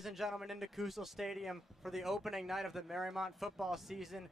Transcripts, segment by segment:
ladies and gentlemen, into Kusel Stadium for the opening night of the Marymount football season.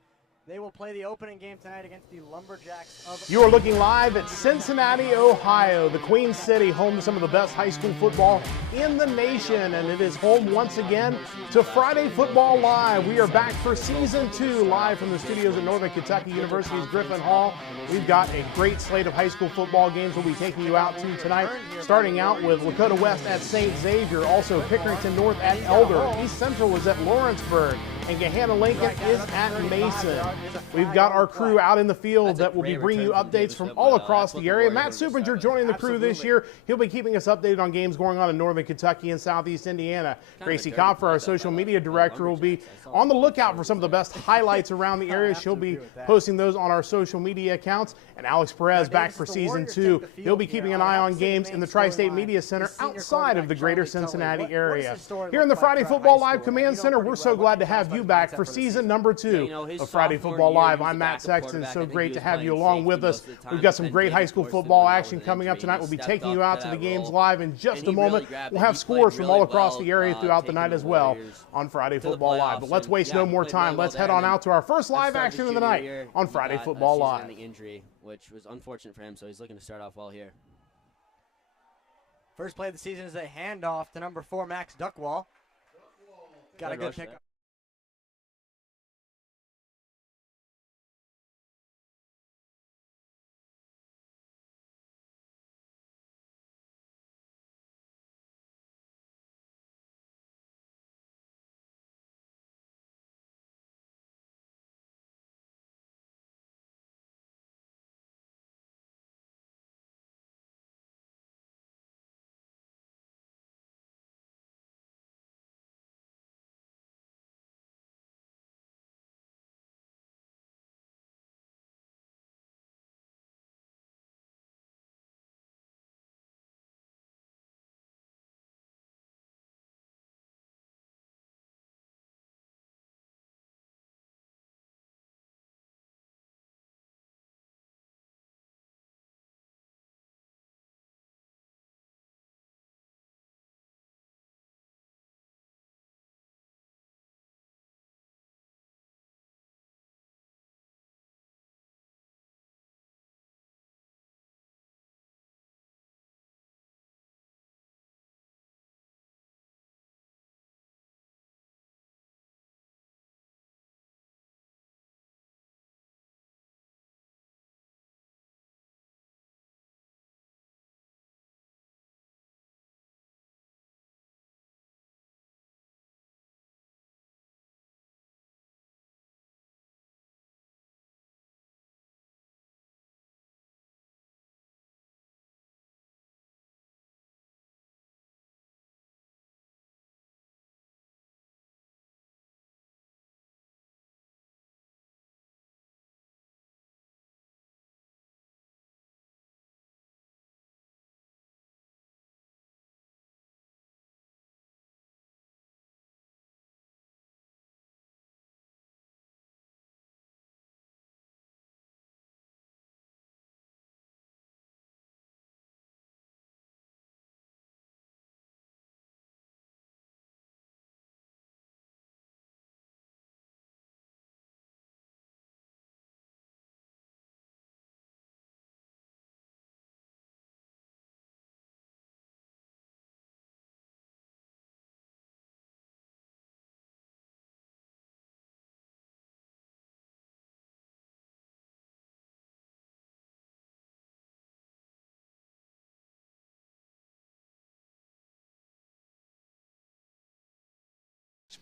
They will play the opening game tonight against the Lumberjacks of... You are looking live at Cincinnati, Ohio, the Queen City, home to some of the best high school football in the nation. And it is home once again to Friday Football Live. We are back for Season 2, live from the studios at Northern Kentucky University's Griffin Hall. We've got a great slate of high school football games we'll be taking you out to tonight, starting out with Lakota West at St. Xavier, also Pickerington North at Elder, East Central is at Lawrenceburg, and Gahanna Lincoln is at Mason. We've got our crew out in the field that will be bringing you updates from all across the area. Matt Supinger joining the crew this year. He'll be keeping us updated on games going on in Northern Kentucky and Southeast Indiana. Gracie Kopfer, our social media director, will be on the lookout for some of the best highlights around the area. She'll be posting those on our social media accounts. And Alex Perez back for Season 2. He'll be keeping an eye on games in the Tri-State Media Center outside of the greater Cincinnati area. Here in the Friday Football Live Command Center, we're so glad to have you back for season number 2 of Friday Football Live. I'm Matt Sexton. So great to have you along with us. We've got some great high school football action coming up tonight. We'll be taking you out to the games live in just a moment. We'll have scores from all across the area throughout the night as well on Friday Football Live. But let's waste no more time. Let's head on out to our first live action of the night on Friday Football Live. Injury, which was unfortunate for him, so he's looking to start off well here. First play of the season is a handoff to number 4, Max Duckwall. Got a good pickup.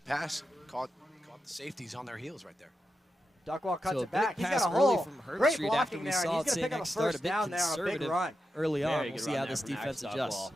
Pass caught the safeties on their heels right there. Duckwall cuts so it back. He's got a pass hole. early from Hurd Great Street blocking after we there. saw He's going to pick up a start a first bit down there on a big conservative run. early on. Very We'll good see run how there this from Max defense adjusts. Duckwall.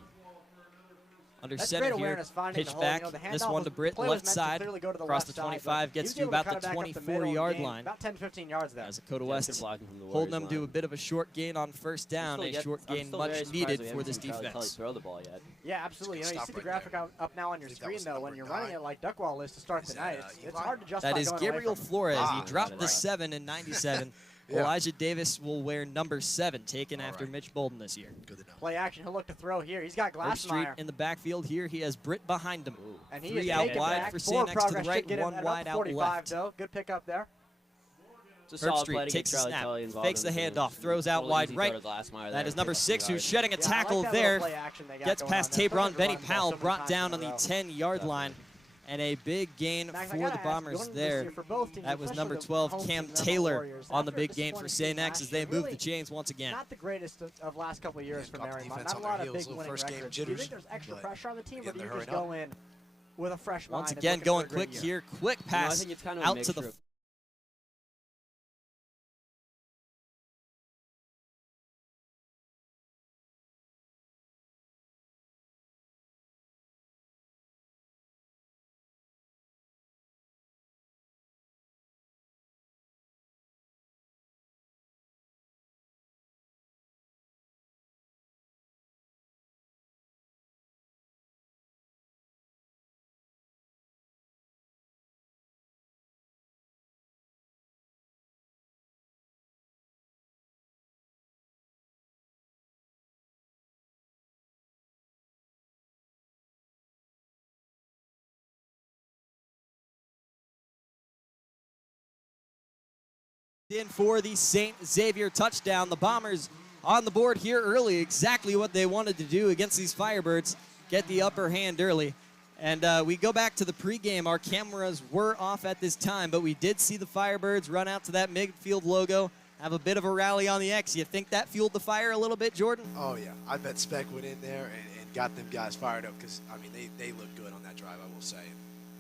Under That's center great here, awareness finding pitch the hole. back. You know, the This handoff one to Britt, play was left meant to side, clearly go to the across left the side, 25, but gets he to was able about cut the it back up the middle and 24-yard gain line. About 10 to 15 yards there. As Dakota Yeah, West good blocking from the holding them Warriors to a line. bit of a short gain on first down, a short gain much needed for this defense. Throw the ball yet. Yeah, absolutely. You know, you Stop see the right graphic there. up now on your I think that screen, was though. number When you're 9. running it like Duckwall is to start Is the that, night, it's Eli? hard to justify That is going away Gabriel from him. Flores. He Ah, dropped got it the right. 7 in 97. Yeah. Elijah Davis will wear number 7, taken after Mitch Bolden this year. Good to know. Play action. He'll look to throw here. He's got Overstreet Glassmeyer. in the backfield here. He has Britt behind him. And he 3 is out taken wide back. for Forward St. X to the progress right, should get him 1 at wide out 45, left. though. Good pickup there. It's a solid play Herbstreit to takes get the Charlie snap, Tully involved fakes the in things. handoff, throws out Little wide easy right. throw to Glassmeyer That there. is number Gets 6 the who's yard. shedding a Yeah, I tackle like that there. little play action they got Gets going past on there. Tabron. Perfect Benny run ball Powell so many brought times down in on a the row. 10-yard line. And a big gain Max, I for gotta the ask, Bombers going this there. year for both teams, That was especially number the 12, home Cam team, the Taylor, Warriors, on the after a big game for disappointing St. X season as they last move year, the chains once again. Not the greatest of last couple of years for caught the Marymount. defense Not a on lot their of big heels, little winning first game records. Do you think jitters, there's extra but pressure on the team, or again, do you they're just hurrying go in with a fresh mind? Once and again, looking going for a great quick year? here. Quick I pass think it's kind of a out to the mixture of in for the St. Xavier touchdown. The Bombers on the board here early, exactly what they wanted to do against these Firebirds, get the upper hand early. And we go back to the pregame. Our cameras were off at this time, but we did see the Firebirds run out to that midfield logo, have a bit of a rally on the X. You think that fueled the fire a little bit, Jordan? Oh, yeah. I bet Speck went in there and got them guys fired up because, I mean, they look good on that drive, I will say.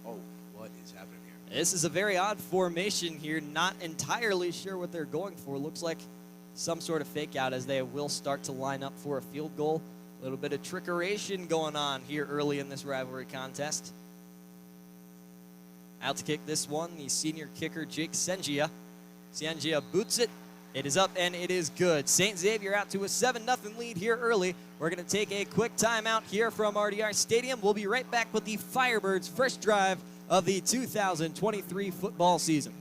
Oh, what is happening here? This is a very odd formation here. Not entirely sure what they're going for. Looks like some sort of fake out as they will start to line up for a field goal. A little bit of trickeration going on here early in this rivalry contest. Out to kick this one, the senior kicker, Jake Sengia. Sengia boots it. It is up, and it is good. St. Xavier out to a 7-0 lead here early. We're going to take a quick timeout here from RDR Stadium. We'll be right back with the Firebirds' first drive of the 2023 football season.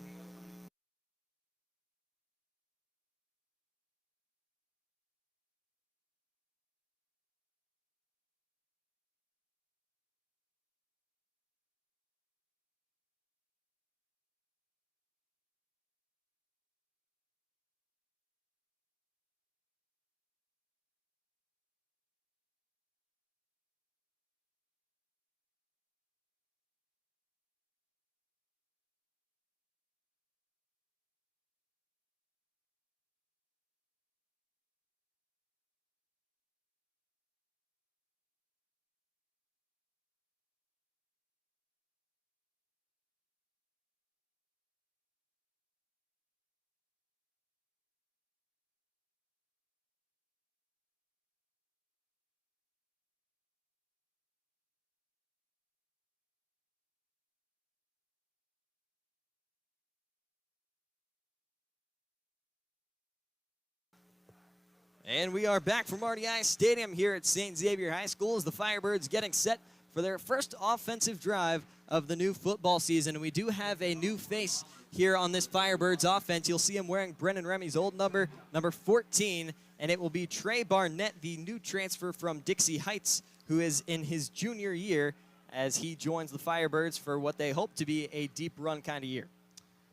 And we are back from RDI Stadium here at St. Xavier High School as the Firebirds getting set for their first offensive drive of the new football season. And we do have a new face here on this Firebirds offense. You'll see him wearing Brennan Remy's old number 14, and it will be Trey Barnett, the new transfer from Dixie Heights, who is in his junior year as he joins the Firebirds for what they hope to be a deep run kind of year.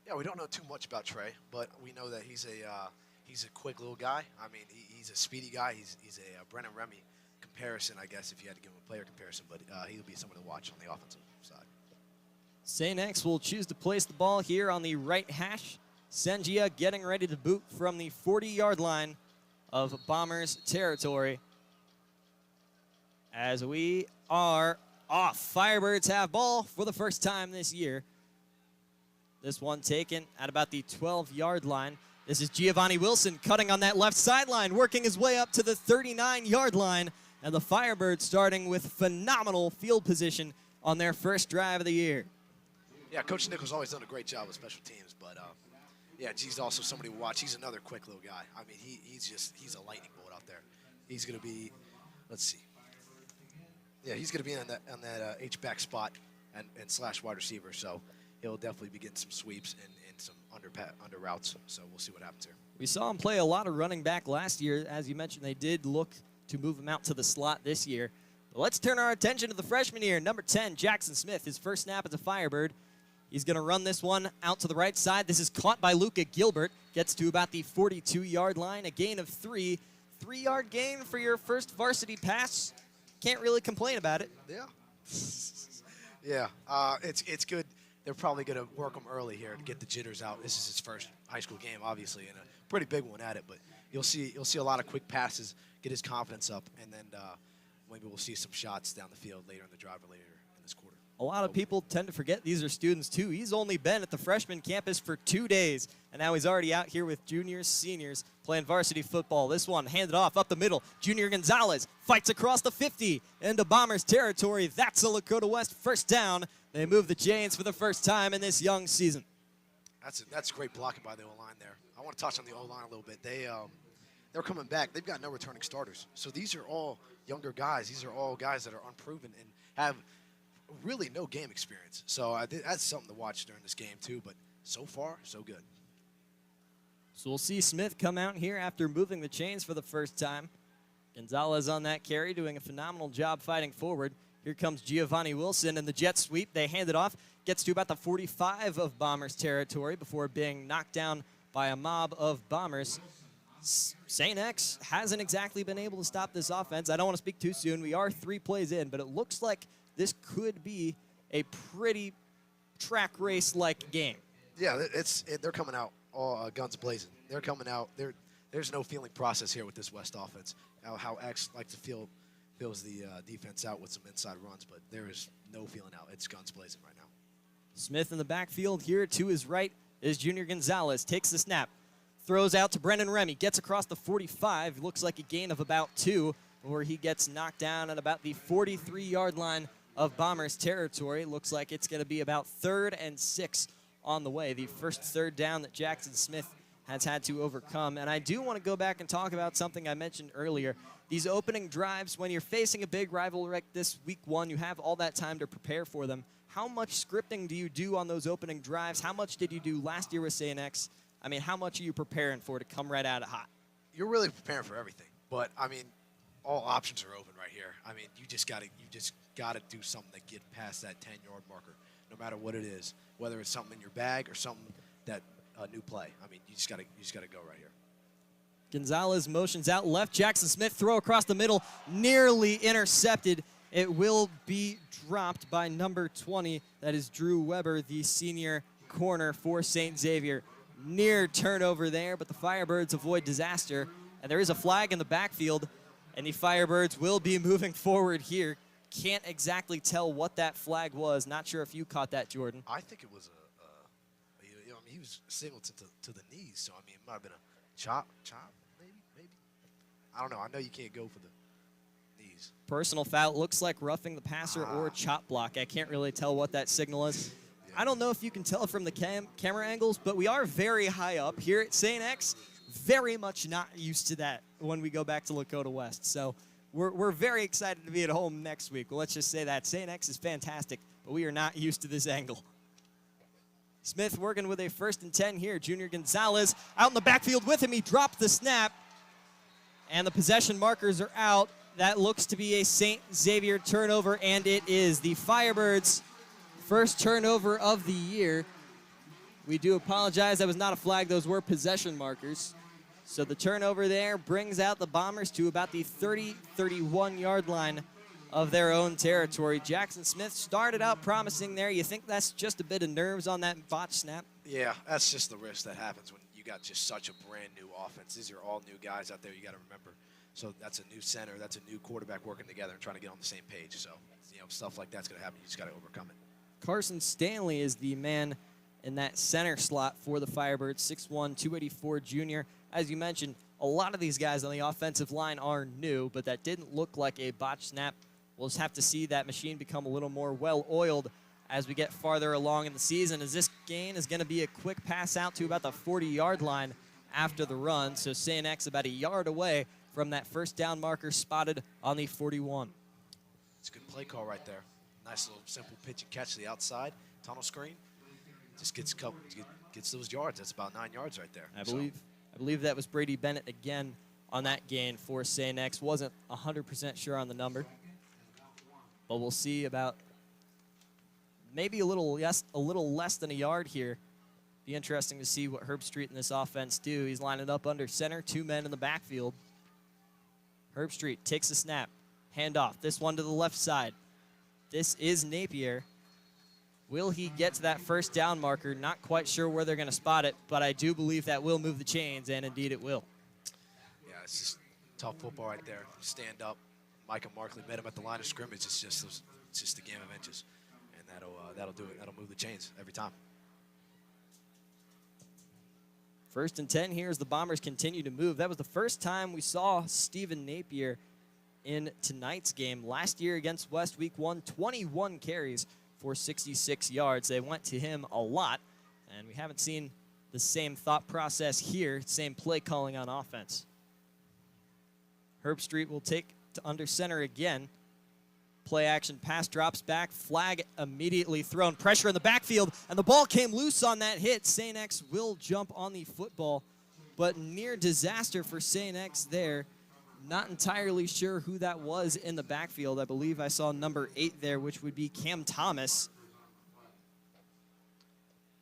Yeah, we don't know too much about Trey, but we know that he's a quick little guy. I mean, he's a speedy guy. He's a Brennan Remy comparison, I guess, if you had to give him a player comparison, but he'll be someone to watch on the offensive side. St. X will choose to place the ball here on the right hash. Sengia getting ready to boot from the 40-yard line of Bombers territory. As we are off, Firebirds have ball for the first time this year. This one taken at about the 12-yard line. This is Giovanni Wilson cutting on that left sideline, working his way up to the 39-yard line. And the Firebirds starting with phenomenal field position on their first drive of the year. Yeah, Coach Nichols always done a great job with special teams, but yeah, he's also somebody to watch. He's another quick little guy. I mean, he's a lightning bolt out there. He's going to be, let's see. Yeah, he's going to be on that H-back spot and slash wide receiver. So he'll definitely be getting some sweeps and some under routes. So we'll see what happens here. We saw him play a lot of running back last year. As you mentioned, they did look to move him out to the slot this year. But let's turn our attention to the freshman here, number 10, Jackson Smith. His first snap as a Firebird. He's going to run this one out to the right side. This is caught by Luca Gilbert. Gets to about the 42-yard line. A gain of 3. 3-yard gain for your first varsity pass. Can't really complain about it. Yeah. Yeah. It's good. They're probably going to work him early here to get the jitters out. This is his first high school game, obviously, and a pretty big one at it. But you'll see a lot of quick passes, get his confidence up, and then maybe we'll see some shots down the field later in the drive or later in this quarter. A lot of people tend to forget these are students, too. He's only been at the freshman campus for 2 days, and now he's already out here with juniors, seniors, playing varsity football. This one handed off up the middle. Junior Gonzalez fights across the 50 into Bombers territory. That's a Lakota West first down. They move the chains for the first time in this young season. That's great blocking by the O-line there. I want to touch on the O-line a little bit. They're coming back. They've got no returning starters. So these are all younger guys. These are all guys that are unproven and have really no game experience. So that's something to watch during this game too. But so far, so good. So we'll see Smith come out here after moving the chains for the first time. Gonzalez on that carry, doing a phenomenal job fighting forward. Here comes Giovanni Wilson, and the jet sweep. They hand it off. Gets to about the 45 of Bombers territory before being knocked down by a mob of Bombers. St. X hasn't exactly been able to stop this offense. I don't want to speak too soon. We are 3 plays in, but it looks like this could be a pretty track race-like game. Yeah, they're coming out all guns blazing. They're coming out. There's no feeling process here with this West offense. How X likes to feels the defense out with some inside runs, but there is no feeling out. It's guns blazing right now. Smith in the backfield here. To his right is Junior Gonzalez. Takes the snap. Throws out to Brendan Remy. Gets across the 45. Looks like a gain of about 2, where he gets knocked down at about the 43-yard line of Bombers territory. Looks like it's going to be about 3rd and 6 on the way. The first third down that Jackson Smith has had to overcome. And I do want to go back and talk about something I mentioned earlier. These opening drives, when you're facing a big rivalry like this week 1, you have all that time to prepare for them. How much scripting do you do on those opening drives? How much did you do last year with St. X? I mean, how much are you preparing for to come right out of hot? You're really preparing for everything. But, I mean, all options are open right here. I mean, you just got to do something to get past that 10-yard marker, no matter what it is, whether it's something in your bag or something that new play. I mean, you just got to go right here. Gonzalez motions out left. Jackson Smith throw across the middle, nearly intercepted. It will be dropped by number 20. That is Drew Weber, the senior corner for St. Xavier. Near turnover there, but the Firebirds avoid disaster. And there is a flag in the backfield, and the Firebirds will be moving forward here. Can't exactly tell what that flag was. Not sure if you caught that, Jordan. I think it was he was Singleton to the knees, so I mean, it might have been a chop, maybe. I don't know. I know you can't go for the knees. Personal foul. Looks like roughing the passer or chop block. I can't really tell what that signal is. I don't know if you can tell from the camera angles, but we are very high up here at St. X. Very much not used to that when we go back to Lakota West. So we're very excited to be at home next week. Well, let's just say that. St. X is fantastic, but we are not used to this angle. Smith working with a 1st and 10 here. Junior Gonzalez out in the backfield with him. He dropped the snap, and the possession markers are out. That looks to be a St. Xavier turnover, and it is. The Firebirds' first turnover of the year. We do apologize. That was not a flag. Those were possession markers. So the turnover there brings out the Bombers to about the 30-31-yard line of their own territory. Jackson Smith started out promising there. You think that's just a bit of nerves on that botch snap? Yeah, that's just the risk that happens when you got just such a brand new offense. These are all new guys out there, you got to remember. So that's a new center, that's a new quarterback working together and trying to get on the same page. So, stuff like that's going to happen. You just got to overcome it. Carson Stanley is the man in that center slot for the Firebirds, 6'1", 284 junior. As you mentioned, a lot of these guys on the offensive line are new, but that didn't look like a botch snap. We'll just have to see that machine become a little more well-oiled as we get farther along in the season, as this gain is going to be a quick pass out to about the 40-yard line after the run. So St. X about a yard away from that first down marker spotted on the 41. It's a good play call right there. Nice little simple pitch and catch to the outside, tunnel screen. just gets those yards. That's about 9 yards right there. I believe that was Brady Bennett again on that gain for St. X. Wasn't 100% sure on the number, but we'll see about maybe a little less than a yard here. Be interesting to see what Herbstreit and this offense do. He's lining up under center, 2 men in the backfield. Herbstreit takes a snap, handoff. This one to the left side. This is Napier. Will he get to that first down marker? Not quite sure where they're going to spot it, but I do believe that will move the chains, and indeed it will. Yeah, it's just tough football right there. Stand up. Micah Markley met him at the line of scrimmage. It's just a game of inches, and that'll do it. That'll move the chains every time. 1st and 10 here as the Bombers continue to move. That was the first time we saw Stephen Napier in tonight's game. Last year against West, week 1, 21 carries for 66 yards. They went to him a lot, and we haven't seen the same thought process here, same play calling on offense. Herbstreit will take to under center again. Play action pass drops back, flag immediately thrown, pressure in the backfield, and the ball came loose on that hit. St. X will jump on the football, but near disaster for St. X there. Not entirely sure who that was in the backfield. I believe I saw number 8 there, which would be Cam Thomas.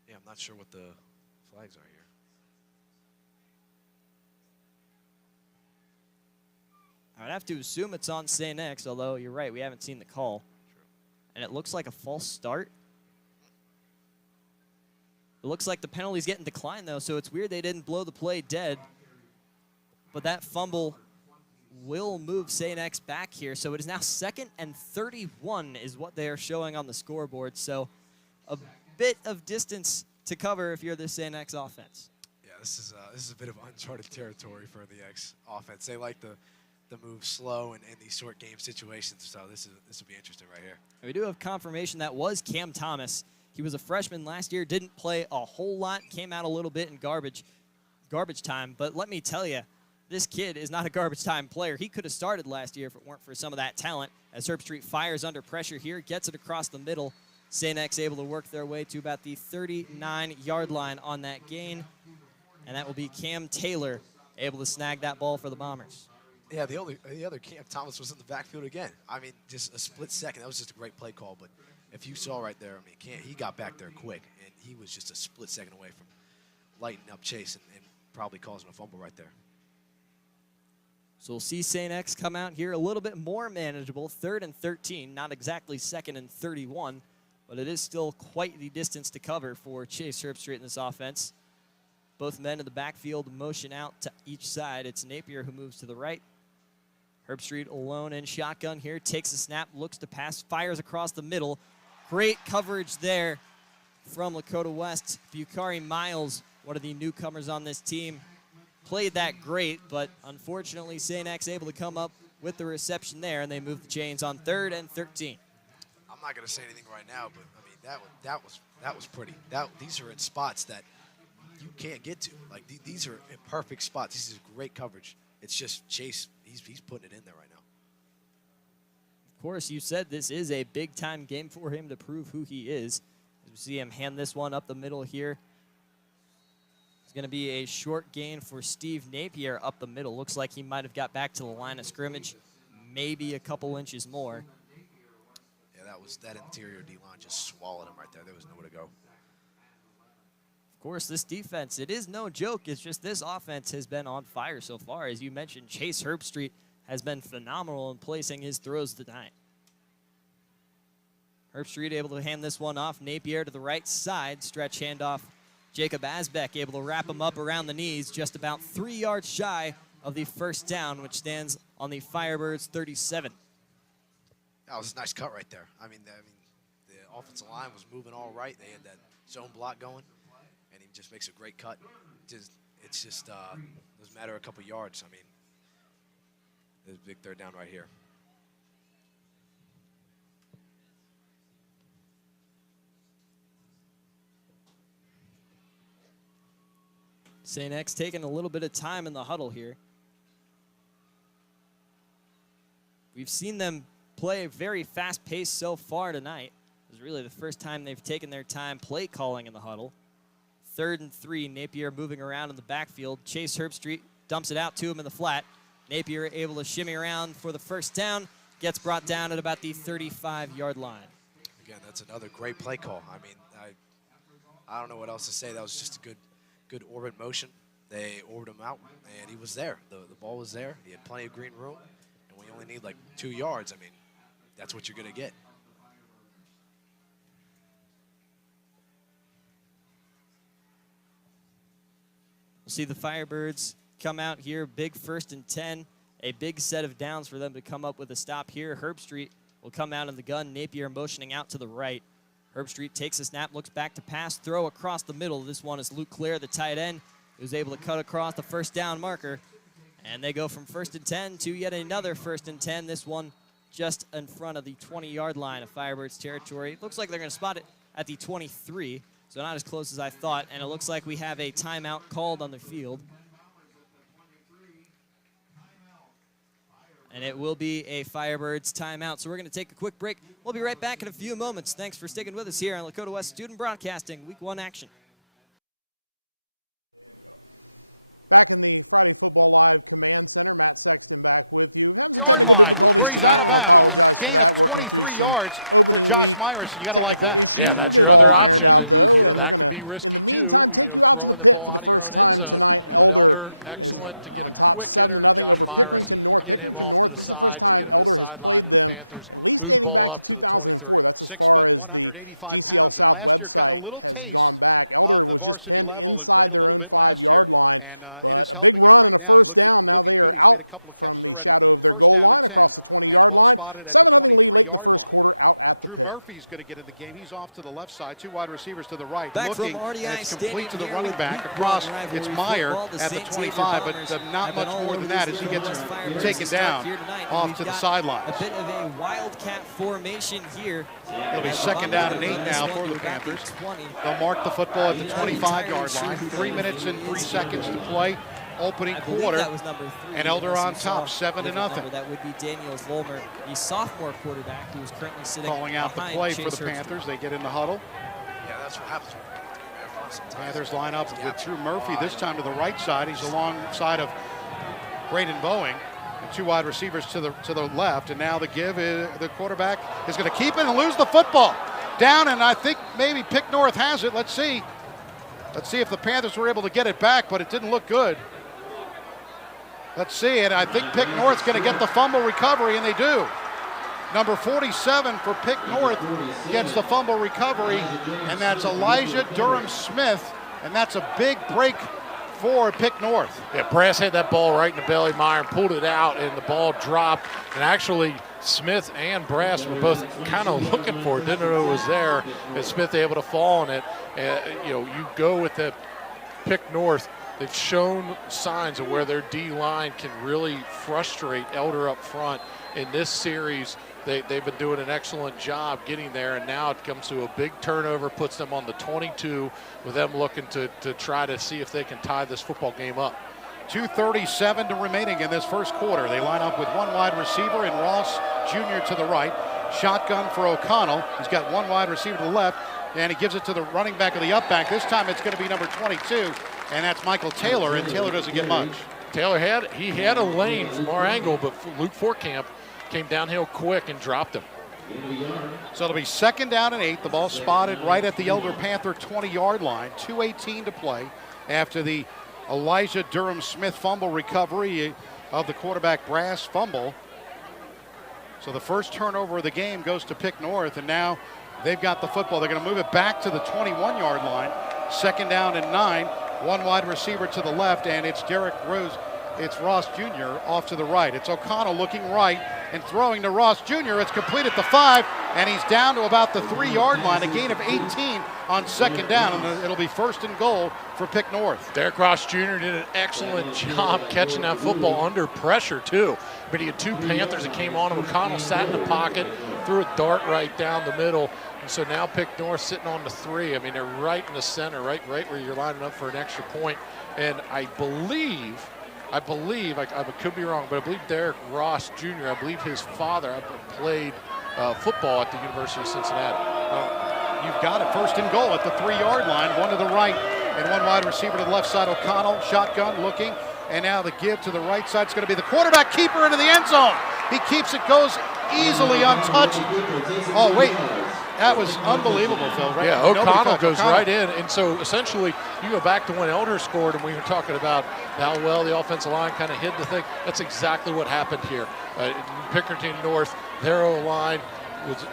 Yeah, I'm not sure what the flags are here. I would have to assume it's on St. X, although you're right, we haven't seen the call. True. And it looks like a false start. It looks like the penalty's getting declined, though, so it's weird they didn't blow the play dead. But that fumble will move St. X back here, so it is now 2nd and 31 is what they are showing on the scoreboard. So a bit of distance to cover if you're the St. X offense. Yeah, this is a bit of uncharted territory for the X offense. They like the move slow in these short game situations, so this will be interesting right here. We do have confirmation that was Cam Thomas. He was a freshman last year, didn't play a whole lot, came out a little bit in garbage time, but let me tell you, this kid is not a garbage time player. He could have started last year if it weren't for some of that talent. As Herbstreit fires under pressure here, gets it across the middle. St. X able to work their way to about the 39-yard line on that gain, and that will be Cam Taylor able to snag that ball for the Bombers. Yeah, the other Cam Thomas was in the backfield again. I mean, just a split second. That was just a great play call. But if you saw right there, I mean, he got back there quick, and he was just a split second away from lighting up Chase and probably causing a fumble right there. So we'll see St. X come out here a little bit more manageable. 3rd and 13, not exactly 2nd and 31, but it is still quite the distance to cover for Chase Herbstreit in this offense. Both men in the backfield motion out to each side. It's Napier who moves to the right. Herbstreit alone in shotgun here, takes a snap, looks to pass, fires across the middle. Great coverage there from Lakota West. Bukhari Miles, one of the newcomers on this team, played that great, but unfortunately St. X able to come up with the reception there, and they move the chains on 3rd and 13. I'm not going to say anything right now, but I mean that was pretty. These are in spots that you can't get to. Like these are in perfect spots. This is great coverage. It's just Chase. He's putting it in there right now. Of course, you said this is a big-time game for him to prove who he is. As we see him hand this one up the middle here. It's going to be a short gain for Steve Napier up the middle. Looks like he might have got back to the line of scrimmage, maybe a couple inches more. Yeah, that interior D-line just swallowed him right there. There was nowhere to go. Of course, this defense, it is no joke. It's just this offense has been on fire so far. As you mentioned, Chase Herbstreit has been phenomenal in placing his throws tonight. Herbstreit able to hand this one off. Napier to the right side. Stretch handoff. Jacob Asbeck able to wrap him up around the knees, just about 3 yards shy of the first down, which stands on the Firebirds' 37. That was a nice cut right there. I mean, the offensive line was moving all right. They had that zone block going, and he just makes a great cut. It's just doesn't matter a couple yards. I mean, there's a big third down right here. St. X taking a little bit of time in the huddle here. We've seen them play very fast pace so far tonight. This is really the first time they've taken their time play calling in the huddle. 3rd and 3, Napier moving around in the backfield. Chase Herbstreit dumps it out to him in the flat. Napier able to shimmy around for the first down. Gets brought down at about the 35-yard line. Again, that's another great play call. I mean, I don't know what else to say. That was just a good orbit motion. They ordered him out, and he was there. The ball was there. He had plenty of green room, and we only need like 2 yards. I mean, that's what you're going to get. We'll see the Firebirds come out here, big 1st and 10. A big set of downs for them to come up with a stop here. Herbstreit will come out in the gun. Napier motioning out to the right. Herbstreit takes a snap, looks back to pass, throw across the middle. This one is Luke Clare, the tight end, who's able to cut across the first down marker. And they go from 1st and 10 to yet another 1st and 10. This one just in front of the 20-yard line of Firebirds territory. Looks like they're going to spot it at the 23, so not as close as I thought. And it looks like we have a timeout called on the field. And it will be a Firebirds timeout. So we're going to take a quick break. We'll be right back in a few moments. Thanks for sticking with us here on Lakota West Student Broadcasting Week 1 action. Back in the Friday Football Live Command Center, Matt Sexton back with you. Having some technical difficulties tonight. I want to apologize for that. Working through some opening week technical issues. We'll get it all ironed out, though, and we're going to, in the meantime, take you out to the pit for the first time tonight. Elder is on top 7-0 over Pickerington North. Pickerington North, this is the first time Elder has played them, at least dating back to 2004. That's as far as the GCL South website has gone back. Elder was just pinned inside their own 5-yard line. But a big run and a first down. Now they are out from the shadow of their goal line across the 20-yard line. 7-0 lead late in the first quarter out at the pit. Murphy's going to get in the game. He's off to the left side. 2 wide receivers to the right. Back looking, from RDI and it's complete to the Stadium running back across. It's Meyer at the 25, but not much more than that as he gets taken down off to the sideline. A bit of a wildcat formation here. It'll be 2nd down and 8 now for the Panthers. They'll mark the football at the 25-yard line. 3 minutes and 3 seconds to play. Opening quarter, that was number 3. And Elder on top, 7-0. That would be Daniel Volmer, the sophomore quarterback who is currently sitting calling out the play for the Panthers. They get in the huddle. Yeah, that's what happens. Panthers line up with Drew Murphy, this time to the right side. He's alongside of Braden Boeing. And 2 wide receivers to the left. And now the give is the quarterback is going to keep it and lose the football. Down, and I think maybe Pick North has it. Let's see. Let's see if the Panthers were able to get it back, but it didn't look good. Let's see, and I think Pick North's going to get the fumble recovery, and they do. Number 47 for Pick North gets the fumble recovery, and that's Elijah Durham-Smith, and that's a big break for Pick North. Yeah, Brass had that ball right in the belly, Meyer, and pulled it out, and the ball dropped. And actually, Smith and Brass were both kind of looking for it, didn't know it was there, and Smith able to fall on it. You go with the Pick North. They've shown signs of where their D-line can really frustrate Elder up front. In this series, they've been doing an excellent job getting there, and now it comes to a big turnover, puts them on the 22, with them looking to try to see if they can tie this football game up. 2:37 to remaining in this first quarter. They line up with 1 wide receiver and Ross Jr. to the right. Shotgun for O'Connell. He's got 1 wide receiver to the left, and he gives it to the running back of the up back. This time it's going to be number 22, and that's Michael Taylor, and Taylor doesn't get much. Taylor had a lane from our angle, but Luke Forkamp came downhill quick and dropped him. So it'll be 2nd down and 8. The ball spotted right at the Elder Panther 20-yard line. 2:18 to play after the Elijah Durham-Smith fumble recovery of the quarterback Brass fumble. So the first turnover of the game goes to Pick North, and now they've got the football. They're going to move it back to the 21-yard line. 2nd down and 9. 1 wide receiver to the left, and it's Derek Rose. It's Ross Jr. off to the right. It's O'Connell looking right and throwing to Ross Jr. It's complete at the 5, and he's down to about the 3-yard line, a gain of 18 on 2nd down, and it'll be 1st and goal for Pick North. Derek Ross Jr. did an excellent job catching that football under pressure, too. But he had 2 Panthers that came on him. O'Connell sat in the pocket, threw a dart right down the middle. And so now Pick North sitting on the 3. I mean, they're right in the center, right where you're lining up for an extra point. And I believe, I could be wrong, but I believe Derek Ross Jr., I believe his father played football at the University of Cincinnati. You've got it. First and goal at the 3-yard line. One to the right and one wide receiver to the left side. O'Connell, shotgun, looking. And now the give to the right side is going to be the quarterback keeper into the end zone. He keeps it, goes easily untouched. Oh, wait. That was unbelievable, Phil. Right? Yeah, O'Connell goes right in. And so essentially, you go back to when Elder scored, and we were talking about how well the offensive line kind of hid the thing. That's exactly what happened here. Pickerington North, their O-line was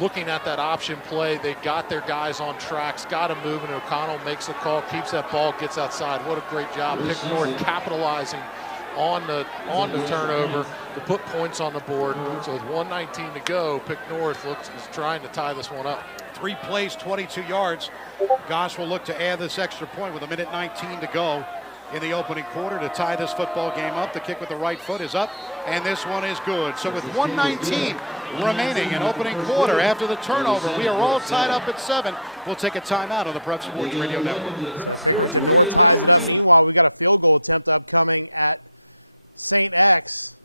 looking at that option play. They got their guys on tracks, got them moving. O'Connell makes the call, keeps that ball, gets outside. What a great job. Pick North capitalizing on the turnover to put points on the board. So with 1:19 to go, Pick North is trying to tie this one up. 3 plays, 22 yards. Goss will look to add this extra point with 1:19 to go in the opening quarter to tie this football game up. The kick with the right foot is up, and this one is good. So with 1:19 remaining in opening quarter after the turnover, we are all tied up at 7. We'll take a timeout on the Prep Sports Radio Network. So Pickerington North ties it up. Meanwhile, we got a field goal attempt upcoming at St. X,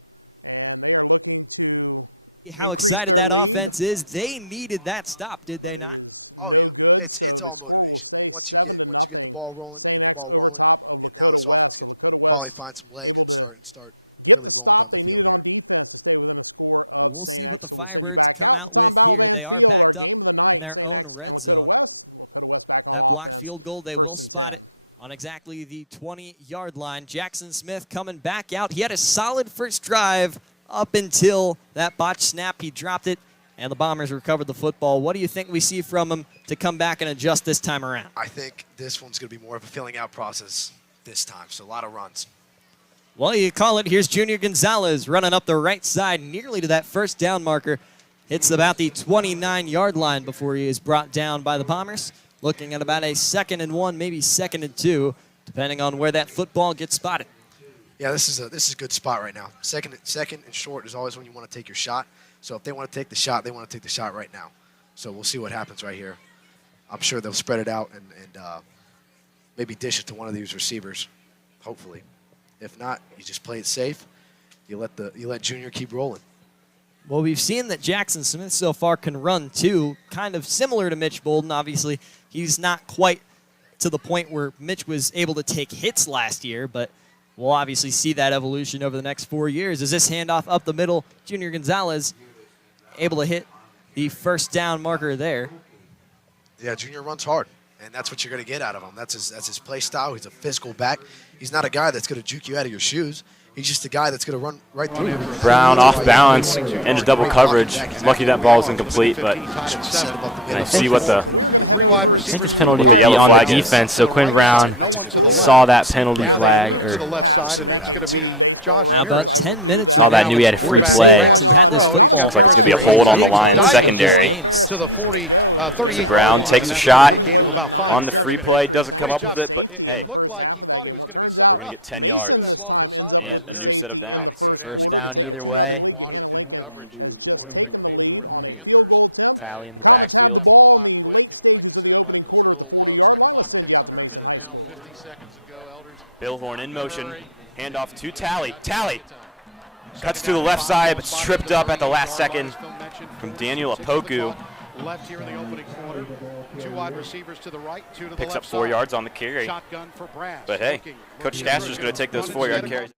and they are looking to increase their that lead. Offense is. They needed that stop, did they But not? it is no good, so the score will stay 7-0. St. X over top of Lakota West. So Lakota West able to get the stop they needed on defense to stay within a score of St. X. So we'll send you back out to Tom Balaban Field, our game of the night, St. X and Lakota West. Lakota West back on offense, first and 10. On exactly the 20-yard line. Jackson Smith coming back out. He had a solid first drive up until that botched snap. He dropped it, and the Bombers recovered the football. What do you think we see from him to come back and adjust this time around? I think this one's going to be more of a filling out process this time, so a lot of runs. Well, you call it. Here's Junior Gonzalez running up the right side nearly to that first down marker. Hits about the 29-yard line before he is brought down by the Bombers. Looking at about a 2nd and 1, maybe 2nd and 2, depending on where that football gets spotted. Yeah, this is a good spot right now. Second and short is always when you want to take your shot. So if they want to take the shot, they want to take the shot right now. So we'll see what happens right here. I'm sure they'll spread it out and maybe dish it to one of these receivers, hopefully. If not, you just play it safe. You let Junior keep rolling. Well, we've seen that Jackson Smith so far can run, too, kind of similar to Mitch Bolden. Obviously, he's not quite to the point where Mitch was able to take hits last year, but we'll obviously see that evolution over the next 4 years. As this handoff up the middle, Junior Gonzalez able to hit the first down marker there. Yeah, Junior runs hard, and that's what you're going to get out of him. That's his play style. He's a physical back. He's not a guy that's going to juke you out of your shoes. He's just a guy that's going to run right through you. Brown off balance into double coverage. Lucky that ball is incomplete, but I see what the So we're going to head over to penalty on the defense. So Quinn Brown High School saw that penalty because flag. I've been Or tasked to make a witty baseball reference. I will do that. saw that, knew he had a free Richard's play. going on, and not a surprise. It's gonna be a hold on the line in secondary. A fair season ago. Brown takes a shot Coming away with a on the free 9-7 play. victory Doesn't come thanks up to with a it. safety but, in the first half of that game. Well, it turns out Mason this time ends up with the safety in the first quarter to take a 2-0 lead. Gahanna Lincoln has just taken the lead on a field goal attempt. The Comets have the ball in the late stages of the opening quarter at the 40-yard line. Let's send you out to Mason High School. Bill Horn in motion. Handoff to Talley. Talley cuts to the left side, but tripped up at the last second from Daniel Apoku. Left here in the opening quarter. 2 wide receivers to the right, 2 to the Picks left up 4 side. Shotgun on the carry. Shotgun for Brass. But hey, Looking, Coach Castro's going to take those 4-yard carries.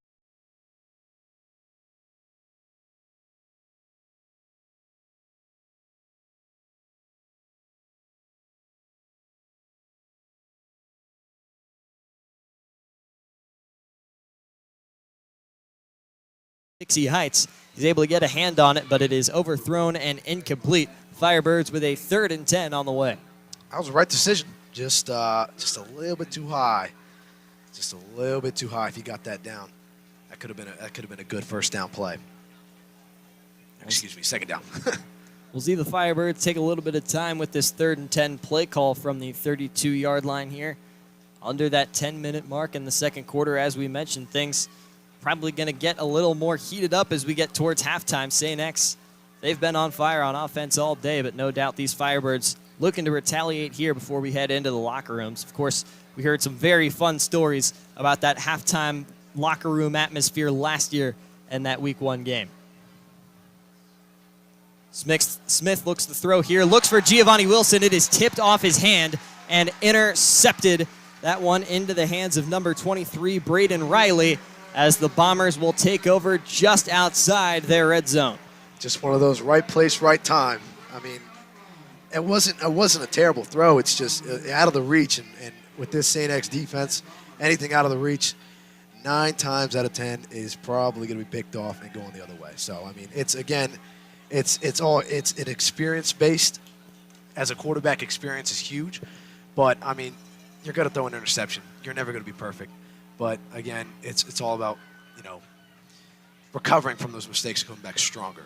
Dixie Heights. He's able to get a hand on it, but it is overthrown and incomplete. Firebirds with a 3rd and 10 on the way. That was the right decision. Just a little bit too high. Just a little bit too high. If you got that down, that could have been a good first down play. Excuse me, second down. We'll see the Firebirds take a little bit of time with this 3rd and 10 play call from the 32-yard line here. Under that 10-minute mark in the second quarter, as we mentioned, things probably going to get a little more heated up as we get towards halftime. St. X, they've been on fire on offense all day, but no doubt these Firebirds looking to retaliate here before we head into the locker rooms. Of course, we heard some very fun stories about that halftime locker room atmosphere last year in that Week 1 game. Smith looks to throw here, looks for Giovanni Wilson. It is tipped off his hand and intercepted. That one into the hands of number 23, Braden Riley, as the Bombers will take over just outside their red zone. Just one of those right place, right time. I mean, it wasn't a terrible throw. It's just out of the reach, and with this St. X defense, anything out of the reach, 9 times out of 10 is probably going to be picked off and going the other way. So I mean, it's an experience based. As a quarterback, experience is huge, but I mean, you're going to throw an interception. You're never going to be perfect, but again, it's all about recovering from those mistakes and coming back stronger.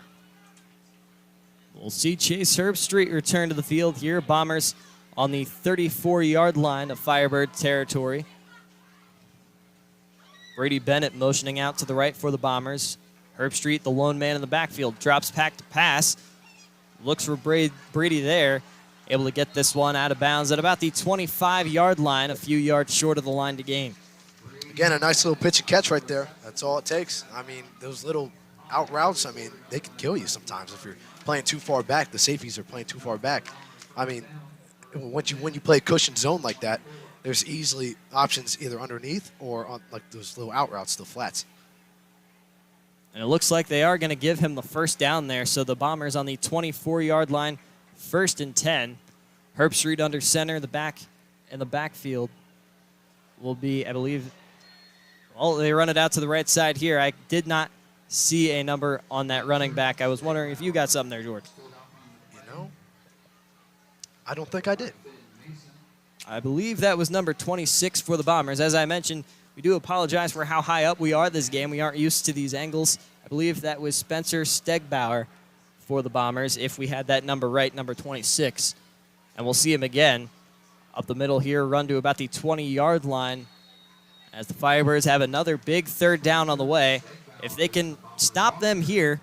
We'll see Chase Herbstreit return to the field here. Bombers on the 34-yard line of Firebird territory. Brady Bennett motioning out to the right for the Bombers. Herbstreit, the lone man in the backfield, drops back to pass. Looks for Brady there. Able to get this one out of bounds at about the 25-yard line, a few yards short of the line to gain. Again, a nice little pitch and catch right there. That's all it takes. I mean, those little out routes, I mean, they can kill you sometimes if you're playing too far back. The safeties are playing too far back. I mean, when you play cushion zone like that, there's easily options either underneath or on like those little out routes, the flats. And it looks like they are going to give him the first down there. So the Bombers on the 24-yard line, 1st and 10. Herbstreit under center, in the backfield will be, I believe, well, they run it out to the right side here. I did not see a number on that running back. I was wondering if you got something there, George. I don't think I did. I believe that was number 26 for the Bombers. As I mentioned, we do apologize for how high up we are this game. We aren't used to these angles. I believe that was Spencer Stegbauer for the Bombers, if we had that number right, number 26. And we'll see him again up the middle here, run to about the 20-yard line as the Firebirds have another big 3rd down on the way. If they can stop them here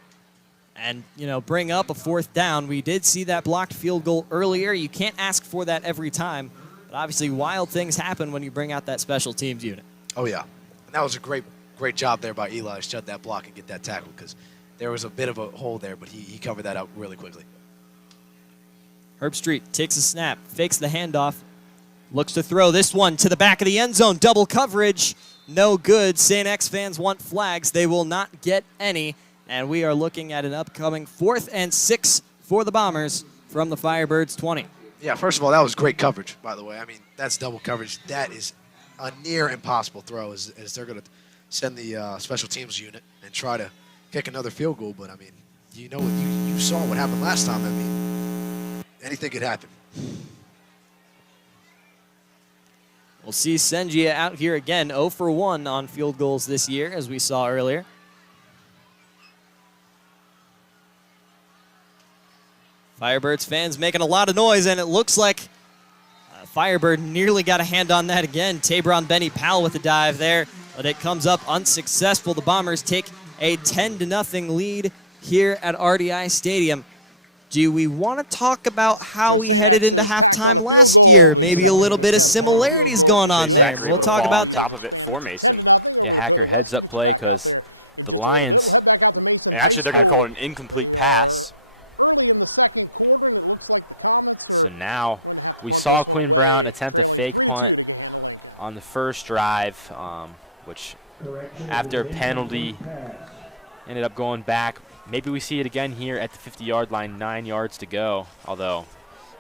and, bring up a 4th down, we did see that blocked field goal earlier. You can't ask for that every time. But obviously, wild things happen when you bring out that special teams unit. Oh, yeah. And that was a great job there by Eli to shut that block and get that tackle because there was a bit of a hole there, but he covered that out really quickly. Herbstreit takes a snap, fakes the handoff, looks to throw this one to the back of the end zone. Double coverage, no good. St. X fans want flags. They will not get any. And we are looking at an upcoming 4th and 6 for the Bombers from the Firebirds 20. Yeah, first of all, that was great coverage, by the way. I mean, that's double coverage. That is a near impossible throw as they're going to send the special teams unit and try to kick another field goal. But, I mean, you saw what happened last time. I mean, anything could happen. We'll see Sengia out here again, 0 for 1 on field goals this year, as we saw earlier. Firebirds fans making a lot of noise, and it looks like Firebird nearly got a hand on that again. Tabron Benny Powell with the dive there, but it comes up unsuccessful. The Bombers take a 10-0 lead here at RDI Stadium. Do we want to talk about how we headed into halftime last year? Maybe a little bit of similarities going on there. We'll talk about that. Expanded to 10-0 over Lakota West. We'll get you back out there in just a little bit. We'll head back out to Mason High School. They're going to call an incomplete pass. Early in the second quarter, and it looks like the Comets are going to have to punt this one away, trailing 3-2 to Gahanna Lincoln. On the first drive, which after a penalty ended up going back. Maybe we see it again here at the 50-yard line, 9 yards to go, although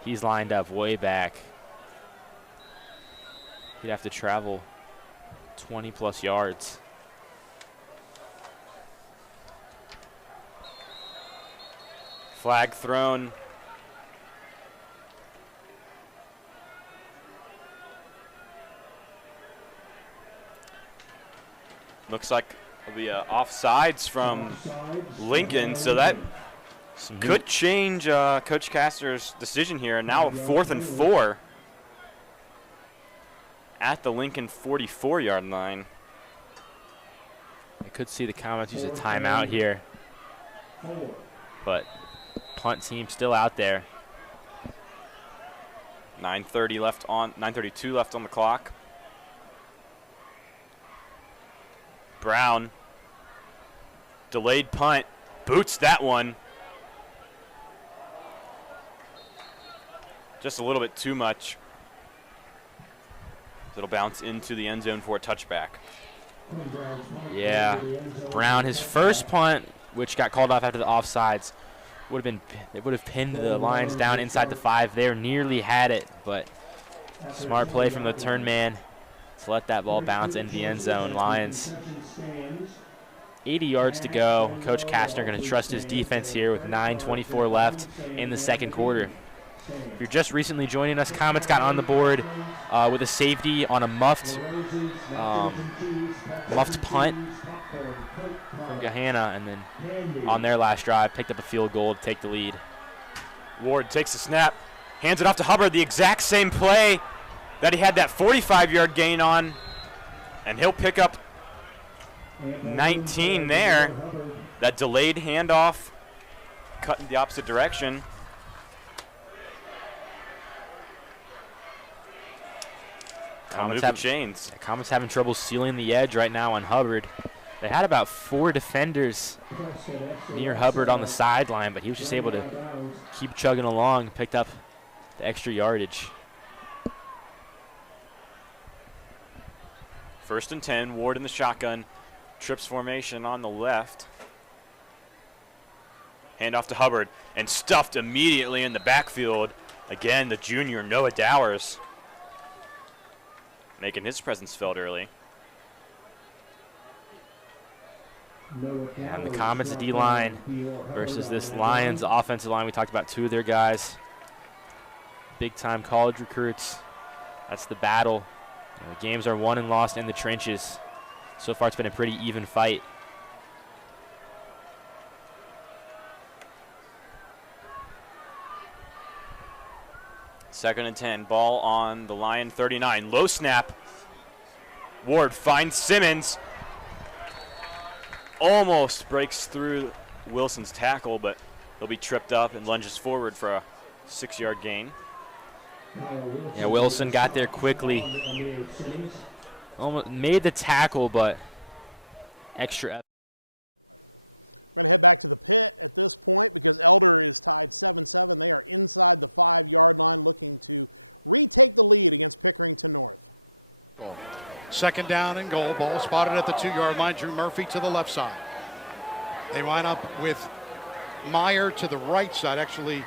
he's lined up way back. He'd have to travel 20-plus yards. Flag thrown. Looks like it'll be offsides from Lincoln, so that could change Coach Castor's decision here. Now 4th and 4 at the Lincoln 44-yard line. I could see the Comets use a timeout here, but punt team still out there. 9:32 left on the clock. Brown, delayed punt, boots that one. just a little bit too much. It'll bounce into the end zone for a touchback. Yeah, Brown, his first punt, which got called off after the offsides, would have pinned the Lions down inside the 5 there. Nearly had it, but smart play from the turn man to let that ball bounce into the end zone. Lions 80 yards to go. Coach Kastner going to trust his defense here with 9:24 left in the second quarter. If you're just recently joining us, Comets got on the board with a safety on a muffed punt from Gahanna, and then on their last drive picked up a field goal to take the lead. Ward takes the snap, hands it off to Hubbard, the exact same play that he had that 45-yard gain on, and he'll pick up 19 there. That delayed handoff, cut in the opposite direction. Comets having trouble sealing the edge right now on Hubbard. They had about 4 defenders near Hubbard on the sideline, but he was just able to keep chugging along, picked up the extra yardage. 1st and 10, Ward in the shotgun. Trips formation on the left. Hand off to Hubbard, and stuffed immediately in the backfield. Again, the junior Noah Dowers making his presence felt early. And the Comets D-line versus this Lions offensive line. We talked about 2 of their guys. Big-time college recruits. That's the battle. The games are won and lost in the trenches. So far, it's been a pretty even fight. Second and 10, ball on the Lion 39. Low snap. Ward finds Simmons. Almost breaks through Wilson's tackle, but he'll be tripped up and lunges forward for a 6-yard gain. Yeah, Wilson got there quickly. Almost made the tackle, but extra effort. We're going to head back to the pit at this point because Elder is tied 7-7. They are inside the 5-yard line looking to retake the lead against Pickerington North. Second down and goal. Ball spotted at the 2-yard line. Drew Murphy to the left side. They line up with Meyer to the right side, actually.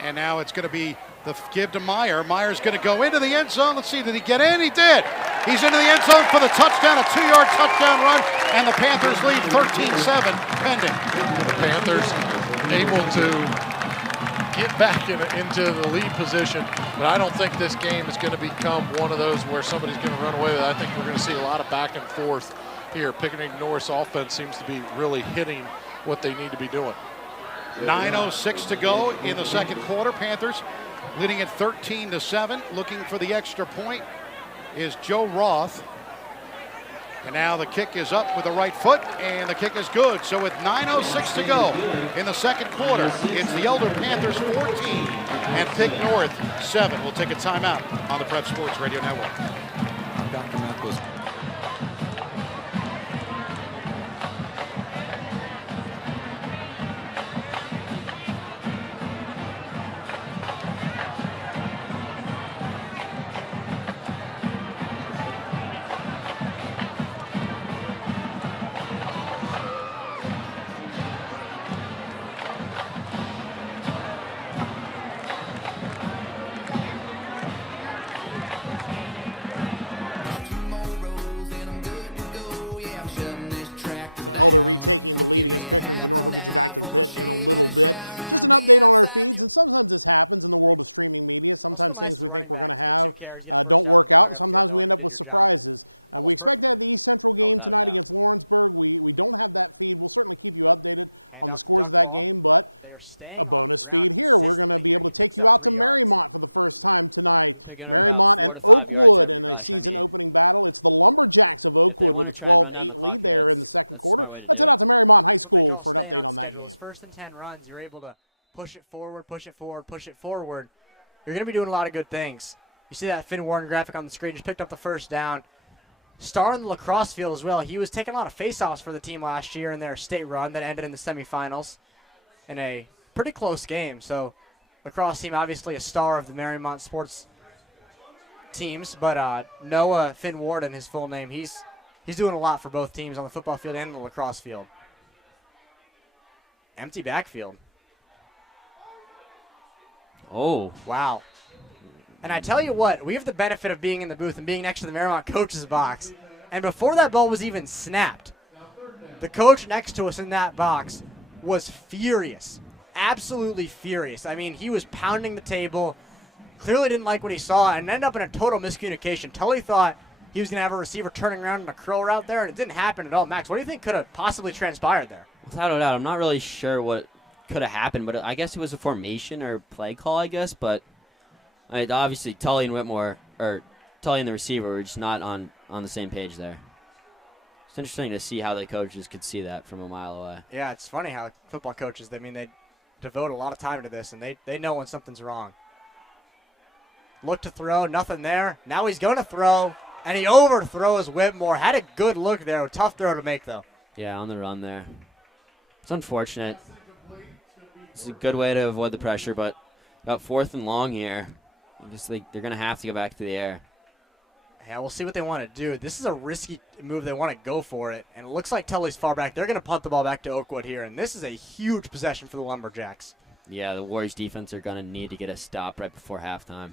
And now it's going to be the give to Meyer. Meyer's going to go into the end zone. Let's see, did he get in? He did. He's into the end zone for the touchdown, a 2-yard touchdown run, and the Panthers lead 13-7 pending. The Panthers able to get back into the lead position, but I don't think this game is going to become one of those where somebody's going to run away with it. I think we're going to see a lot of back and forth here. Pickerington North's offense seems to be really hitting what they need to be doing. 9:06 to go in the second quarter. Panthers leading at 13-7. Looking for the extra point is Joe Roth. And now the kick is up with the right foot, and the kick is good. So with 9:06 to go in the second quarter, it's the Elder Panthers 14 and Pick North 7. We'll take a timeout on the Prep Sports Radio Network. I'm Dr. Malcolm. Elder retaking the lead against Pickerington North. We'll get you back to the pit in a little bit. Just an update on our feeds, and sometimes this happens in the world of streaming media. Sometimes things we think we're going to have don't work out, and sometimes we end up with surprises. We expect to have the East Central game tonight against Lawrenceburg. We don't have that feed. We'll certainly keep you updated on the scores of that game, but a bonus feed here. We're going to be able to take you out to Marymount for the first time tonight. Marymount and Oakwood in a season opening battle. It's the Lumberjacks of Oakwood with a 12-8 lead there in the second quarter. Let's head out to Marymount High School for an update on that game. First and 10 runs, you're able to push it forward, push it forward, push it forward. You're going to be doing a lot of good things. You see that Finn Warren graphic on the screen, just picked up the first down. Star in the lacrosse field as well. He was taking a lot of faceoffs for the team last year in their state run that ended in the semifinals in a pretty close game. So lacrosse team, obviously a star of the Marymount sports teams, but Noah Finn Warden, his full name, he's doing a lot for both teams on the football field and the lacrosse field. Empty backfield. Oh. Wow. And I tell you what, we have the benefit of being in the booth and being next to the Marymount coach's box. And before that ball was even snapped, the coach next to us in that box was furious. Absolutely furious. I mean, he was pounding the table, clearly didn't like what he saw, and ended up in a total miscommunication. Tully thought he was going to have a receiver turning around in a curl route there, and it didn't happen at all. Max, what do you think could have possibly transpired there? Without a doubt, I'm not really sure what could have happened, but I guess it was a formation or play call, I guess. But obviously, Tully and Whitmore, or Tully and the receiver, were just not on the same page there. It's interesting to see how the coaches could see that from a mile away. Yeah, it's funny how football coaches, I mean, they devote a lot of time to this, and they know when something's wrong. Look to throw, nothing there. Now he's going to throw, and he overthrows Whitmore. Had a good look there. Tough throw to make, though. Yeah, on the run there. It's unfortunate. It's a good way to avoid the pressure, but about 4th and long here. I just think they're going to have to go back to the air. Yeah, we'll see what they want to do. This is a risky move. They want to go for it, and it looks like Tully's far back. They're going to punt the ball back to Oakwood here, and this is a huge possession for the Lumberjacks. Yeah, the Warriors defense are going to need to get a stop right before halftime.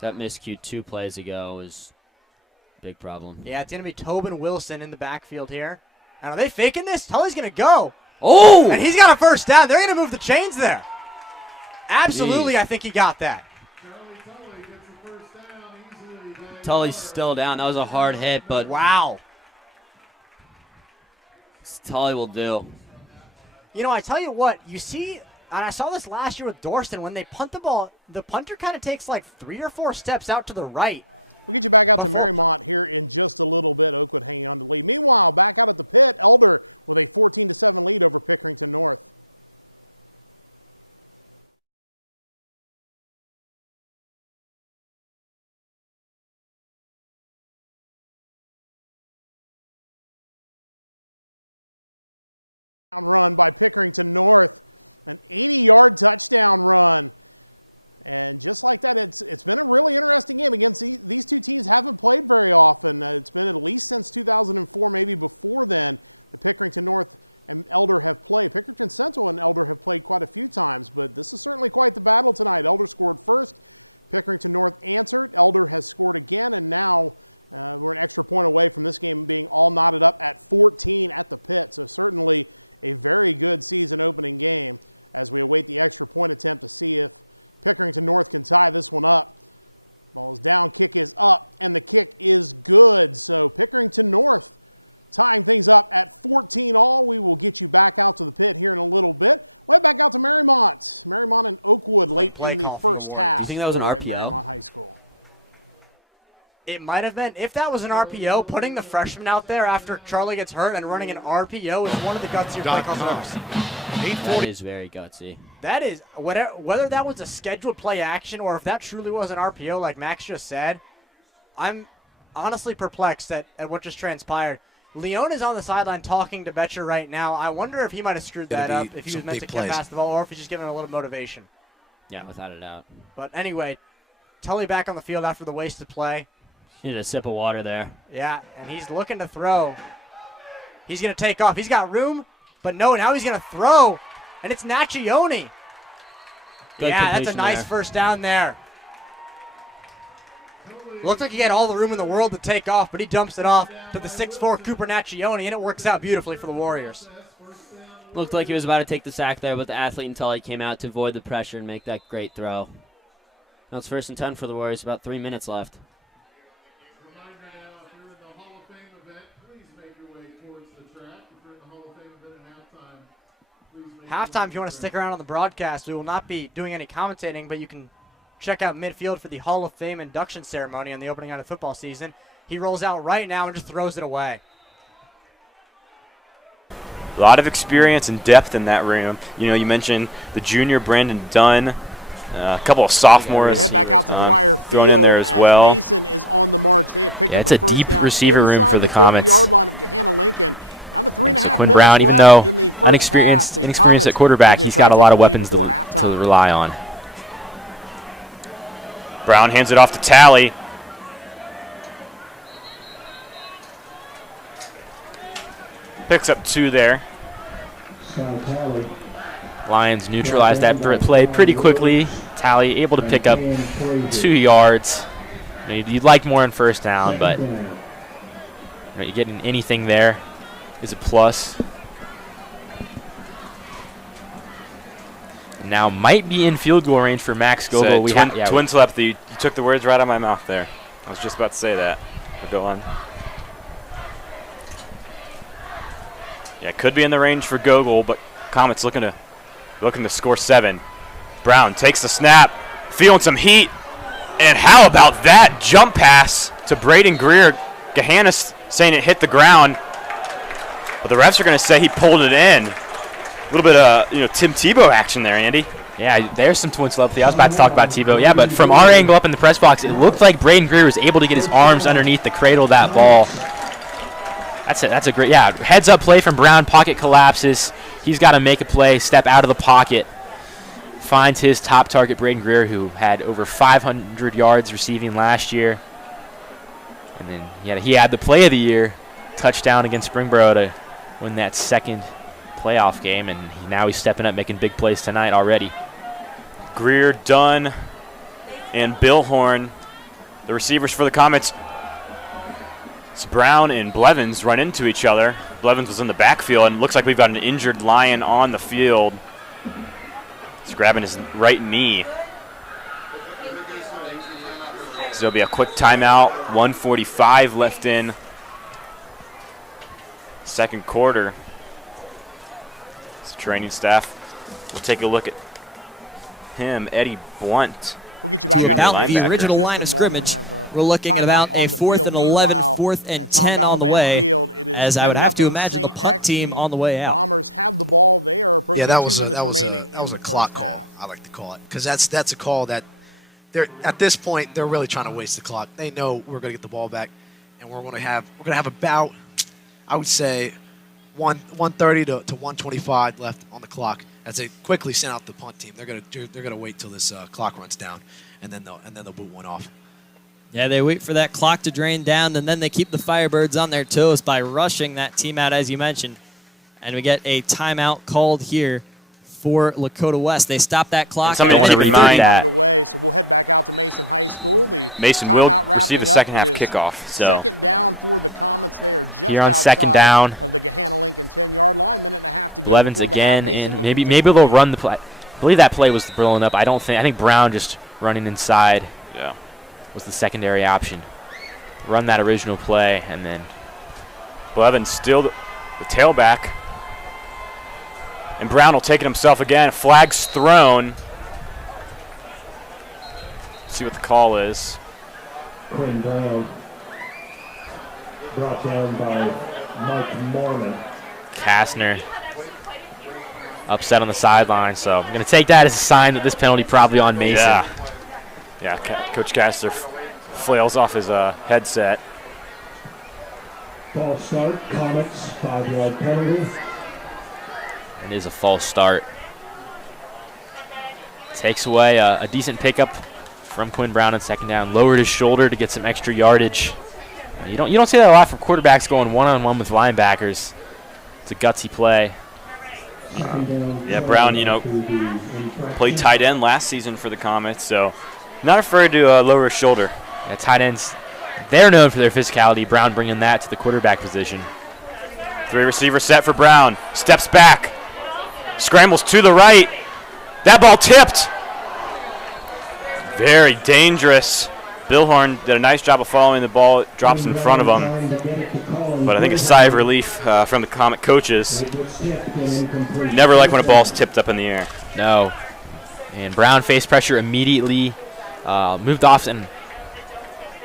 That miscue 2 plays ago was a big problem. Yeah, it's going to be Tobin Wilson in the backfield here. And are they faking this? Tully's going to go. Oh! And he's got a first down. They're going to move the chains there. Absolutely, I think he got that. Tully's still down. That was a hard hit, but wow. Tully will do. You know, I tell you what, you see, and I saw this last year with Dorston, when they punt the ball, the punter kind of takes like 3 or 4 steps out to the right. We'll get you back out to Marymount here in just a little bit. Oakwood hanging on to the lead. Meanwhile, back out at the pit, Elder with a 14-7 lead over Pickerington North. Run by Pickerington North, an 80-yard touchdown run. And just like that, it's been a really interesting game. Against these two teams haven't played very often. It's been at least since 2004, maybe before then, the Pickerington North and Elder have played. Pickerington Central and Elder have played quite a few times, but this is certainly quite the battle tonight. Elder scored first. Pickerington North answered. Elder has scored again, and now we're an extra point away from this game being all knotted up at 14 at the pit. So certainly a very good season opening game as we await the extra point attempt to see if Pickerington North can tie this one up. Ball is down, kick is up, and the kick is good. So Pickerington North tying things up at 14 all. We will get you back out to the pit here in a little bit. We'll head back out to Marymount. Marymount and Oakwood late in the first half. Do you think that was an RPO? Marymount High School. It might have been. If that was an RPO, putting the freshman out there after Charlie gets hurt and running an RPO is one of the gutsier play calls I've ever seen. That is very gutsy. That is, whether that was a scheduled play action or if that truly was an RPO like Max just said, I'm honestly perplexed at what just transpired. Leon is on the sideline talking to Betcher right now. I wonder if he might have screwed that up, if he was meant to get past the ball, or if he's just giving a little motivation. Yeah, without a doubt. But anyway, Tully back on the field after the wasted play. Needed a sip of water there. Yeah, and he's looking to throw. He's going to take off. He's got room, but no, now he's going to throw, and it's Naccioni. Yeah, that's a nice first down there. Looks like he had all the room in the world to take off, but he dumps it off to the 6'4" Cooper Naccioni, and it works out beautifully for the Warriors. Looked like he was about to take the sack there, but the athlete until he came out to avoid the pressure and make that great throw. Now it's 1st and 10 for the Warriors, about 3 minutes left. Halftime, if you want to stick around on the broadcast, we will not be doing any commentating, but you can check out midfield for the Hall of Fame induction ceremony on the opening night of football season. He rolls out right now and just throws it away. A lot of experience and depth in that room. You know, you mentioned the junior Brandon Dunn, a couple of sophomores. Head back out to Dwyer thrown in there as well. Mason is on the march. They have picked up it's a first deep down receiver room for the inside the 30-yard Comets. line of Gahanna Lincoln. Down to 3.5 So Quinn minutes Brown, even left though in the first half. inexperienced Comets at quarterback, looking to he's try got a to lot take of the lead weapons before to halftime. rely on. Brown hands it off to Talley. Picks up 2 there. Lions neutralized that play pretty quickly. Talley able to pick up 2 yards. You'd like more on first down, but you're getting anything there is a plus. Now might be in field goal range for Max Gogol. Twin telepathy. You took the words right out of my mouth there. I was just about to say that. But go on. Yeah, could be in the range for Gogol, but Comets looking to score 7. Brown takes the snap, feeling some heat, and how about that jump pass to Braden Greer? Gahanna saying it hit the ground, but the refs are going to say he pulled it in. A little bit of Tim Tebow action there, Andy. Yeah, there's some twin telepathy. I was about to talk about Tebow. Yeah, but from our angle up in the press box, it looked like Braden Greer was able to get his arms underneath the cradle of that ball. That's a great, heads up play from Brown. Pocket collapses. He's got to make a play, step out of the pocket. Finds his top target, Braden Greer, who had over 500 yards receiving last year. And then he had the play of the year, touchdown against Springboro to win that second playoff game, and now he's stepping up, making big plays tonight already. Greer, Dunn, and Billhorn, the receivers for the Comets. It's Brown and Blevins run into each other. Blevins was in the backfield, and it looks like we've got an injured Lion on the field. He's grabbing his right knee. So there'll be a quick timeout. 1:45 left in second quarter. So training staff will take a look at him, Eddie Blunt. We'll get you back out about the original line of scrimmage. We're looking at about a 4th and 11, 4th and 10 on the way, as I would have to imagine the punt team on the way out. Bombers have the ball. They are approaching 2 minutes remaining that was in a the clock first half. call, I like to call it, because that's a call that they're at this point they're really trying to waste the clock. They know we're going to get the ball back, and we're going to have about, I would say, 1:30 to 1:25 left on the clock. As they quickly send out the punt team, they're gonna wait till this clock runs down, and then they'll boot one off. Yeah, they wait for that clock to drain down, and then they keep the Firebirds on their toes by rushing that team out, as you mentioned. And we get a timeout called here for Lakota West. They stop that clock. Somebody want to remind that. Away, so we'll head back out to Mason High School. The Mason will receive the second half kickoff. So. Second down for the Comets. They are just Here on outside second down of the Gahanna-Lincoln 10-yard line. Minute and a half to go. Blevins before again, the half. and maybe they'll run the play. I believe that play was blowing up. I think Brown just running inside. Yeah, was the secondary option. Run that original play, and then Blevins still the tailback. And Brown will take it himself again. Flag's thrown. Let's see what the call is. Quinn Brown, brought down by Mike Mormon. Kastner upset on the sideline, so I'm going to take that as a sign that this penalty probably on Mason. Yeah, Coach Kastner flails off his headset. False start, Comets, 5-yard penalty. It is a false start. Takes away a decent pickup from Quinn Brown on second down. Lowered his shoulder to get some extra yardage. You don't see that a lot from quarterbacks going one-on-one with linebackers. It's a gutsy play. Yeah, Brown, played tight end last season for the Comets, so not afraid to lower his shoulder. Yeah, tight ends, they're known for their physicality. Brown bringing that to the quarterback position. 3 receiver set for Brown. Steps back. Scrambles to the right. That ball tipped. Very dangerous. Billhorn did a nice job of following the ball. It drops in front of him. But I think a sigh of relief from the Comet coaches. Never like when a ball's tipped up in the air. No. And Brown faced pressure immediately. Moved off, and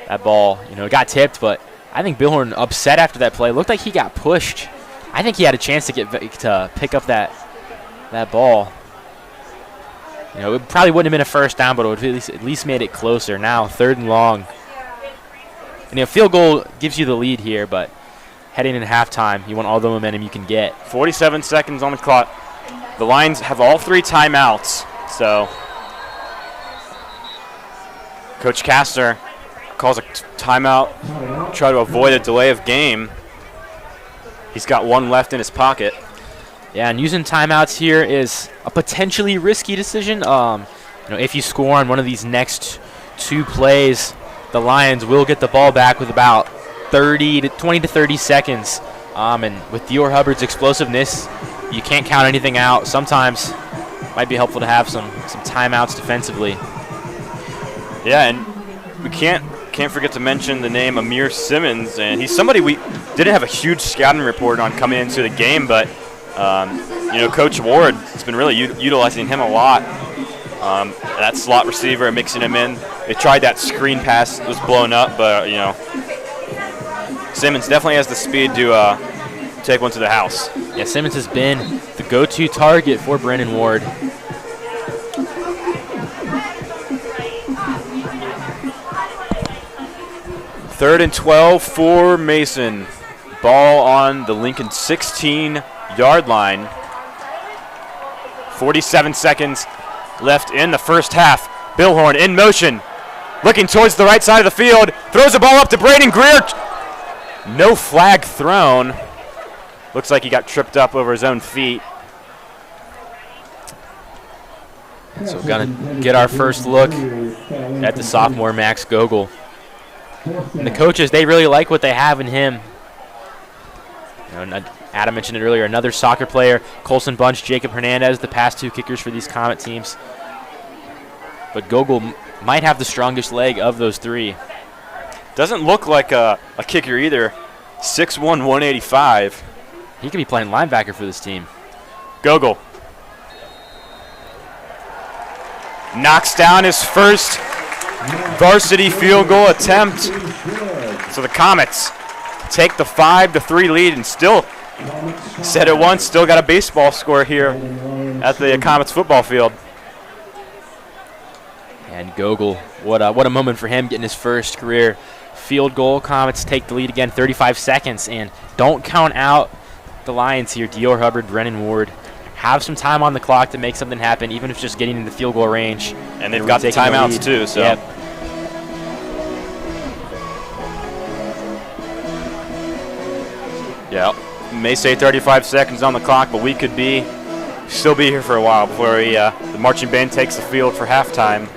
that ball, got tipped. But I think Billhorn upset after that play. Looked like he got pushed. I think he had a chance to pick up that ball. It probably wouldn't have been a first down, but it would have at least made it closer. Now 3rd and long. And field goal gives you the lead here, but heading into halftime. You want all the momentum you can get. 47 seconds on the clock. The Lions have all 3 timeouts, so Coach Castor calls a timeout, try to avoid a delay of game. He's got 1 left in his pocket. Yeah, and using timeouts here is a potentially risky decision. If you score on one of these next 2 plays, the Lions will get the ball back with about 20 to 30 seconds. And with Dior Hubbard's explosiveness, you can't count anything out. Sometimes it might be helpful to have some timeouts defensively. Yeah, and we can't forget to mention the name Amir Simmons, and he's somebody we didn't have a huge scouting report on coming into the game, but Coach Ward has been really utilizing him a lot. That slot receiver, mixing him in. They tried that screen pass, it was blown up, but Simmons definitely has the speed to take one to the house. Yeah, Simmons has been the go-to target for Brennan Ward. Third and 12 for Mason. Ball on the Lincoln 16-yard line. 47 seconds left in the first half. Billhorn in motion, looking towards the right side of the field. Throws the ball up to Braden Greer. No flag thrown. Looks like he got tripped up over his own feet. So we're going to get our first look at the sophomore Max Gogol. And the coaches, they really like what they have in him. Adam mentioned it earlier, another soccer player, Colson Bunch, Jacob Hernandez, the past 2 kickers for these Comet teams. But Gogol might have the strongest leg of those 3. Doesn't look like a kicker either. 6'1", 185. He could be playing linebacker for this team. Gogol knocks down his first varsity field goal attempt. So the Comets take the 5-3 lead and still, said it once, still got a baseball score here at the Comets football field. And Gogol, what a moment for him getting his first career field goal. Comets take the lead again, 35 seconds. And don't count out the Lions here. Dior Hubbard, Brennan Ward have some time on the clock to make something happen, even if it's just getting into field goal range. And they've got the timeouts too, so. Yep. Yeah, may say 35 seconds on the clock, but we could still be here for a while before the marching band takes the field for halftime.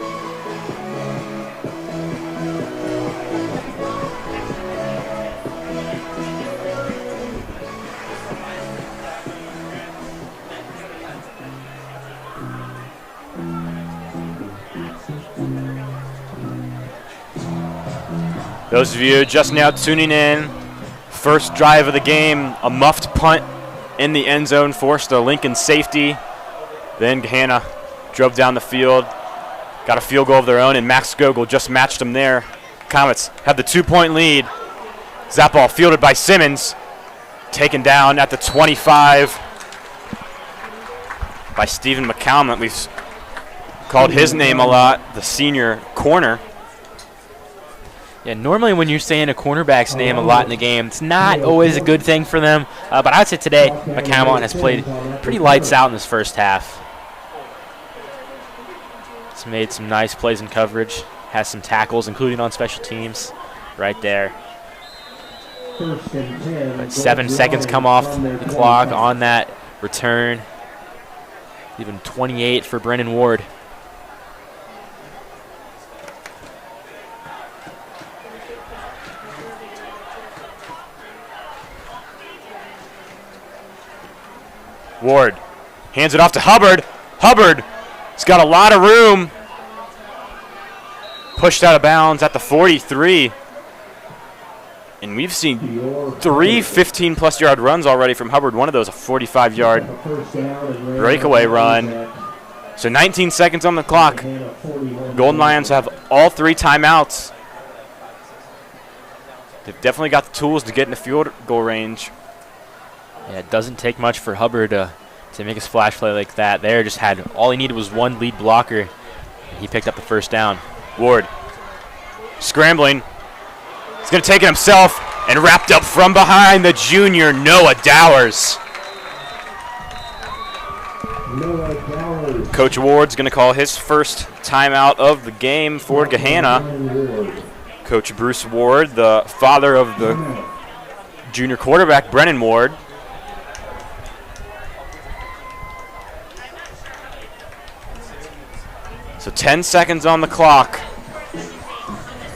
Those of you just now tuning in, first drive of the game, a muffed punt in the end zone forced a Lincoln safety. Then Gahanna drove down the field, got a field goal of their own, and Max Gogol just matched them there. Comets have the 2-point lead. That ball fielded by Simmons, taken down at the 25 by Stephen McCallum. We've called his name a lot, the senior corner. Yeah, normally when you're saying a cornerback's name a lot in the game, it's not always a good thing for them. But I would say today, McCallum has played pretty lights out in this first half. He's made some nice plays in coverage, has some tackles, including on special teams, right there. But 7 seconds come off the clock on that return. Even 28 for Brennan Ward. Ward hands it off to Hubbard. Hubbard has got a lot of room. Pushed out of bounds at the 43. And we've seen 3 15-plus yard runs already from Hubbard. One of those a 45-yard breakaway run. So 19 seconds on the clock. Golden Lions have all 3 timeouts. They've definitely got the tools to get in the field goal range. Yeah, it doesn't take much for Hubbard to make a splash play like that. There, just had all he needed was one lead blocker. He picked up the first down. Ward scrambling. He's going to take it himself, And wrapped up from behind, the junior Noah Dowers. Coach Ward's going to call his first timeout of the game for Gahanna. Coach Bruce Ward, the father of the junior quarterback, Brennan Ward. So 10 seconds on the clock.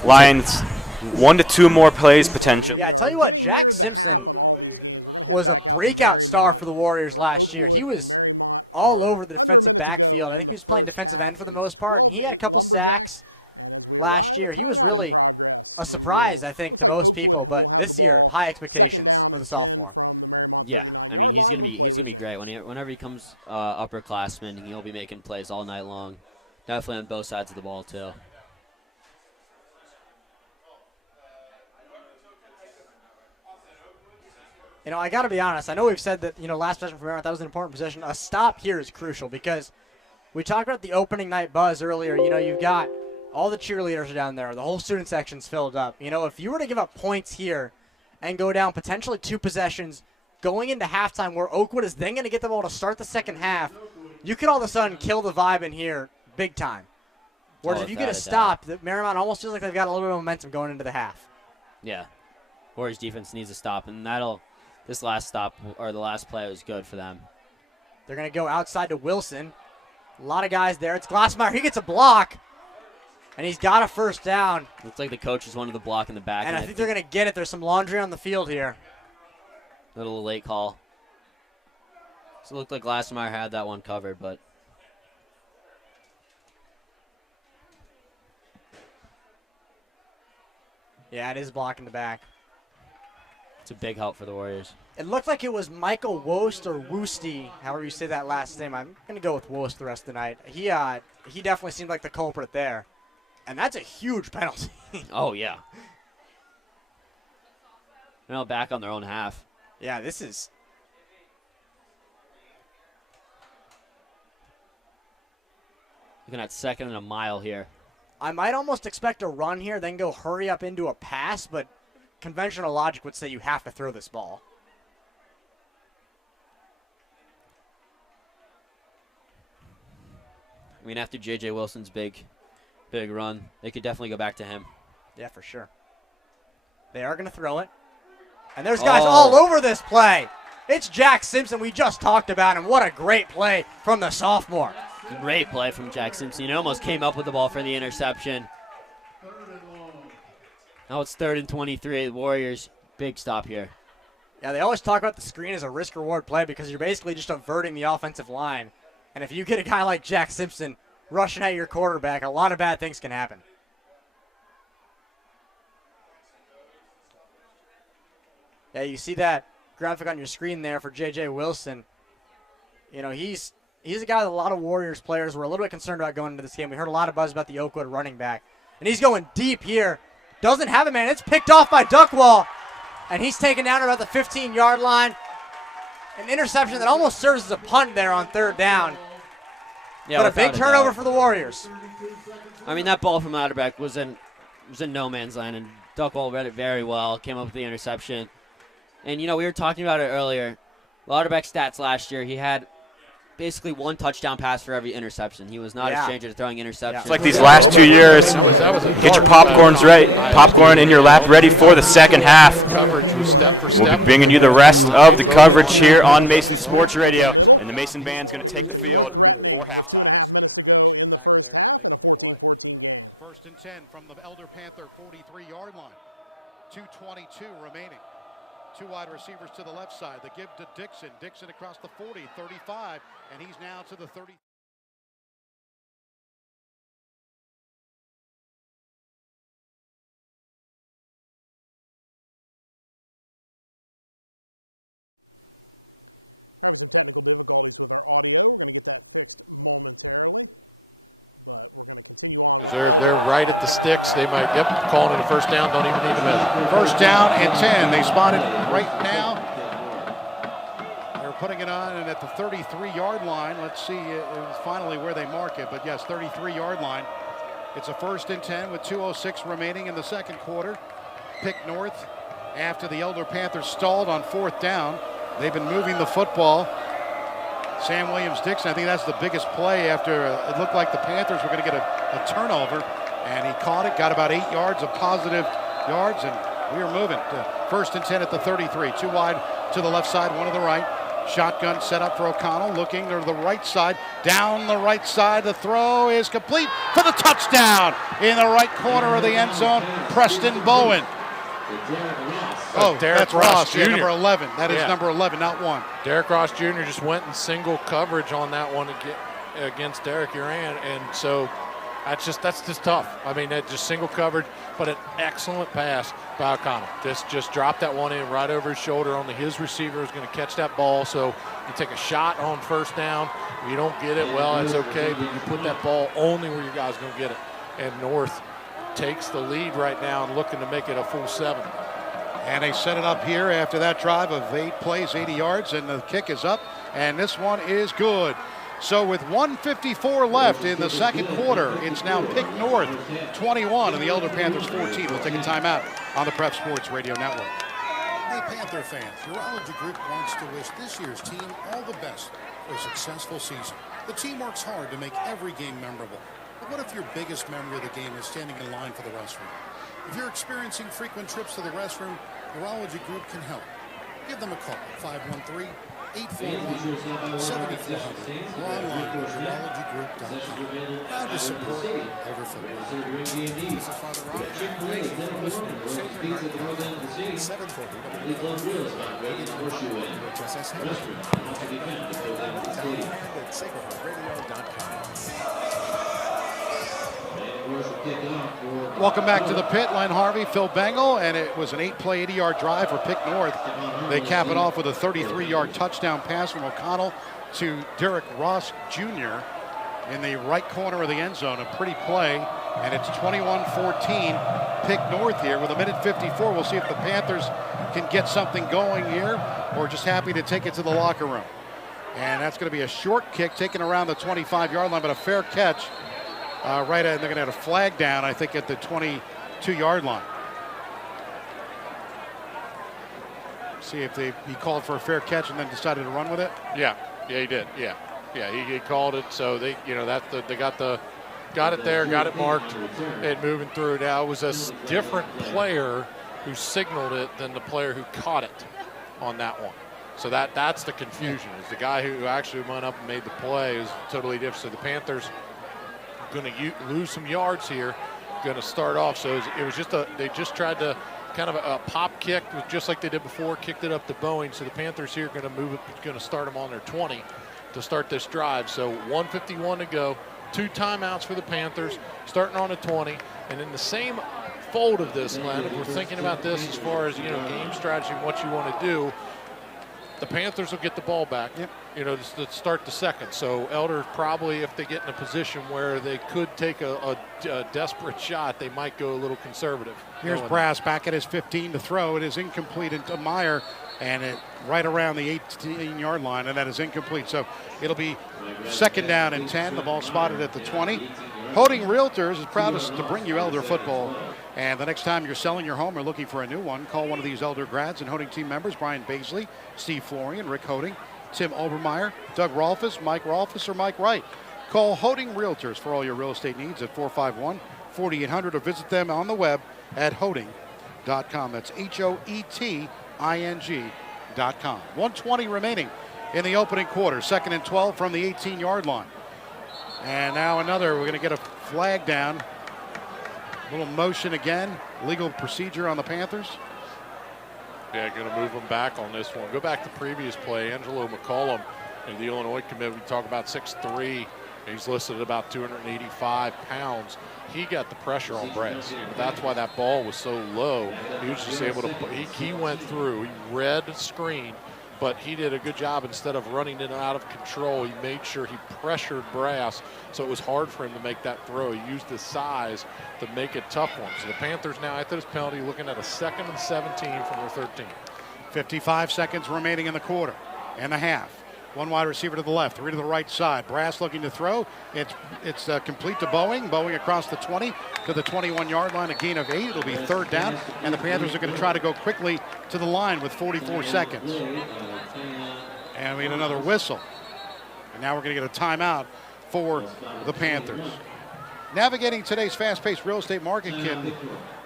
Lions 1 to 2 more plays potential. We are getting near the half on all these games. We're going to head back out to Marymount. Star for the Warriors last Oakwood year. He was and Marymount all are over the under a minute to backfield. go in the first half. For the It most is part. 12-8 Lumberjacks. And as we arrive, a timeout in progress. A surprise, I think. Looks like Oakwood will have the ball second down and 10 sophomore. from the Marymount 39-yard line when play resumes. Great. Whenever he comes upperclassman, he'll be making plays all night long. Definitely on both sides of the ball, too. You know, I got to be honest. I know we've said that, last possession for Marymount, that was an important possession. A stop here is crucial because we talked about the opening night buzz earlier. You've got all the cheerleaders are down there. The whole student section's filled up. If you were to give up points here and go down potentially 2 possessions going into halftime where Oakwood is then going to get the ball to start the second half, you could all of a sudden kill the vibe in here big time. Whereas if you get a stop, the Marymount almost feels like they've got a little bit of momentum going into the half. Yeah. Warriors defense needs a stop, and this last stop, or the last play, was good for them. They're going to go outside to Wilson. A lot of guys there. It's Glassmeyer. He gets a block, and he's got a first down. Looks like the coach is wanted the block in the back. And I think they're going to get it. There's some laundry on the field here. Little late call. So it looked like Glassmeyer had that one covered, but. Yeah, it is blocking the back. It's a big help for the Warriors. It looked like it was Michael Wost or Woosty, however you say that last name. I'm going to go with Wost the rest of the night. He definitely seemed like the culprit there. And that's a huge penalty. Oh, yeah. Back on their own half. Yeah, this is. Looking at second and a mile here. I might almost expect a run here, then go hurry up into a pass, but conventional logic would say you have to throw this ball. I mean, after J.J. Wilson's big run, they could definitely go back to him. Yeah, for sure. They are going to throw it. And there's guys all over this play. It's Jack Simpson. We just talked about him. What a great play from the sophomore. Great play from Jack Simpson. He almost came up with the ball for the interception. Now it's 3rd and 23. The Warriors, big stop here. Yeah, they always talk about the screen as a risk-reward play because you're basically just averting the offensive line. And if you get a guy like Jack Simpson rushing at your quarterback, a lot of bad things can happen. Yeah, you see that graphic on your screen there for J.J. Wilson. He's a guy that a lot of Warriors players were a little bit concerned about going into this game. We heard a lot of buzz about the Oakwood running back. And he's going deep here. Doesn't have a man. It's picked off by Duckwall. And he's taken down about the 15-yard line. An interception that almost serves as a punt there on 3rd down. Yeah, but a big turnover for the Warriors. I mean, that ball from Lauterbach was in no man's land, and Duckwall read it very well, came up with the interception. And, we were talking about it earlier. Lauterbach's stats last year, he had basically 1 touchdown pass for every interception. He was not a stranger to throwing interceptions. It's like these last 2 years. Get your popcorns ready. Popcorn in your lap ready for the second half. We'll be bringing you the rest of the coverage here on Mason Sports Radio. And the Mason Band's going to take Pickerington North threatening with 2.5 minutes to go in the first half and a 14-14 game. 1st and 10 from the Elder Panther 43-yard line. 2:22 remaining. 2 wide receivers to the left side. The give to Dixon. Dixon across the 40, 35, and he's now to the 30. We're having some technical difficulties with our audio. We're going to get that fixed momentarily. But we're going to continue on with Elder. They're right at the sticks. They might, calling it a first down. Don't even need to measure. 1st down and 10. They spot it right now. They're putting it on and at the 33-yard line. Let's see finally where they mark it. But yes, 33-yard line. It's a 1st and 10 with 2:06 remaining in the second quarter. Pick North after the Elder Panthers stalled on 4th down. They've been moving the football. Sam Williams-Dixon, I think that's the biggest play after it looked like the Panthers were going to get a turnover, and he caught it, got about 8 yards of positive yards, and we are moving to 1st and 10 at the 33. 2 wide to the left side, 1 to the right. Shotgun set up for O'Connell, looking to the right side, down the right side. The throw is complete for the touchdown in the right corner of the end zone. Preston Bowen. Oh, Derek that's Ross Ross, yeah, Jr. number 11. That is Yeah. number 11, not 1. Derek Ross Jr. just went in single coverage on that one against Derek Uran, and so that's just tough. I mean, that just single coverage, but an excellent pass by O'Connell. Just dropped that one in right over his shoulder. Only his receiver is going to catch that ball. So you take a shot on 1st down. If you don't get it, well, that's okay, but you put that ball only where your guy's going to get it. And North takes the lead right now and looking to make it a full 7. And they set it up here after that drive of 8 plays, 80 yards, and the kick is up, and this one is good. So with 1:54 left in the second quarter, it's now Pick North 21 and the Elder Panthers 14. We'll take a timeout on the Prep Sports Radio Network. Hey Panther fans, Urology Group wants to wish this year's team all the best for a successful season. The team works hard to make every game memorable. But what if your biggest memory of the game is standing in line for the restroom? If you're experiencing frequent trips to the restroom, Urology Group can help. Give them a call, 513-841-7400, or online at urologygroup.com. Proud to support Elder football. This is Father Rob. Thank you for listening to Sacred Heart Podcast, 740 Welcome back to the pit. Len Harvey, Phil Bengal, and it was an 8-play, 80-yard drive for Pick North. They cap it off with a 33-yard touchdown pass from O'Connell to Derek Ross Jr. in the right corner of the end zone. A pretty play, and it's 21-14 Pick North here with 1:54. We'll see if the Panthers can get something going here or just happy to take it to the locker room. And that's going to be a short kick taken around the 25-yard line, but a fair catch. Right at, they're going to have a flag down, I think, at the 22-yard line. See if he called for a fair catch and then decided to run with it. Yeah, he did. Yeah, he called it. So they, that's they got it there, got it marked, and moving through. Now it was a different player who signaled it than the player who caught it on that one. So that's the confusion. Is the guy who actually went up and made the play is totally different. So the Panthers going to lose some yards here, going to start off. So it was just they just tried to kind of a pop kick, just like they did before, kicked it up to Boeing. So the Panthers here are going to move it, going to start them on their 20 to start this drive. So 1:51 to go, 2 timeouts for the Panthers, starting on a 20. And in the same fold of this, Glenn, if we're thinking about this as far as, game strategy and what you want to do, the Panthers will get the ball back, to start the second. So Elder probably, if they get in a position where they could take a desperate shot, they might go a little conservative. Here's Brass back at his 15 to throw. It is incomplete into Meyer, and it right around the 18-yard line, and that is incomplete. So it'll be 2nd down and 10. The ball spotted at the 20. Holding Realtors is proudest to bring you Elder football. And the next time you're selling your home or looking for a new one, call one of these Elder grads and Holding team members, Brian Baisley, Steve Florian, Rick Holding, Tim Obermeyer, Doug Rolfus, Mike Rolfus, or Mike Wright. Call Holding Realtors for all your real estate needs at 451-4800 or visit them on the web at holding.com. That's HOETING.com. 1:20 remaining in the opening quarter. 2nd and 12 from the 18-yard line. And now we're going to get a flag down. Little motion again. Legal procedure on the Panthers. Yeah, going to move them back on this one. Go back to previous play. Angelo McCollum in the Illinois committee. We talk about 6'3". He's listed at about 285 pounds. He got the pressure on Brett. That's why that ball was so low. He was just able to, he went through. He read screen, but he did a good job. Instead of running in and out of control, he made sure he pressured Brass, so it was hard for him to make that throw. He used his size to make it tough one. So the Panthers now, after this penalty, looking at a 2nd and 17 from their 13. 55 seconds remaining in the quarter and a half. One wide receiver to the left, 3 to the right side. Brass looking to throw. It's complete to Boeing. Boeing across the 20 to the 21-yard line, a gain of 8. It'll be 3rd down, and the Panthers are going to try to go quickly to the line with 44 seconds. And we get another whistle. And now we're going to get a timeout for the Panthers. Navigating today's fast-paced real estate market can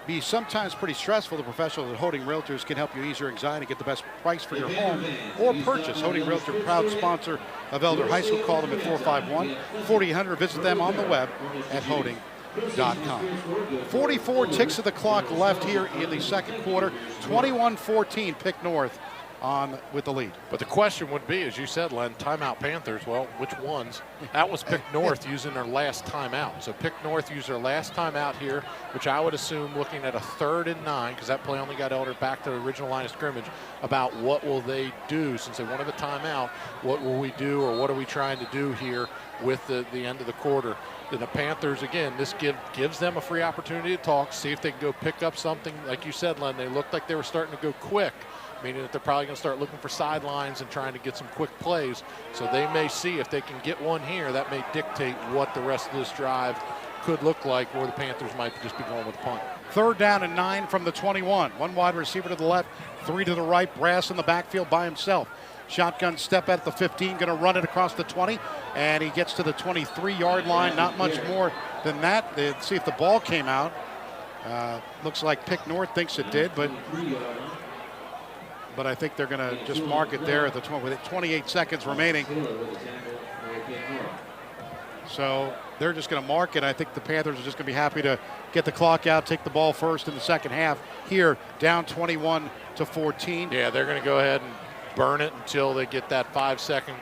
be sometimes pretty stressful. The professionals at Holding Realtors can help you ease your anxiety and get the best price for your home or purchase. Holding Realtor, proud sponsor of Elder High School. Call them at 451-4800. Visit them on the web at holding.com. 44 ticks of the clock left here in the second quarter. 21-14, Pick North on with the lead. But the question would be, as you said, Len, timeout Panthers. Well, which ones? That was Pick North using their last timeout. So Pick North used their last timeout here, which I would assume looking at a 3rd and 9, because that play only got Elder back to the original line of scrimmage, about what will they do since they wanted a timeout. What will we do, or what are we trying to do here with the end of the quarter? And the Panthers, again, this gives them a free opportunity to talk, see if they can go pick up something. Like you said, Len, they looked like they were starting to go quick, meaning that they're probably going to start looking for sidelines and trying to get some quick plays. So they may see if they can get one here, that may dictate what the rest of this drive could look like, or the Panthers might just be going with a punt. 3rd down and 9 from the 21. One wide receiver to the left, 3 to the right. Brass in the backfield by himself. Shotgun step at the 15, going to run it across the 20, and he gets to the 23-yard line. Not much more than that. Let's see if the ball came out. Looks like Pick North thinks it did, but I think they're going to just mark it there at the 20 with 28 seconds remaining. So they're just going to mark it. I think the Panthers are just going to be happy to get the clock out, take the ball first in the second half. Here, down 21-14. Yeah, they're going to go ahead and burn it until they get that 5-second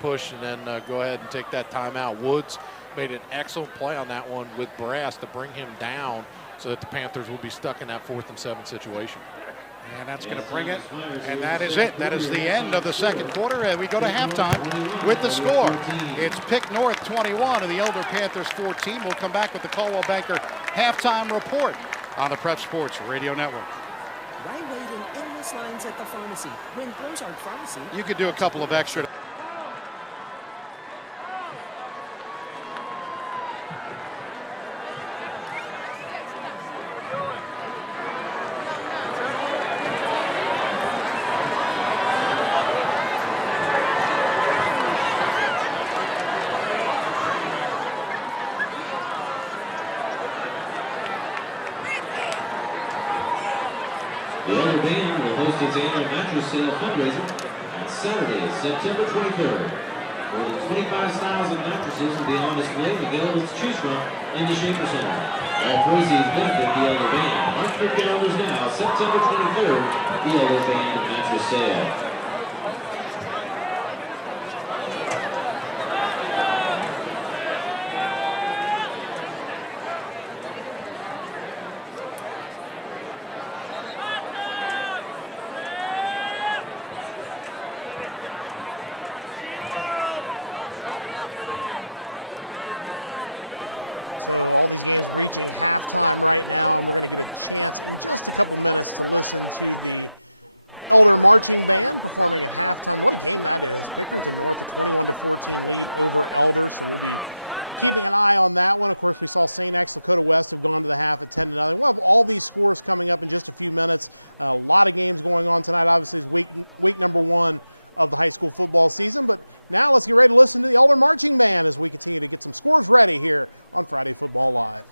push, and then go ahead and take that timeout. Woods made an excellent play on that one with Brass to bring him down so that the Panthers will be stuck in that 4th and 7 situation. And that's going to bring it, and that is it. That is the end of the second quarter, and we go to halftime with the score. It's Pick North 21 and the Elder Panthers 14. We'll come back with the Coldwell Banker halftime report on the Prep Sports Radio Network. Why wait in endless lines at the pharmacy when Grosart Pharmacy? You could do a couple of extra. The Elder Band will host its annual mattress sale fundraiser on Saturday, September 23rd. More than 25 styles of mattresses will be on display available to choose from in the Schaefer Center. All proceeds benefit the Elder Band. Mark your calendars now, September 23rd, the Elder Band mattress sale. So all these games reaching halftime right now, and we're going to get a chance in just a couple minutes to listen to the Elder Marching Band performing at halftime. What a game that is. Pickerington North, a 21-14 lead over Elder, so we'll be keeping an eye on that one. Of course, we saw St. X Lakota West have gone to the half at 10-0. We'll have all these scores coming up in just a few minutes. A lot of games going on tonight. Obviously, it's week number 1 of the high school football season, but now let's get ready to listen to the Elder Marching Band as we continue to get some scores ready here on Friday Football Live.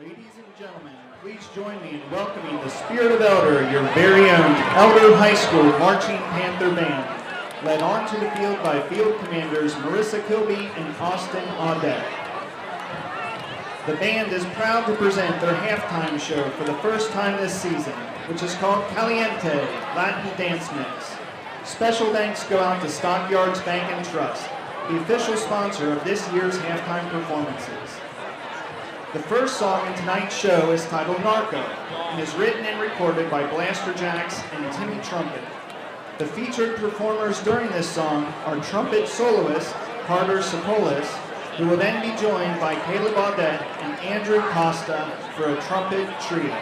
Ladies and gentlemen, please join me in welcoming the Spirit of Elder, your very own Elder High School Marching Panther Band, led onto the field by Field Commanders Marissa Kilby and Austin Audette. The band is proud to present their halftime show for the first time this season, which is called Caliente Latin Dance Mix. Special thanks go out to Stockyards Bank and Trust, the official sponsor of this year's halftime performances. The first song in tonight's show is titled Narco and is written and recorded by Blaster Jacks and Timmy Trumpet. The featured performers during this song are trumpet soloist Carter Sokolis, who will then be joined by Caleb Audette and Andrew Costa for a trumpet trio.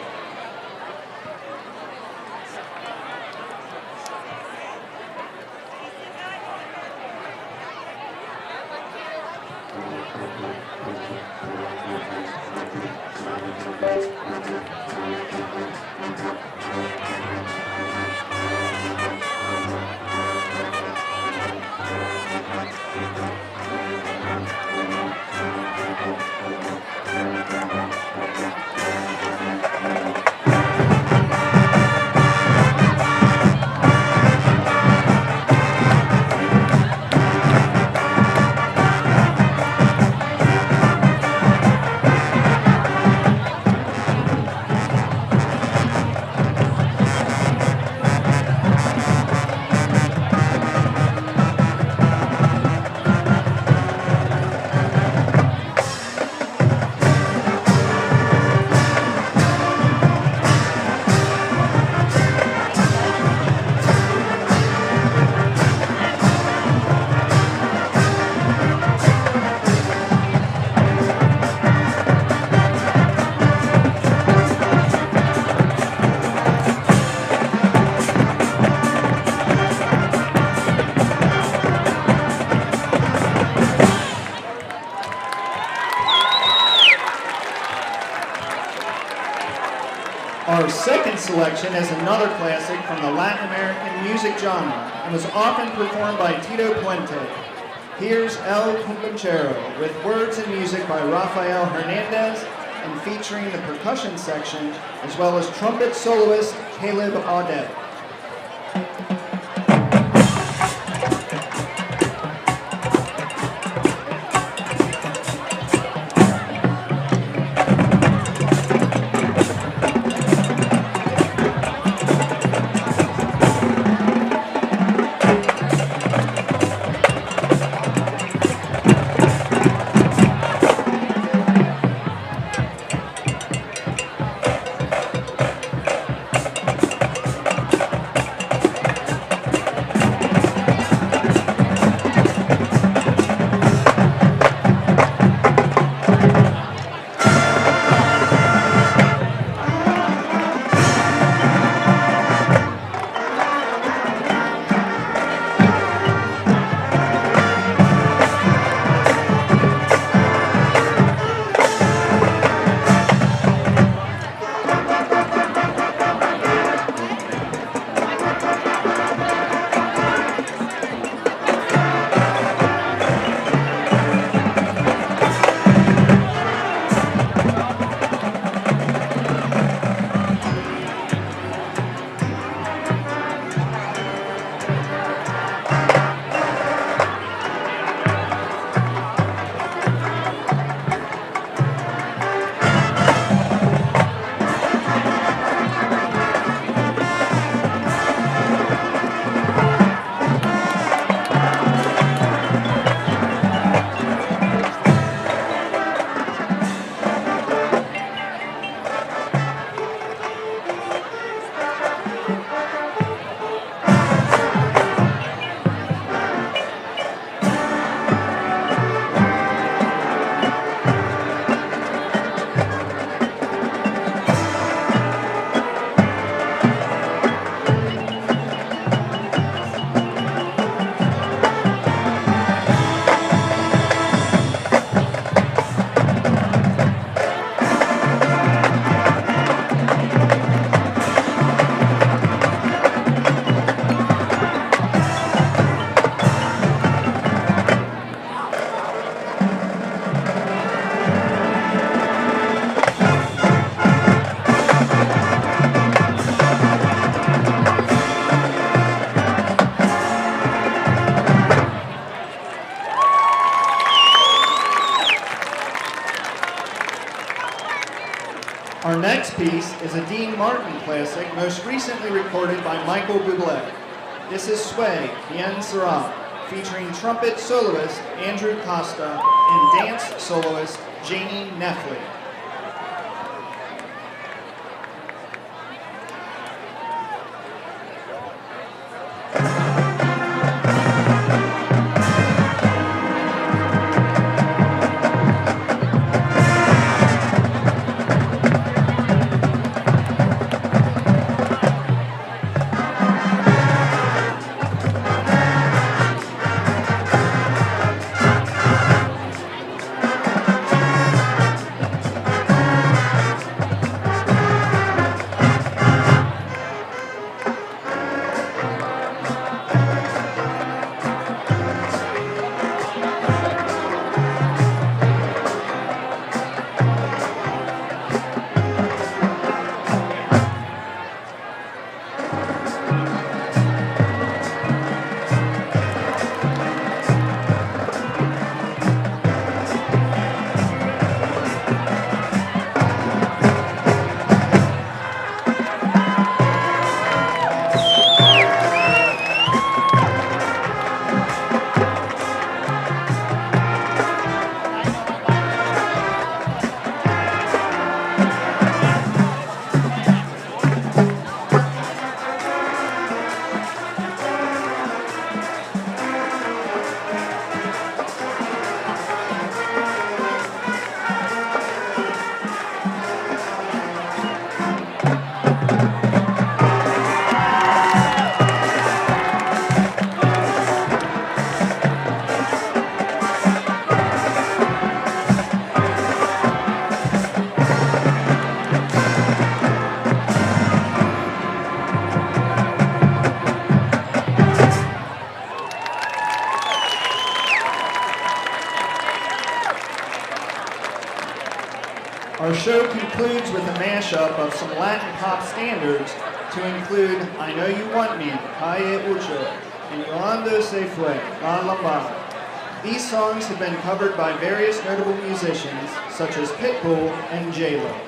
Our second selection is another classic from the Latin American music genre and was often performed by Tito Puente. Here's El Cumbanchero with words and music by Rafael Hernandez and featuring the percussion section as well as trumpet soloist Caleb Audette. Our next piece is a Dean Martin classic, most recently recorded by Michael Bublé. This is Sway, Bien Sera, featuring trumpet soloist Andrew Costa and dance soloist Janie Neffley. Our show concludes with a mashup of some Latin pop standards to include I Know You Want Me, Calle Ocho, and Yolando Se Fue, La Lambada. These songs have been covered by various notable musicians such as Pitbull and J-Lo.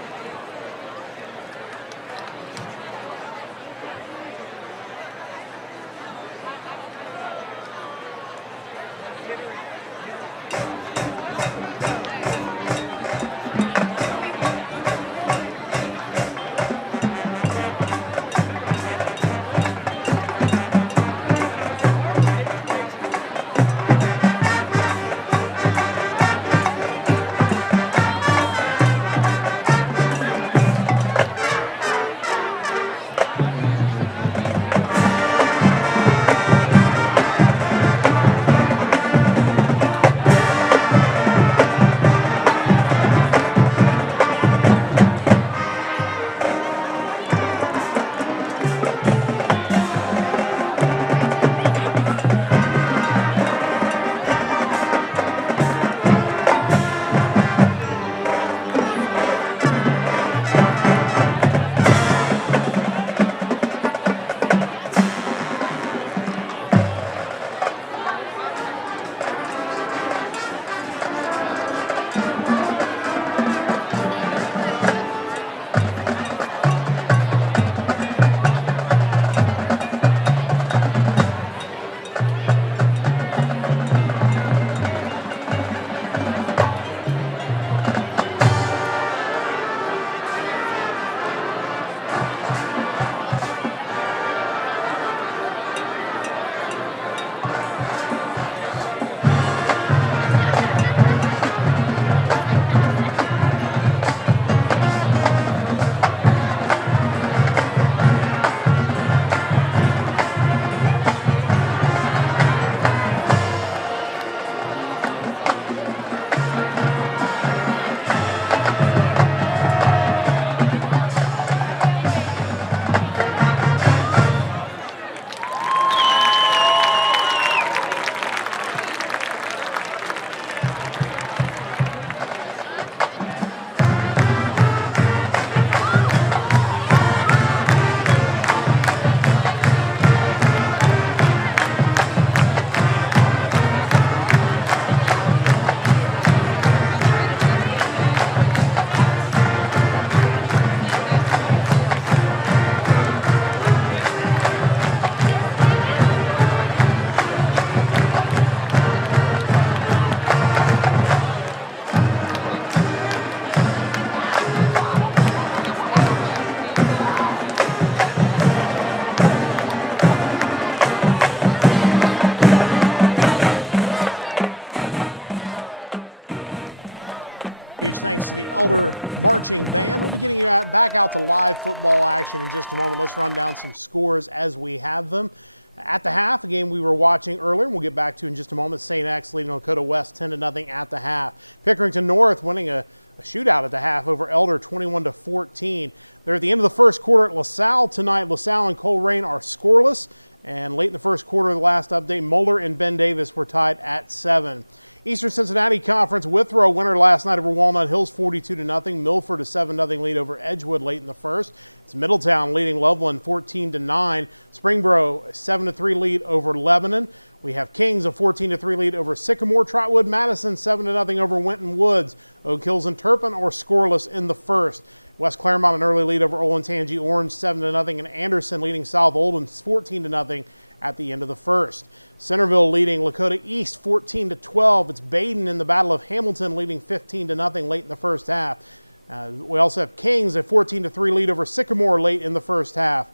Huge thanks to the Elder Marching Band. We'll be getting you back out to live football action in just a moment. Let's run down some scores as we have them. At the half, a game we were watching earlier, and we'll get back to in just a moment. St. X leading Lakota West 10-0 at the half. Pickerington North winning a shootout at the half over Elder 21-14. They're at the end of the first quarter at LaSalle tonight. LaSalle and Colerain are scoreless. And late in the first quarter of the last update, Moeller and Ben Davis were tied at 7. Eastern Cincinnati Conference, Withrow winner last night over Walnut Hills 42-0. Milford a 7-0 lead over Edgewood late in the first. It's Middletown leading Loveland 14-9. Springboro a 7-3 lead over Lebanon. We have Kings a 14-3 lead over Sycamore. Trotwood Madison 7-0 over Winton Woods. Oak Hills and Turpin are scoreless in the first. West Claremont an early lead over Olentangy Orange 7-0, and Anderson leading South Oldham 14-0 at the end of the first. Centerville leading Lakota East 14-12. It's Baden in the Battle of Hamilton leading 15-0 late in the first half. We also have Kings a 14-3 lead over Sycamore late in the first half.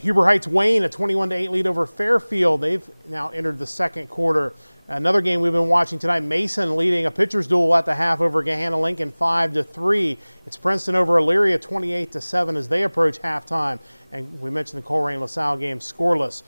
Huber Heights Wayne a 21-8 lead over Fairfield. They've now entered the second quarter. Another game we've been watching tonight, Mason leading a pitcher's duel at the half over Gahanna Lincoln 5-3. It's Princeton over Elyria 28-7 as they approach halftime. And we mentioned the Colerain LaSalle game scoreless.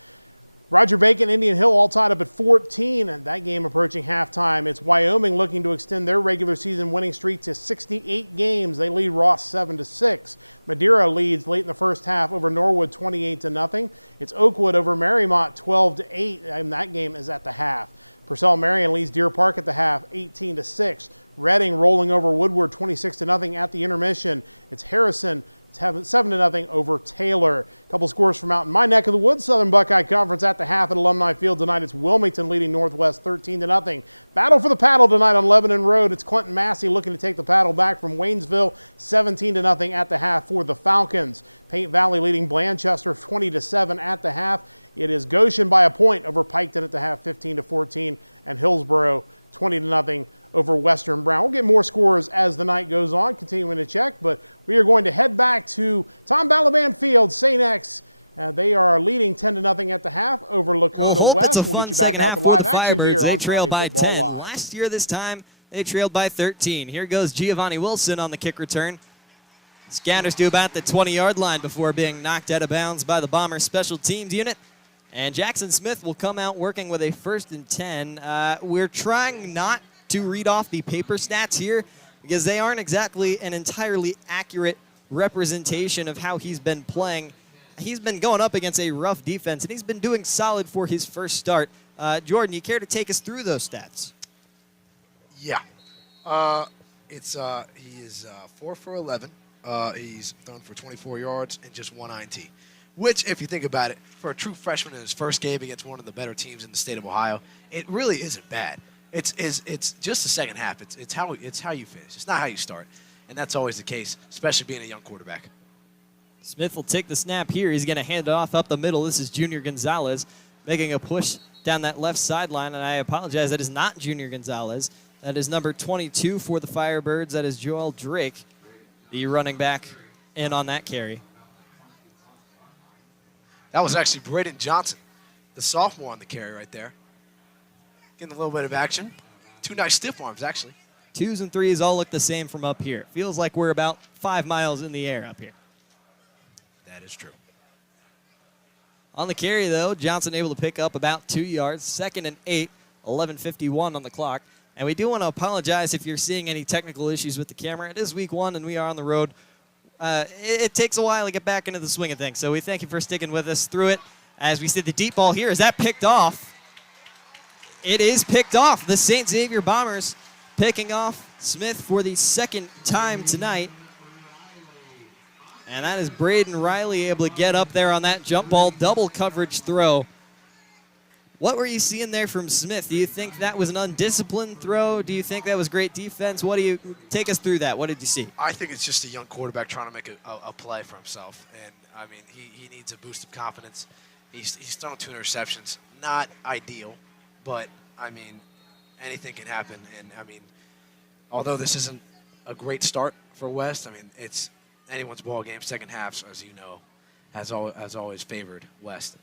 Roger Bacon, Indian Hill all tied up at 14, and that game approaching halftime. It's Wyoming looking to extend their regular season winning streak to 68 games. They lead Ross 7-6. Madeira leads late in the first half over Norwood 28-0. It's Oakwood over Marymount 12-8, and that game is at the half. Purcell Marion leads Deer Park at the half, 18-6. Reading rolling over Woodward, 26-0 at the intermission. It's Harrison 7-0 over Taylor. A couple scores from out in my neck of the woods. Southern Buckeye Conference at the half at Alumni Field tonight. It's Wilmington leading Northwest 13-0. Battle for the paddle tonight on Lebanon Road. It's Clinton Massey looking to take the paddle back from Waynesville. 17-0 at the half for the Falcons. Paint Valley leading Blanchester 20-7 at the half. It is Goshen by a point over Piketon at the half, 15-14, and Hillsboro 20-0 over Western Brown. We'll get more scores as the night goes on, continuing to check, but we are going to head back to Tom Balaban Field. St. X, they are leading 10-0 at the half over Lakota West. It's a fun second half for the Firebirds. They trailed by 10. Last year, this time, they trailed by 13. Here goes Giovanni Wilson on the kick return. Scatters to about the 20-yard line before being knocked out of bounds by the Bombers special teams unit. And Jackson Smith will come out working with a 1st and 10. We're trying not to read off the paper stats here because they aren't exactly an entirely accurate representation of how he's been playing. He's been going up against a rough defense, and he's been doing solid for his first start. Jordan, you care to take us through those stats? Yeah. He is 4 for 11. He's thrown for 24 yards and just 1 INT, which, if you think about it, for a true freshman in his first game against one of the better teams in the state of Ohio, it really isn't bad. It's just the second half. It's how you finish. It's not how you start, and that's always the case, especially being a young quarterback. Smith will take the snap here. He's going to hand it off up the middle. This is Junior Gonzalez making a push down that left sideline, and I apologize. That is not Junior Gonzalez. That is number 22 for the Firebirds. That is Joel Drake, the running back, in on that carry. That was actually Braden Johnson, the sophomore on the carry right there. Getting a little bit of action. 2 nice stiff arms, actually. 2s and 3s all look the same from up here. Feels like we're about 5 miles in the air up here. That is true. On the carry, though, Johnson able to pick up about 2 yards. 2nd and 8, 11:51 on the clock. And we do want to apologize if you're seeing any technical issues with the camera. It is week 1, and we are on the road. It takes a while to get back into the swing of things, so we thank you for sticking with us through it. As we see the deep ball here, is that picked off? It is picked off. The St. Xavier Bombers picking off Smith for the 2nd time tonight. And that is Braden Riley able to get up there on that jump ball, double coverage throw. What were you seeing there from Smith? Do you think that was an undisciplined throw? Do you think that was great defense? What do you take us through that? What did you see? I think it's just a young quarterback trying to make a play for himself. And, I mean, he needs a boost of confidence. He's thrown 2 interceptions. Not ideal, but, I mean, anything can happen. And, I mean, although this isn't a great start for West, I mean, it's anyone's ball game. Second half, as you know, has always favored West.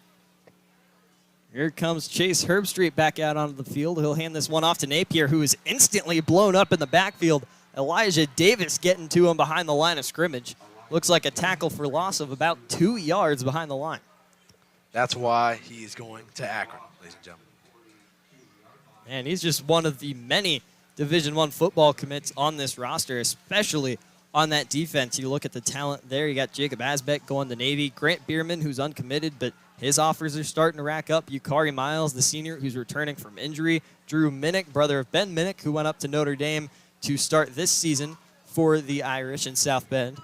Here comes Chase Herbstreet back out onto the field. He'll hand this one off to Napier, who is instantly blown up in the backfield. Elijah Davis getting to him behind the line of scrimmage. Looks like a tackle for loss of about 2 yards behind the line. That's why he is going to Akron, ladies and gentlemen. And he's just one of the many Division I football commits on this roster, especially on that defense. You look at the talent there. You got Jacob Asbeck going to Navy. Grant Bierman, who's uncommitted, but his offers are starting to rack up. Yukari Miles, the senior, who's returning from injury. Drew Minnick, brother of Ben Minnick, who went up to Notre Dame to start this season for the Irish in South Bend.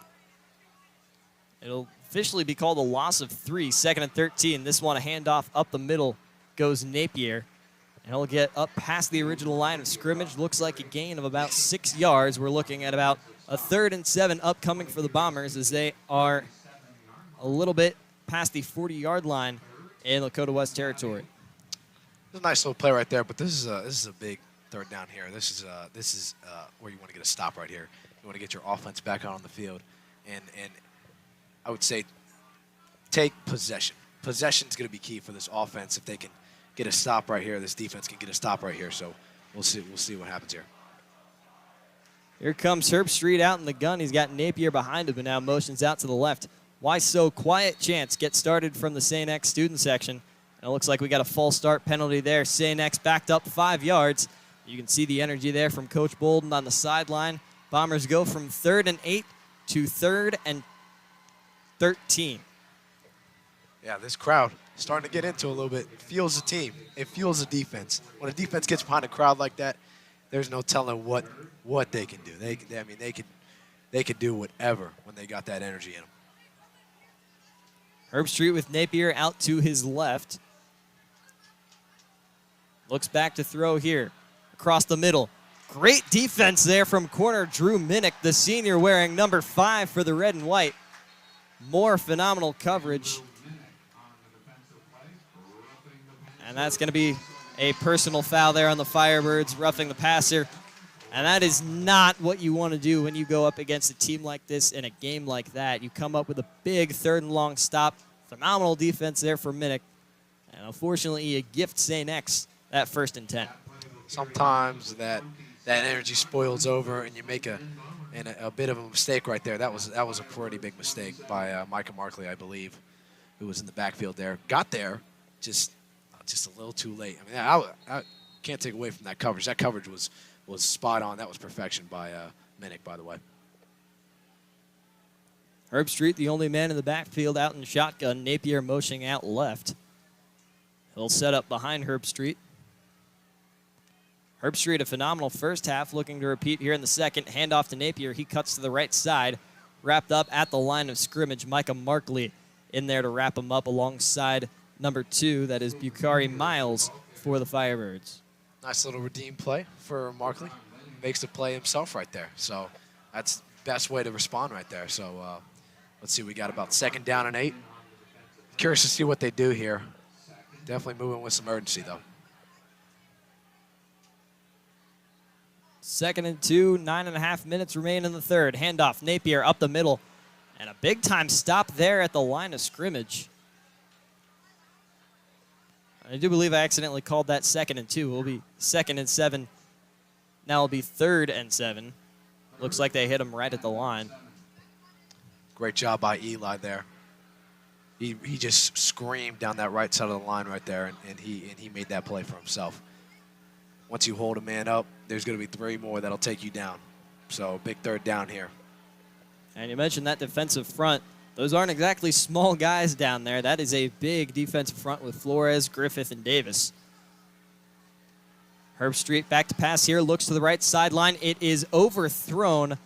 It'll officially be called a loss of 3, 2nd and 13. This one, a handoff up the middle, goes Napier. And he'll get up past the original line of scrimmage. Looks like a gain of about 6 yards. We're looking at about a 3rd and 7 upcoming for the Bombers as they are a little bit past the 40-yard line in Lakota West territory. It's a nice little play right there, but this is a big 3rd down here. This is where you want to get a stop right here. You want to get your offense back out on the field, and I would say take possession. Possession is going to be key for this offense. If they can get a stop right here, this defense can get a stop right here. So we'll see what happens here. Here comes Herbstreet out in the gun. He's got Napier behind him, and now motions out to the left. Why so quiet chance gets started from the St. X student section. And it looks like we got a false start penalty there. St. X backed up 5 yards. You can see the energy there from Coach Bolden on the sideline. Bombers go from 3rd and 8 to 3rd and 13. Yeah, this crowd starting to get into a little bit. It fuels the team. It fuels the defense. When a defense gets behind a crowd like that, there's no telling what they can do. They could do whatever when they got that energy in them. Herbstreit with Napier out to his left. Looks back to throw here. Across the middle. Great defense there from corner Drew Minnick, the senior wearing number 5 for the red and white. More phenomenal coverage. And that's going to be a personal foul there on the Firebirds, roughing the passer. And that is not what you want to do when you go up against a team like this in a game like that. You come up with a big 3rd and long stop. Phenomenal defense there for Minnick. And unfortunately, you gift St. X that 1st and 10. Sometimes that energy spoils over and you make a bit of a mistake right there. That was a pretty big mistake by Micah Markley, I believe, who was in the backfield there. Got there, just a little too late. I mean, I can't take away from that coverage. That coverage was spot on. That was perfection by Minnick, by the way. Herbstreit, the only man in the backfield, out in shotgun. Napier motioning out left. He'll set up behind Herbstreit. Herbstreit, a phenomenal first half, looking to repeat here in the second. Handoff to Napier. He cuts to the right side. Wrapped up at the line of scrimmage. Micah Markley in there to wrap him up alongside number 2. That is Bukhari Miles for the Firebirds. Nice little redeem play for Markley. Makes the play himself right there. So that's the best way to respond right there. So let's see. We got about 2nd down and 8. Curious to see what they do here. Definitely moving with some urgency, though. 2nd and 2, 9.5 minutes remain in the third. Handoff, Napier up the middle. And a big-time stop there at the line of scrimmage. I do believe I accidentally called that 2nd and 2. It will be 2nd and 7. Now it'll be 3rd and 7. Looks like they hit him right at the line. Great job by Eli there. He just screamed down that right side of the line right there, and he made that play for himself. Once you hold a man up, there's going to be 3 more that'll take you down. So big 3rd down here. And you mentioned that defensive front. Those aren't exactly small guys down there. That is a big defensive front with Flores, Griffith, and Davis. Herbstreit back to pass here, looks to the right sideline. It is overthrown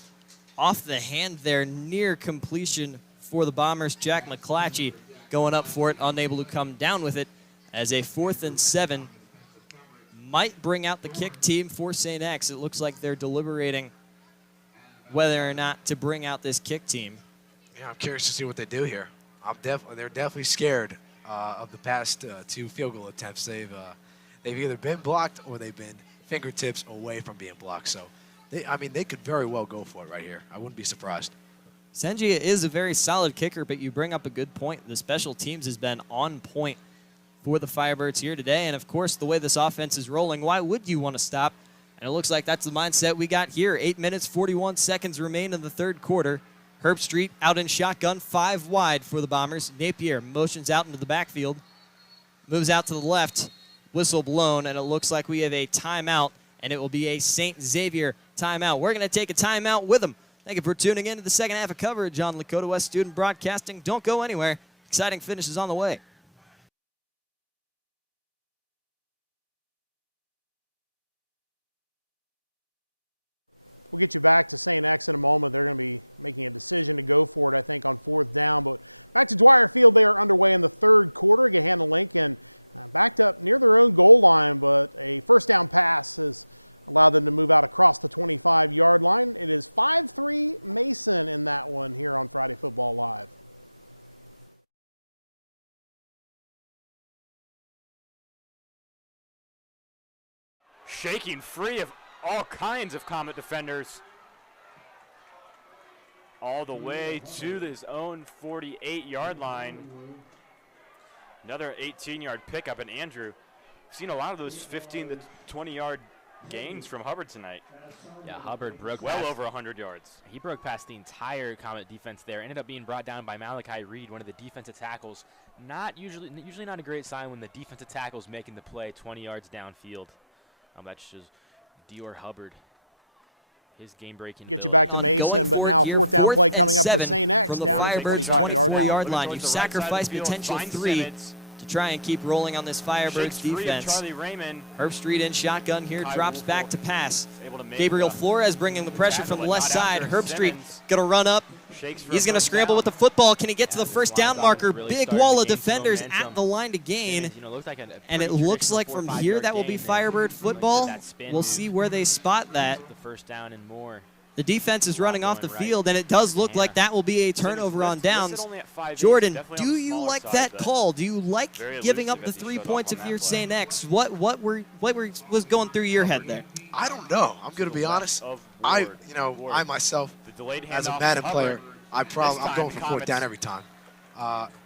off the hand there, near completion for the Bombers. Jack McClatchy going up for it, unable to come down with it, as a 4th and 7 might bring out the kick team for St. X. It looks like they're deliberating whether or not to bring out this kick team. Yeah, I'm curious to see what they do here. They're definitely scared of the past 2 field goal attempts. They've either been blocked or they've been fingertips away from being blocked. So, they could very well go for it right here. I wouldn't be surprised. Sengia is a very solid kicker, but you bring up a good point. The special teams has been on point for the Firebirds here today. And, of course, the way this offense is rolling, why would you want to stop? And it looks like that's the mindset we got here. 8 minutes, 41 seconds remain in the 3rd quarter. Herbstreit out in shotgun, 5 wide for the Bombers. Napier motions out into the backfield, moves out to the left, whistle blown, and it looks like we have a timeout, and it will be a St. Xavier timeout. We're going to take a timeout with them. Thank you for tuning in to the second half of coverage on Lakota West Student Broadcasting. Don't go anywhere. Exciting finishes on the way. We'll get you back to St. X in a moment. They're going to be making a decision to go for it, I think, on 4th down. But back to Dwyer Field. They are underway in the 3rd quarter. Gahanna Lincoln backed up near their own goal line, but a 1st down pass has allowed them to move out across the 25-yard line. It is 5-3 Mason in that one here on Friday Football Live. Shaking free of all kinds of Comet defenders. All the way to his own 48-yard line. Another 18-yard pickup, and Andrew, we've seen a lot of those 15 to 20-yard gains from Hubbard tonight. Yeah, Hubbard broke well over 100 yards. He broke past the entire Comet defense there. Ended up being brought down by Malachi Reed, one of the defensive tackles. Usually not a great sign when the defensive tackle's making the play 20 yards downfield. That's just Dior Hubbard. His game-breaking. Get you back to Mason, but now 4th down play coming up for St. X down at the 25-yard line. You've sacrificed potential 3 to to try and keep rolling on this Firebirds defense. Charlie Raymond. Herbstreit in shotgun here, drops back to pass. Able to make Gabriel the Flores bringing the pressure from the left side. after Herbstreit Simmons. going to run up. He's going to scramble with the football. Can he get to the first down marker? Big wall of defenders at the line to gain. And it looks like from here that will be Firebird football. We'll see where they spot that. The first down and more. The defense is running off the field, and it does look like that will be a turnover on downs. Jordan, do you like that call? Do you like giving up the 3 points if you're St. X? What was going through your head there? I don't know. I'm going to be honest. I myself, as a Madden player, I'm going for fourth down every time.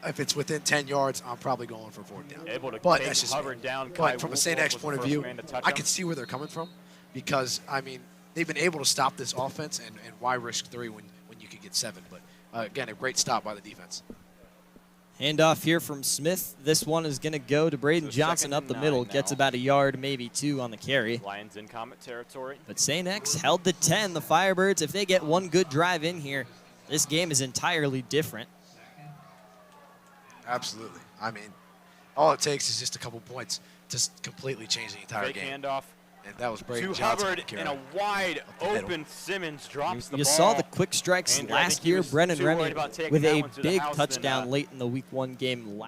If it's within 10 yards, I'm probably going for fourth down. But that's just me. But from a St. X point of view, I can see where they're coming from because, I mean, they've been able to stop this offense, and why risk 3 when you could get 7? But, again, a great stop by the defense. Handoff here from Smith. This one is going to go to Braden Johnson up the middle. Gets about a yard, maybe 2 on the carry. Lions in Comet territory. But St. X held the 10. The Firebirds, if they get one good drive in here, this game is entirely different. Absolutely. I mean, all it takes is just a couple points to completely change the entire Fake game. handoff. And that was Braden To Johnson. Hubbard, and a wide open Simmons drops the ball. You saw the quick strikes Andrew, I last think he year. was Brennan too worried Remy about taking with that a one to the big house touchdown than, late in the Week 1 game.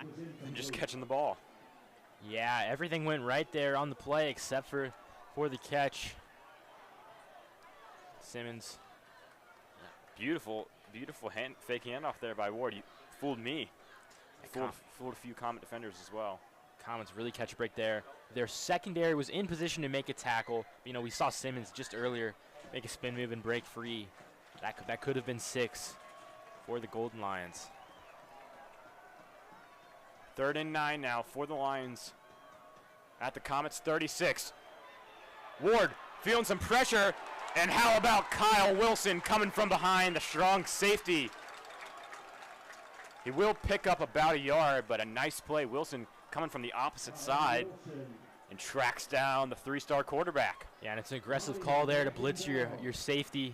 And just catching the ball. Yeah, everything went right there on the play except for the catch. Simmons. Beautiful fake handoff there by Ward. You fooled me. Fooled a few Comet defenders as well. Comets really catch a break there. Their secondary was in position to make a tackle. You know, we saw Simmons just earlier make a spin move and break free. That could have been 6 for the Golden Lions. 3rd and 9 now for the Lions at the Comets 36. Ward feeling some pressure, and how about Kyle Wilson coming from behind, the strong safety. He will pick up about a yard, but a nice play. Wilson coming from the opposite side and tracks down the 3-star quarterback. Yeah, and it's an aggressive call there to blitz your safety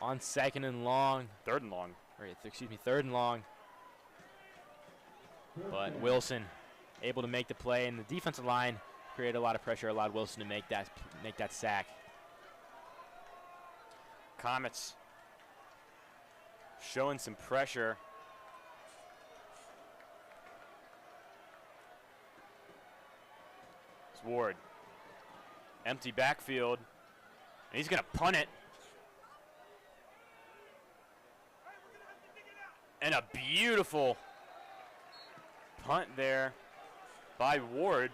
on 2nd and long. 3rd and long. Excuse me, 3rd and long. But Wilson able to make the play, and the defensive line created a lot of pressure, allowed Wilson to make that sack. Comets showing some pressure. It's Ward. Empty backfield. And he's going to punt it. And a beautiful punt there by Ward.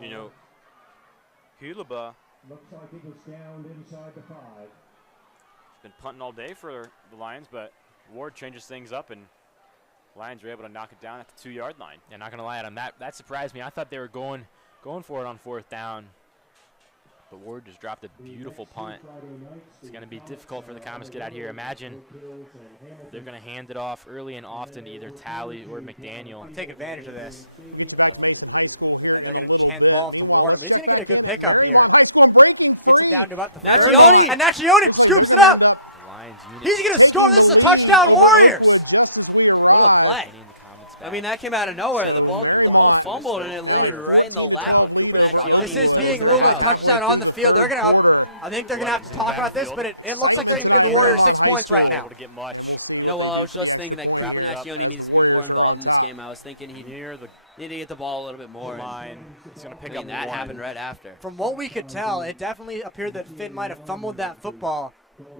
You know, Hulaba looks like it was down inside the 5. Been punting all day for the Lions, but Ward changes things up, and Lions were able to knock it down at the 2-yard line. Yeah, not gonna lie, Adam, that surprised me. I thought they were going for it on 4th down, but Ward just dropped a beautiful punt. It's gonna be difficult for the Comets to get out here. Imagine they're gonna hand it off early and often to either Talley or McDaniel. Take advantage of this. We'll get you back to Mason High School here in a little bit. Meanwhile, let's check back in at Marymount High School and breaking free. Marymount looks like they're going to end up taking the lead over Oakwood just as we arrive. I mean, that came out of nowhere. So Marymount now a 14-12 lead over Oakwood as they're about halfway through the 3rd quarter. I think they're going to have to talk about this, but it excitement tonight at Marymount High School, and we'll see what they do for the extra point here as the Warriors are on top. I was thinking he need to get the ball a little bit more. He's going to pick up that one. happened right after. From what we could tell, it definitely appeared that Finn might have fumbled that football,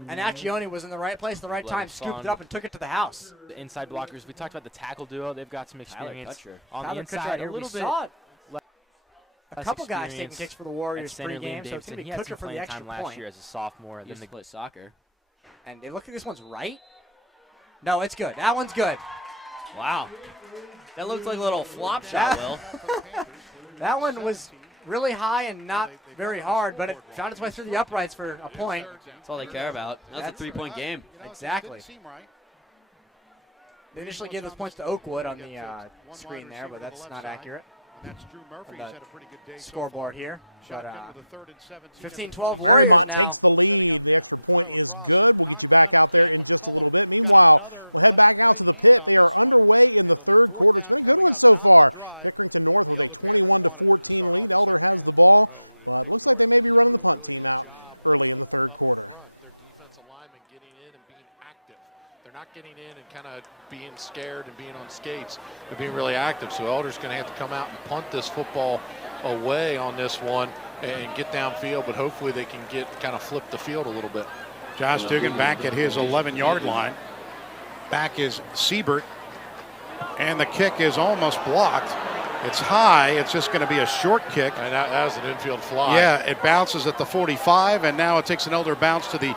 and Accioni was in the right place at the right time, scooped it up and took it to the house. The inside blockers, we talked about the tackle duo. They've got some experience on Tyler the inside. Kutcher, A little bit. A couple guys taking kicks for the Warriors spring game, so it's going to be Kutcher for the extra time last point. year as a sophomore. He used to play soccer. And they look like this one's right. No, it's good. That one's good. Wow. That looked like a little flop shot, Will. That one was really high and not very hard, but it found its way through the uprights for a point. That's all they care about. That's a 3-point game. Exactly. They initially gave those points to Oakwood on the screen there, but that's not accurate. That's Drew Murphy. He's had a pretty good day scoreboard here. But, Shotgun with a 3rd and 17. 15-12. Marymount takes the lead. The extra point is good. We'll get you back out there in just a little bit. Meanwhile, we'll head back out to the pit. They are underway in the 3rd quarter. It's been a good one so far. Pickerington North with a 21-14 lead. Elder has the ball, but looks like they may be running the punt team out early in the 3rd quarter. Getting in and kind of being scared and being on skates, but being really active. So Elder's going to have to come out and punt this football away on this one and get downfield, but hopefully they can kind of flip the field a little bit. Josh Dugan back at his 11-yard line. Back is Siebert, and the kick is almost blocked. It's high. It's just going to be a short kick. And that was an infield fly. Yeah, it bounces at the 45, and now it takes an Elder bounce to the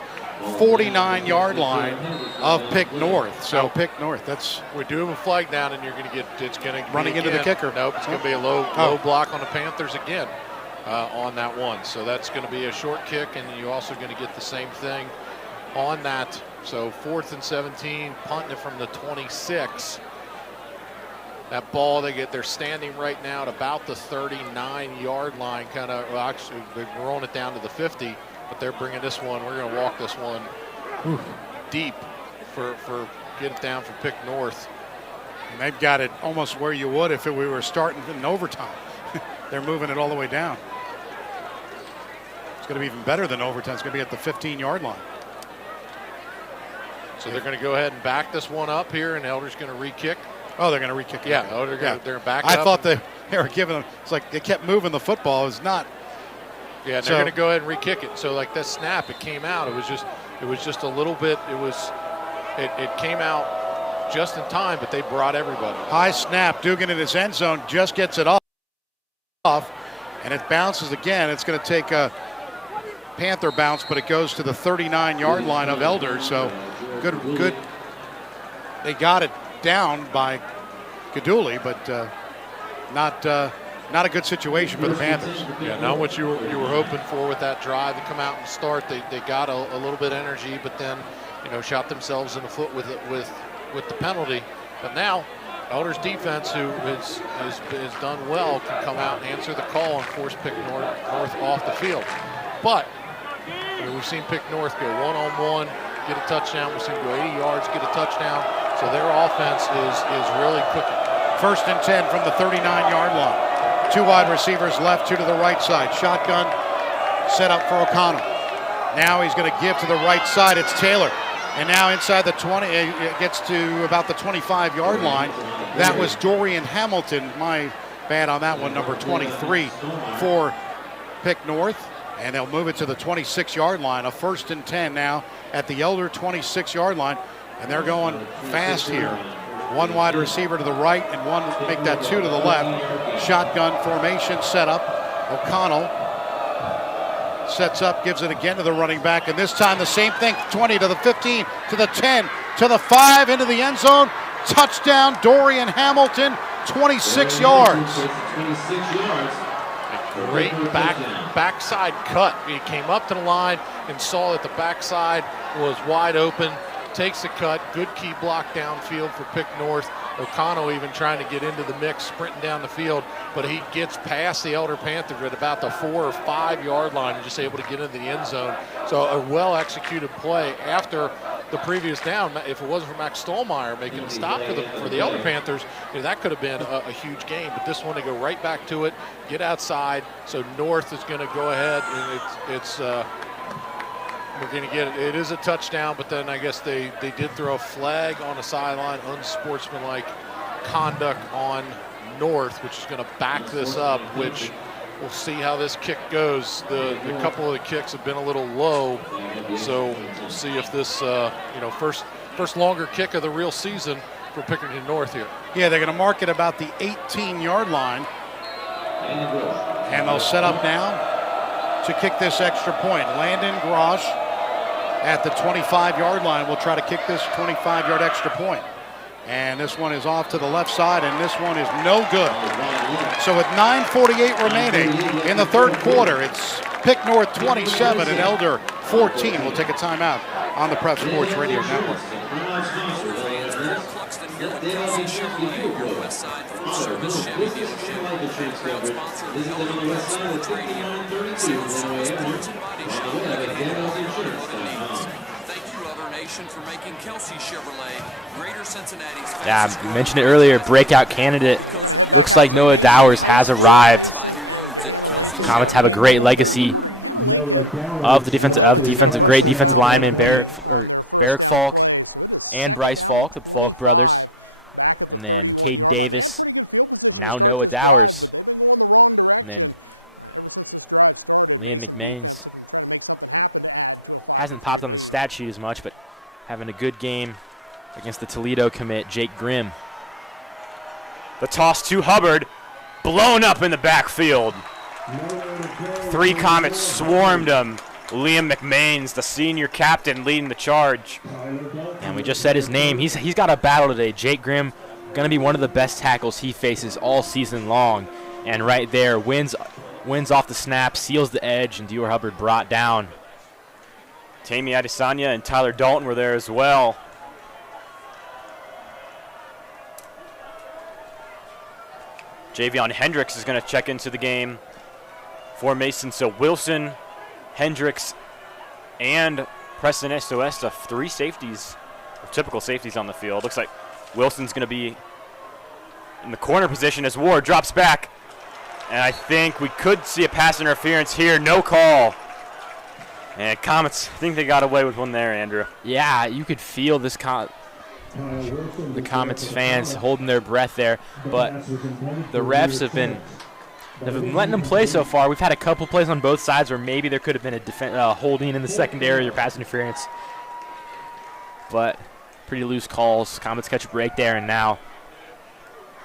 49-yard line of Pick North. So Pick North, that's we're doing a flag down, and you're going to get it's going to running into the kicker. Nope, it's going to be a low block on the Panthers again on that one. So that's going to be a short kick, and you're also going to get the same thing on that. So 4th and 17, punting it from the 26. That ball they're standing right now at about the 39-yard line. Actually they're rolling it down to the 50. But they're bringing this one. We're going to walk this one deep for get it down for Pick North. And they've got it almost where you would if we were starting in overtime. They're moving it all the way down. It's going to be even better than overtime. It's going to be at the 15-yard line. So they're going to go ahead and back this one up here, and Elder's going to re-kick. Oh, they're going to re-kick it. Yeah, they're going to back it up. I thought they were giving them. It's like they kept moving the football. It's not. Yeah, and they're going to go ahead and re-kick it. So like that snap, it came out. It was just a little bit. It came out just in time, but they brought everybody. High snap. Dugan in his end zone just gets it off, and it bounces again. It's going to take a Panther bounce, but it goes to the 39-yard line of Elder. So good. They got it down by Gaduli, but not a good situation for the Panthers. Yeah, not what you were hoping for with that drive to come out and start. They got a little bit of energy, but then shot themselves in the foot with the penalty. But now Elder's defense, who has done well, can come out and answer the call and force Pick North off the field. But we've seen Pick North go one-on-one, get a touchdown. We've seen them go 80 yards, get a touchdown. So their offense is really cooking. 1st and 10 from the 39-yard line. 2 wide receivers left, 2 to the right side. Shotgun set up for O'Connell. Now he's going to give to the right side. It's Taylor. And now inside the 20, it gets to about the 25-yard line. That was Dorian Hamilton. My bad on that one, number 23 for Pick North. And they'll move it to the 26-yard line. A 1st and 10 now at the Elder 26-yard line. And they're going fast here. 1 wide receiver to the right and 1 make that 2 to the left. Shotgun formation set up. O'Connell sets up, gives it again to the running back, and this time the same thing. 20 to the 15 to the 10 to the 5 into the end zone. Touchdown, Dorian Hamilton, 26 yards. 26 yards. A great backside cut. He came up to the line and saw that the backside was wide open. Takes the cut, good key block downfield for Pick North. O'Connell even trying to get into the mix, sprinting down the field, but he gets past the Elder Panthers at about the 4 or 5 yard line and just able to get into the end zone. So a well-executed play after the previous down. If it wasn't for Max Stolmeyer making a stop for the Elder Panthers, that could have been a huge game. But this one, they go right back to it, get outside. So North is going to go ahead, and we're going to get it. It is a touchdown, but then I guess they did throw a flag on the sideline, unsportsmanlike conduct on North, which is going to back this up, which we'll see how this kick goes. The couple of the kicks have been a little low, so we'll see if this, first longer kick of the real season for Pickerington North here. Yeah, they're going to mark it about the 18-yard line, and they'll set up now to kick this extra point. Landon Grosh at the 25-yard line will try to kick this 25-yard extra point. And this one is off to the left side, and this one is no good. So with 9:48 remaining in the 3rd quarter, it's Pick North 27 and Elder 14. We'll take a timeout on the Prep Sports Radio Network. Cluxton here with Kelsey Chevrolet, your West Side full service Chevy dealership. Proud sponsor of Elder West Sports Radio. Sales Service Parts and Body Shop located all your automotive needs. Thank you, Elder Nation, for making Kelsey Chevrolet Greater Cincinnati's fastest. Yeah, I mentioned it earlier, breakout candidate. We're going to head back Looks out like to Noah Mason Dowers High has School. arrived. Mason and Gahanna Lincoln Comets are have a meeting great in the legacy third quarter. Gahanna Lincoln of the defensive, evidently just got a great personal defensive foul lineman, penalty Barrett, on their first down Falk play. So it is second and Bryce down Falk, and the Falk 25 back at the And then 31-yard line. They Davis. had pretty good field position to Now start Noah this Dowers. drive, but they've been going the wrong direction. Ever since this drive started, Liam Mason McMains. defense looking to try to make something happen to add to a 5-3 Hasn't popped on the lead. stat sheet as much, but having a good game against the Toledo commit, Jake Grimm. The toss to Hubbard, blown up in the backfield. 3 Comets swarmed him. Liam McMains, the senior captain, leading the charge. And we just said his name. He's got a battle today. Jake Grimm, going to be one of the best tackles he faces all season long. And right there, wins off the snap, seals the edge, and Dior Hubbard brought down. Tammy Adesanya and Tyler Dalton were there as well. Javion Hendricks is going to check into the game for Mason. So Wilson, Hendricks, and Preston Estoesta, 3 safeties, typical safeties on the field. Looks like Wilson's going to be in the corner position as Ward drops back. And I think we could see a pass interference here. No call. And Comets, I think they got away with one there, Andrew. Yeah, you could feel this the Comets fans holding their breath there, but the refs have been letting them play so far. We've had a couple plays on both sides where maybe there could have been a holding in the secondary or pass interference, but pretty loose calls. Comets catch a break there, and now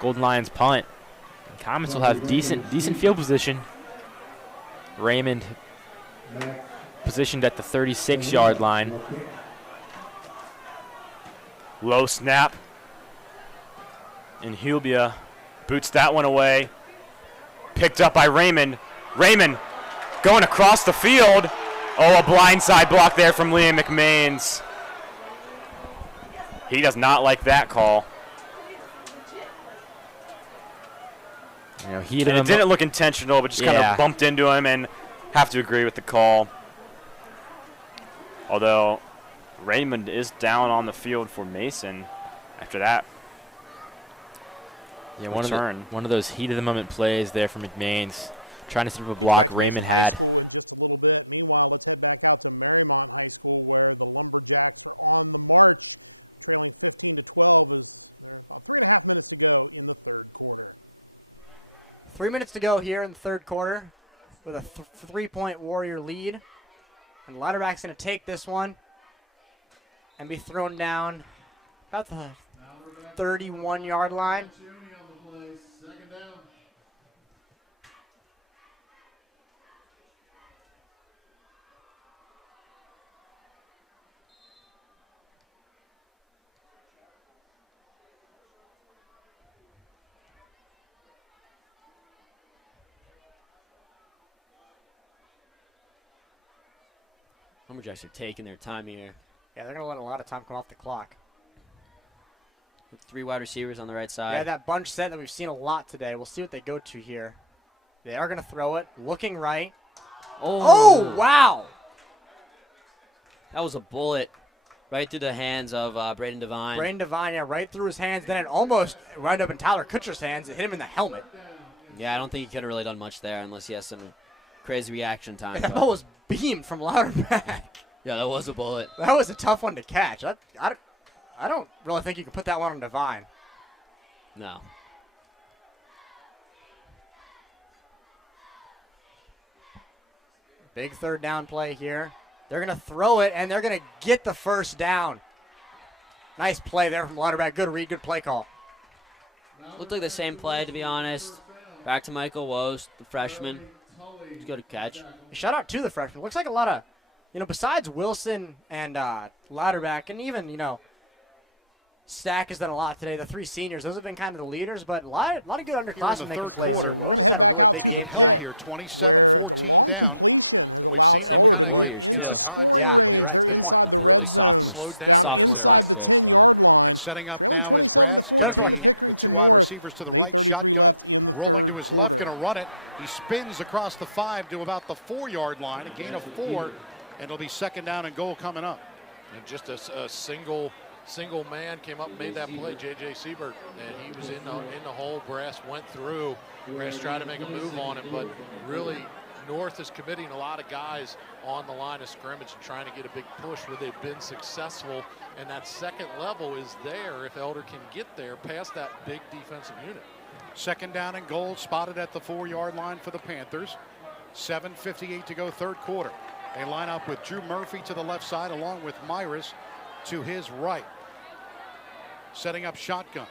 Golden Lions punt. And Comets will have decent field position. Raymond positioned at the 36-yard line. Low snap. And Hulbia boots that one away. Picked up by Raymond. Raymond going across the field. Oh, a blindside block there from Liam McMains. He does not like that call. You know, and it didn't look intentional, but just kind of bumped into him, and have to agree with the call. Although Raymond is down on the field for Mason after that. Yeah, one of those heat of the moment plays there for McMains, trying to set up a block Back to Raymond Mason had. High School in just a little bit. Meanwhile, let's head back out to Marymount High School, where the Lumberjacks are on the march, trailing 15-12 as there are about 3.5 minutes to go in the third quarter. 3 minutes to go here in the third quarter with a 3-point Warrior lead. And Ladderback's going to take this one and be thrown down about the 31-yard line. Lumberjacks are taking their time here. Yeah, they're going to let a lot of time come off the clock. With 3 wide receivers on the right side. Yeah, that bunch set that we've seen a lot today. We'll see what they go to here. They are going to throw it. Looking right. Oh, wow. That was a bullet right through the hands of Braden Devine. Braden Devine, yeah, right through his hands. Then it almost wound up in Tyler Kutcher's hands. It hit him in the helmet. Yeah, I don't think he could have really done much there unless he has some crazy reaction time. And that ball was beamed from Louderback. Yeah, that was a bullet. That was a tough one to catch. I don't really think you can put that one on Devine. No. Big third down play here. They're going to throw it, and they're going to get the first down. Nice play there from Louderback. Good read, good play call. Looked like the same play, to be honest. Back to Michael Wost, the freshman. He's good to catch. Shout out to the freshman. Looks like a lot of, besides Wilson and Louderback, and even, Stack has done a lot today. The 3 seniors, those have been kind of the leaders, but a lot of good underclassmen making So plays. we're going to head back out to the pit where the long completion has allowed Elder to move into scoring range. They're inside the red zone, down inside the 10-yard line, trailing 27-14 to Pickerington North, with 8:33 left in the third quarter. He spins across the 5 to about the 4-yard line, a gain of 4, and it'll be second down and goal coming up. And just a single man came up and made that play, J.J. Siebert, and he was in the hole. Brass went through. Brass tried to make a move on it, but really North is committing a lot of guys on the line of scrimmage and trying to get a big push where they've been successful, and that second level is there if Elder can get there past that big defensive unit. Second down and goal, spotted at the 4-yard line for the Panthers. 7:58 to go, third quarter. They line up with Drew Murphy to the left side along with Myris to his right. Setting up shotgun.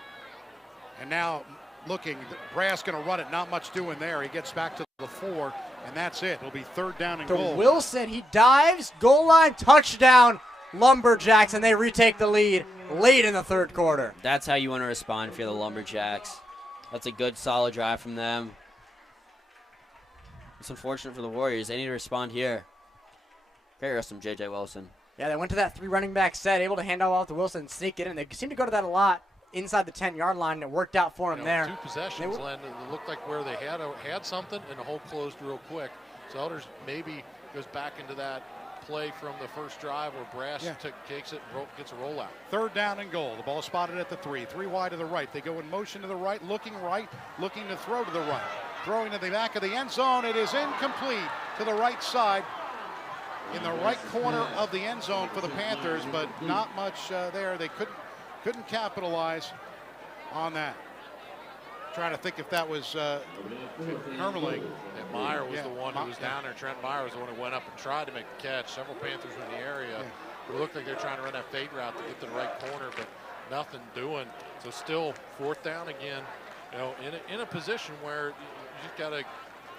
And now looking, Brass going to run it, not much doing there. He gets back to the 4, and that's it. It'll be third down and To goal. Wilson, he dives, goal line, touchdown, Lumberjacks, and they retake the lead late in the third quarter. That's how you want to respond if you're the Lumberjacks. That's a good, solid drive from them. It's unfortunate for the Warriors. They need to respond here. Great rest from J.J. Wilson. Yeah, they went to that 3 running back set, able to hand off to Wilson and sneak it in. They seem to go to that a lot inside the 10-yard line, and it worked out for them there. 2 possessions, Len, it looked like where they had something, and the hole closed real quick. So Elders maybe goes back into that play from the first drive where Brass takes it and gets a rollout. Third down and goal. The ball spotted at the 3. 3 wide to the right. They go in motion to the right, looking to throw to the right. Throwing to the back of the end zone. It is incomplete to the right side in the right corner of the end zone for the Panthers, but not much there. They couldn't capitalize on that. Trying to think if that was Hermeling. And Meyer was the one who was down there. Trent Meyer was the one who went up and tried to make the catch. Several Panthers were in the area. It looked like they're trying to run that fade route to get to the right corner, but nothing doing. So still fourth down again. You know, in a position where you just got to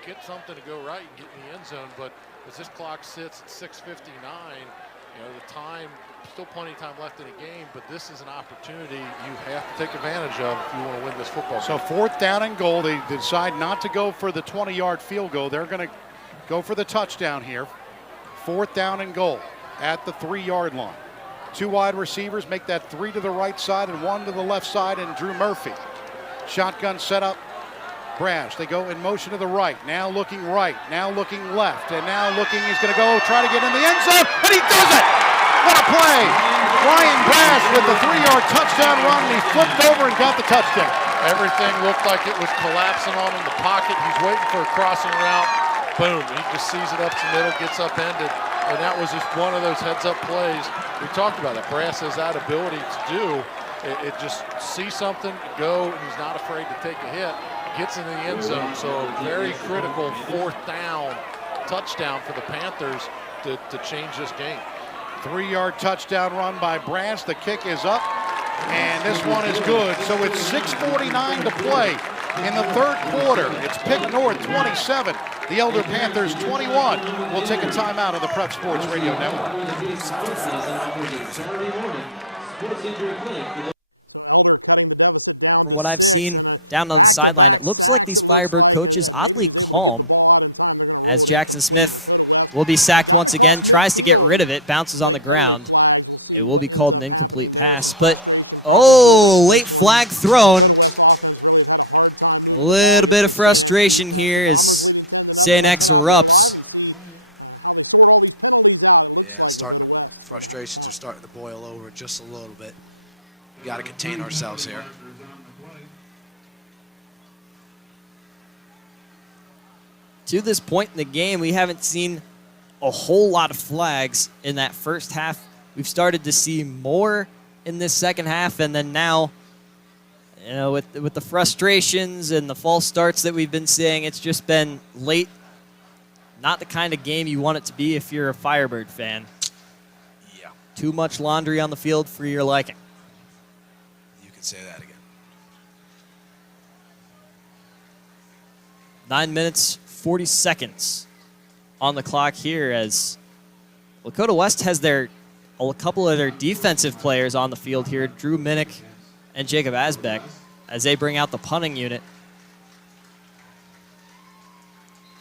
get something to go right and get in the end zone. But as this clock sits at 6:59, you know, the time, still plenty of time left in the game, but this is an opportunity you have to take advantage of if you want to win this football game. So fourth down and goal. They decide not to go for the 20-yard field goal. They're going to go for the touchdown here. Fourth down and goal at the 3-yard line. 2 wide receivers make that 3 to the right side and 1 to the left side, and Drew Murphy. Shotgun set up. Brash, they go in motion to the right, now looking right, now looking left, and now looking, he's going to go try to get in the end zone, and he does it! What a play! Ryan Brash with the 3-yard touchdown run, and he flipped over and got the touchdown. Everything looked like it was collapsing on him in the pocket. He's waiting for a crossing route. Boom, he just sees it up the middle, gets upended, and that was just one of those heads-up plays. We talked about it. Brass has that ability to do. It just see something, go, and he's not afraid to take a hit. Gets into the end zone, so very critical fourth down touchdown for the Panthers to change this game. 3-yard touchdown run by Brass. The kick is up, and this one is good. So it's 6:49 to play in the third quarter. It's Pick North 27, the Elder Panthers 21. We'll take a timeout of the Prep Sports Radio Network. So Elder cutting the deficit down to 6, and a back-to-back sacks, it looks like. Maybe he was able to get the ball out in time. They're going to roll it incomplete. Lakota West will be sacked once again, tries to get rid of it, bounces on the ground. Flags. We'll see what ends up happening there. Some frustration probably building in late this one. flag thrown. Lakota West offense really have had a hard time moving the ball. A little bit of frustration here. The Bombers leading 10-0. Let's head out there live and see how they sort all these penalties out. It looks like Lakota West is going to have to Frustration's punt. starting to boil over just a little bit. We got to contain ourselves here. To this point in the game, we haven't seen a whole lot of flags in that first half. We've started to see more in this second half, and then now, you know, with the frustrations and the false starts that we've been seeing, it's just been late. Not the kind of game you want it to be if you're a Firebird fan. Yeah. Too much laundry on the field for your liking. You can say that again. 9 minutes, 40 seconds on the clock here as Lakota West has their a couple of their defensive players on the field here, Drew Minnick and Jacob Asbeck, as they bring out the punting unit.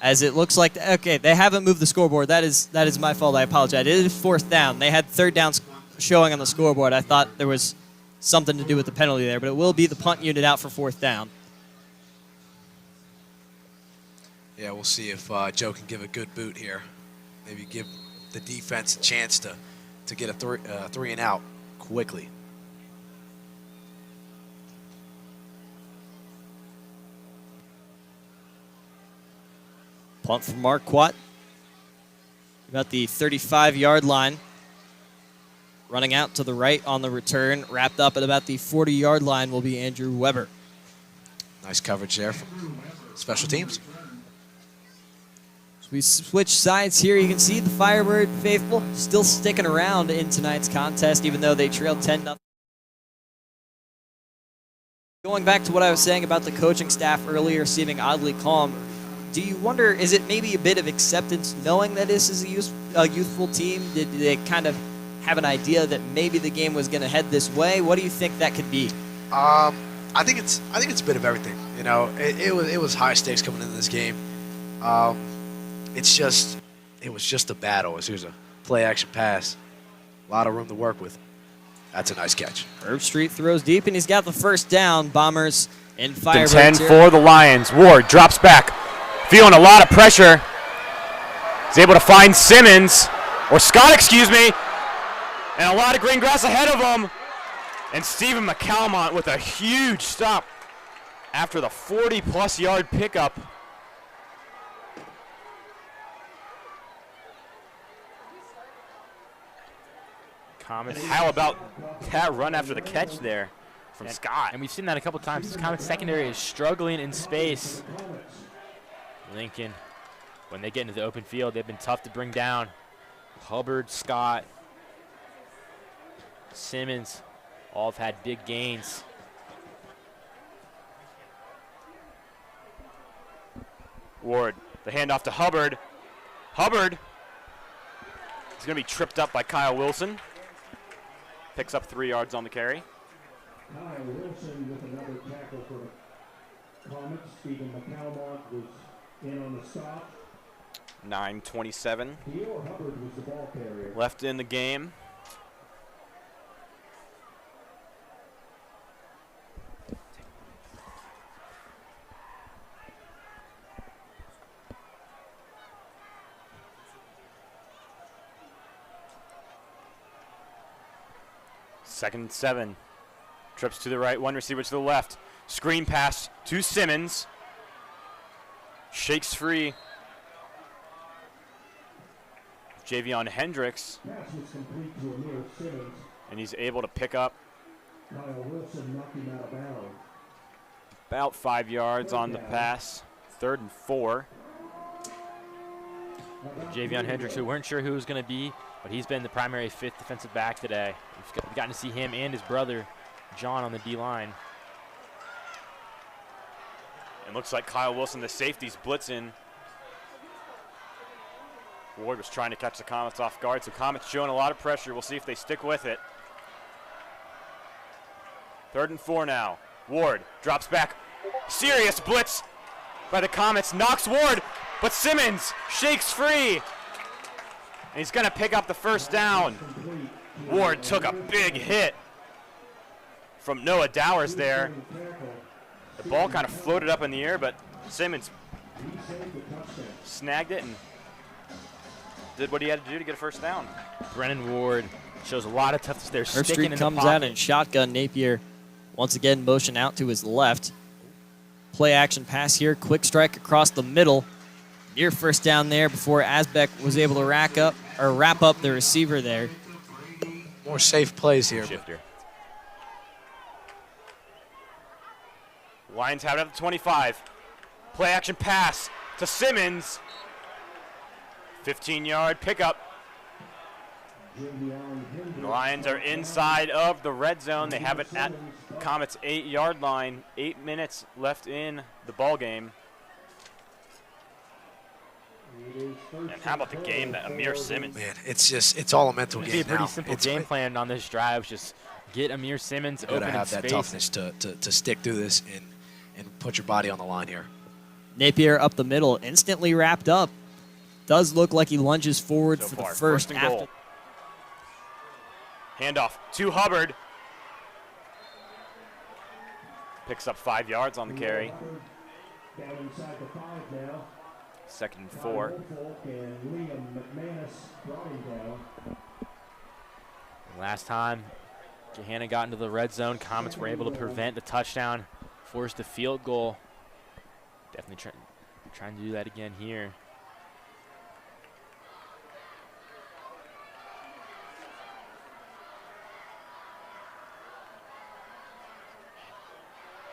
As it looks like, okay, they haven't moved the scoreboard. That is my fault. I apologize. It is 4th down. They had 3rd down showing on the scoreboard. I thought there was something to do with the penalty there, but it will be the punt unit out for 4th down. Yeah, we'll see if Joe can give a good boot here. Maybe give the defense a chance to get a 3 and out quickly. Punt from Marquardt. About the 35-yard line. Running out to the right on the return. Wrapped up at about the 40-yard line will be Andrew Weber. Nice coverage there from special teams. As we switch sides here, you can see the Firebird faithful still sticking around in tonight's contest, even though they trailed 10-0. Going back to what I was saying about the coaching staff earlier seeming oddly calm, do you wonder, is it maybe a bit of acceptance knowing that this is a youthful team? Did they kind of have an idea that maybe the game was going to head this way? What do you think that could be? I think it's a bit of everything. You know, it was high stakes coming into this game. It was just a battle. Here's a play action pass, a lot of room to work with. That's a nice catch. Herb Street throws deep, and he's got the 1st down. Bombers in Firebirds. 10 for the Lions. Ward drops back, feeling a lot of pressure. He's able to find Simmons, or Scott, excuse me, and a lot of green grass ahead of him. And Stephen McCalmont with a huge stop after the 40-plus yard pickup. Comets. How about that run after the catch there from Scott? And we've seen that a couple times. This Comets secondary is struggling in space. Lincoln, when they get into the open field, they've been tough to bring down. Hubbard, Scott, Simmons, all have had big gains. Ward, the handoff to Hubbard. Hubbard is going to be tripped up by Kyle Wilson. Picks up 3 yards on the carry. Kyle Wilson with another tackle for the Comets. Stephen McCalmont was in on the stop. 9:27 Theo Hubbard was the ball carrier. left in the game. Second and 7. Trips to the right, one receiver to the left. Screen pass to Simmons. Shakes free. Javion Hendricks. Pass was complete to Amir Simmons. And he's able to pick up Kyle Wilson knocked him out of bounds. about 5 yards on the pass. 3rd and 4. Javion Hendricks, we weren't sure who was going to be, but he's been the primary 5th defensive back today. We've gotten to see him and his brother, John, on the D-line. It looks like Kyle Wilson, the safety's blitzing. Ward was trying to catch the Comets off guard, so Comets showing a lot of pressure. We'll see if they stick with it. 3rd and 4 now. Ward drops back. Serious blitz by the Comets. Knocks Ward, but Simmons shakes free. And he's going to pick up the 1st down. Ward took a big hit from Noah Dowers there. The ball kind of floated up in the air, but Simmons snagged it and did what he had to do to get a 1st down. Brennan Ward shows a lot of toughness there. Herb Street comes out and shotgun Napier. Once again, motion out to his left. Play action pass here. Quick strike across the middle. Near 1st down there before Asbeck was able to wrap up the receiver there. More safe plays here. Shifter. Lions have it at the 25. Play action pass to Simmons. 15-yard pickup. The Lions are inside of the red zone. They have it at Comets' 8-yard line. 8 minutes left in the ball game. And how about the game that Amir Simmons? Man, it's all a mental It'd game be a pretty now. simple game plan on this drive. Just get Amir Simmons open Gotta in have that space. toughness to stick through this and put your body on the line here. Napier up the middle, instantly wrapped up. Does look like he lunges forward for the first and after. goal. Handoff to Hubbard. Picks up 5 yards on the carry. Down inside the 5 now. 2nd and 4. And Liam McManus brought him down. Last time Gahanna got into the red zone, Comets were able to prevent the touchdown, forced a field goal. Definitely trying to do that again here.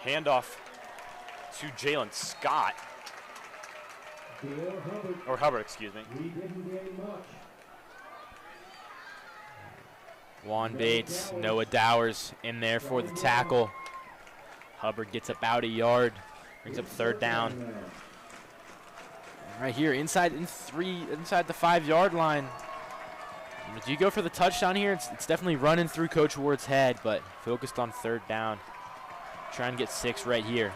Handoff to Jalen Scott. Or Hubbard, excuse me. He didn't get much. Juan Bates, Noah Dowers in there for the tackle. Hubbard gets about a yard, brings up 3rd down. And right here, inside the 5-yard line. Do you go for the touchdown here? It's definitely running through Coach Ward's head, but focused on 3rd down. Trying to get 6 right here.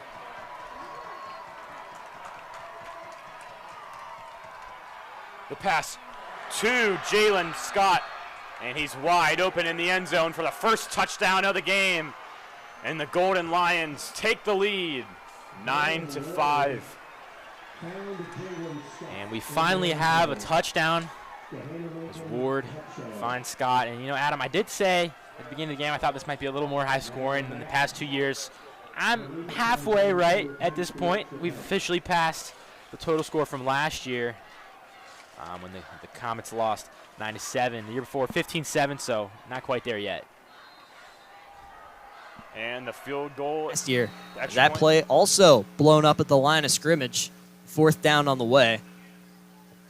The pass to Jalen Scott, and he's wide open in the end zone for the first touchdown of the game. And the Golden Lions take the lead, 9-5. And we finally have a touchdown as Ward finds Scott. And, you know, Adam, I did say at the beginning of the game I thought this might be a little more high-scoring than the past 2 years. I'm halfway right at this point. We've officially passed the total score from last year when the Comets lost 9-7. The year before, 15-7, so not quite there yet. And the field goal. Last year, extra that point. play also blown up at the line of scrimmage. 4th down on the way.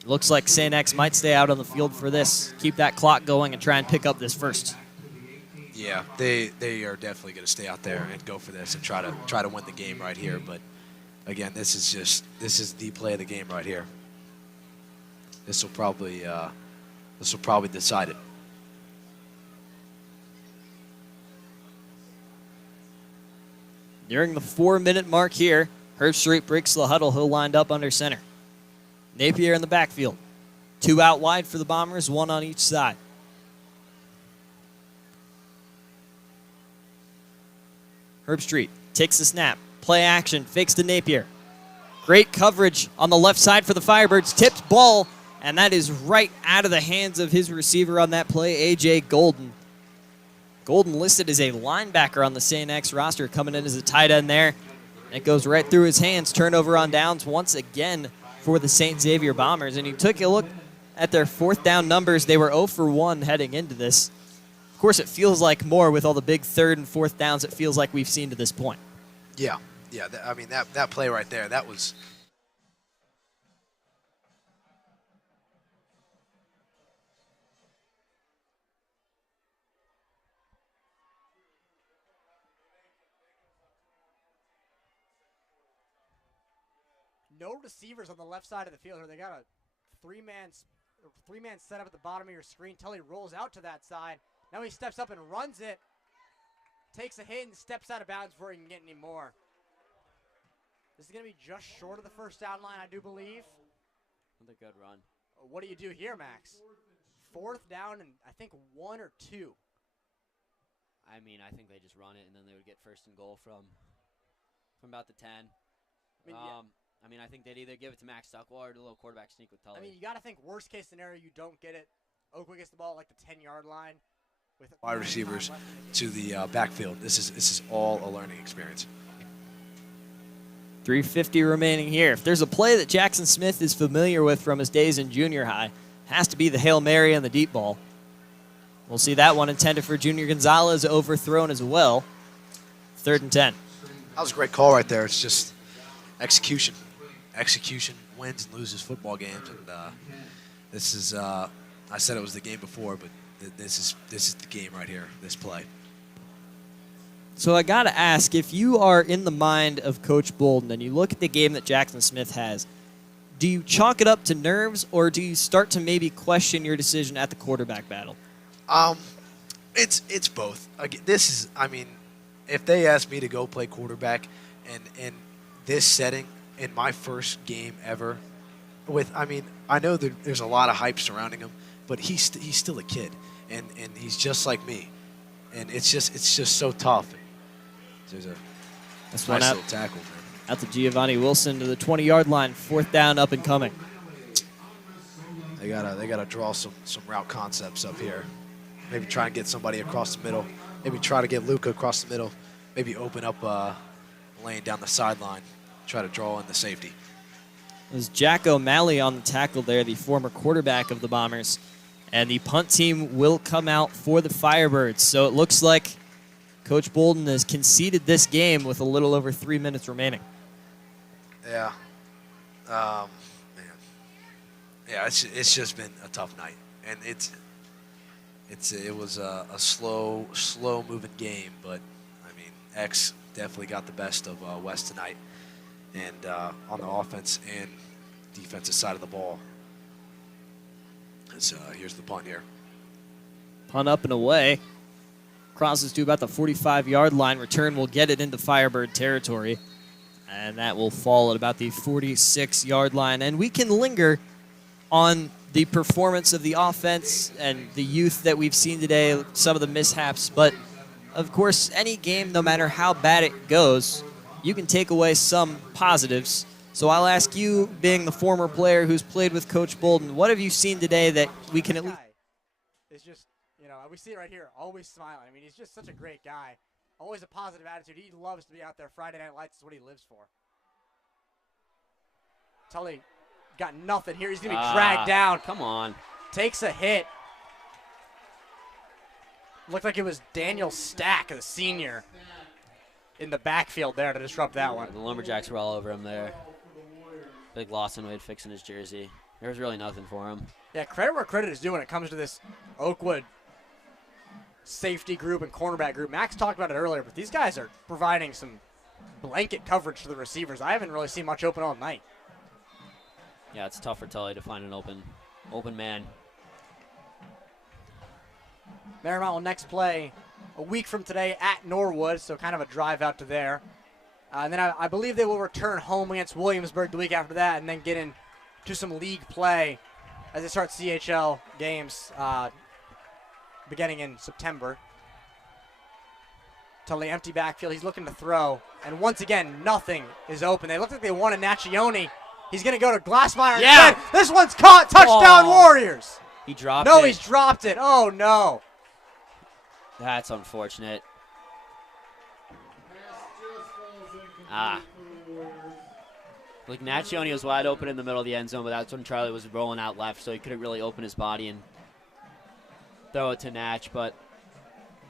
Looks like St. X might stay out on the field for this. Keep that clock going and try and pick up this first. Yeah, they are definitely going to stay out there and go for this and try to win the game right here. But again, this is the play of the game right here. This will probably decide it. Nearing the 4-minute mark here, Herbstreit breaks the huddle. He'll lined up under center. Napier in the backfield. 2 out wide for the Bombers, 1 on each side. Herbstreit takes the snap. Play action, fakes to Napier. Great coverage on the left side for the Firebirds. Tipped ball, and that is right out of the hands of his receiver on that play, A.J. Golden. Golden listed as a linebacker on the St. X roster, coming in as a tight end there. It goes right through his hands. Turnover on downs once again for the St. Xavier Bombers. And you took a look at their 4th down numbers. They were 0 for 1 heading into this. Of course, it feels like more with all the big 3rd and 4th downs it feels like we've seen to this point. Yeah. I mean, that play right there, that was. No receivers on the left side of the field here. They got a three-man setup at the bottom of your screen. Tully rolls out to that side. Now he steps up and runs it. Takes a hit and steps out of bounds before he can get any more. This is going to be just short of the first down line, I do believe. Another good run. What do you do here, Max? 4th down and I think 1 or 2. I mean, I think they just run it and then they would get 1st and goal from about the 10. I mean, I think they'd either give it to Max Duckwall or do a little quarterback sneak with Tully. I mean, you got to think worst case scenario, you don't get it. Oakwood gets the ball at like the 10-yard line. With Wide receivers to the backfield. This is all a learning experience. 3:50 remaining here. If there's a play that Jackson Smith is familiar with from his days in junior high, has to be the Hail Mary and the deep ball. We'll see that one intended for Junior Gonzalez, overthrown as well. 3rd and 10. That was a great call right there. It's just execution. Execution wins and loses football games. And this is, I said it was the game before, but this is the game right here, this play. So I got to ask, if you are in the mind of Coach Bolden and you look at the game that Jackson Smith has, do you chalk it up to nerves, or do you start to maybe question your decision at the quarterback battle? It's both. I mean, if they asked me to go play quarterback in this setting in my first game ever, I know that there's a lot of hype surrounding him, but he's still a kid, and he's just like me, and it's just so tough. There's a nice little tackle, man. Out to Giovanni Wilson to the 20-yard line, 4th down, up and coming. They gotta draw some route concepts up here. Maybe try and get somebody across the middle. Maybe try to get Luca across the middle. Maybe open up a lane down the sideline. Try to draw in the safety. It was Jack O'Malley on the tackle there, the former quarterback of the Bombers. And the punt team will come out for the Firebirds. So it looks like Coach Bolden has conceded this game with a little over 3 minutes remaining. Yeah. Man. Yeah, it's just been a tough night. And it was a slow moving game, but I mean, X definitely got the best of West tonight, and on the offense and defensive side of the ball. So here's the punt here. Punt up and away. Crosses to about the 45-yard line. Return will get it into Firebird territory, and that will fall at about the 46-yard line. And we can linger on the performance of the offense and the youth that we've seen today, some of the mishaps. But, of course, any game, no matter how bad it goes, you can take away some positives. So I'll ask you, being the former player who's played with Coach Bolden, what have you seen today that we can at least... It's just, we see it right here, always smiling. I mean, he's just such a great guy. Always a positive attitude. He loves to be out there. Friday Night Lights is what he lives for. Tully got nothing here. He's going to be dragged down. Come on. Takes a hit. Looked like it was Daniel Stack, the senior, in the backfield there to disrupt that one. The Lumberjacks were all over him there. Big Lawson Wade fixing his jersey. There was really nothing for him. Yeah, credit where credit is due when it comes to this Oakwood safety group and cornerback group. Max talked about it earlier, but these guys are providing some blanket coverage to the receivers. I haven't really seen much open all night. Yeah, it's tough for Tully to find an open man. Marymount will next play a week from today at Norwood, so kind of a drive out to there. And then I believe they will return home against Williamsburg the week after that, and then get into some league play as they start CHL games beginning in September. Tully empty backfield. He's looking to throw, and once again, nothing is open. They look like they wanted Naccioni. He's going to go to Glassmeyer. Yeah. Instead. This one's caught. Touchdown, Warriors. He dropped it. No, he's dropped it. Oh, no. That's unfortunate. Like Naccioni was wide open in the middle of the end zone, but that's when Charlie was rolling out left, so he couldn't really open his body and throw it to Natch, but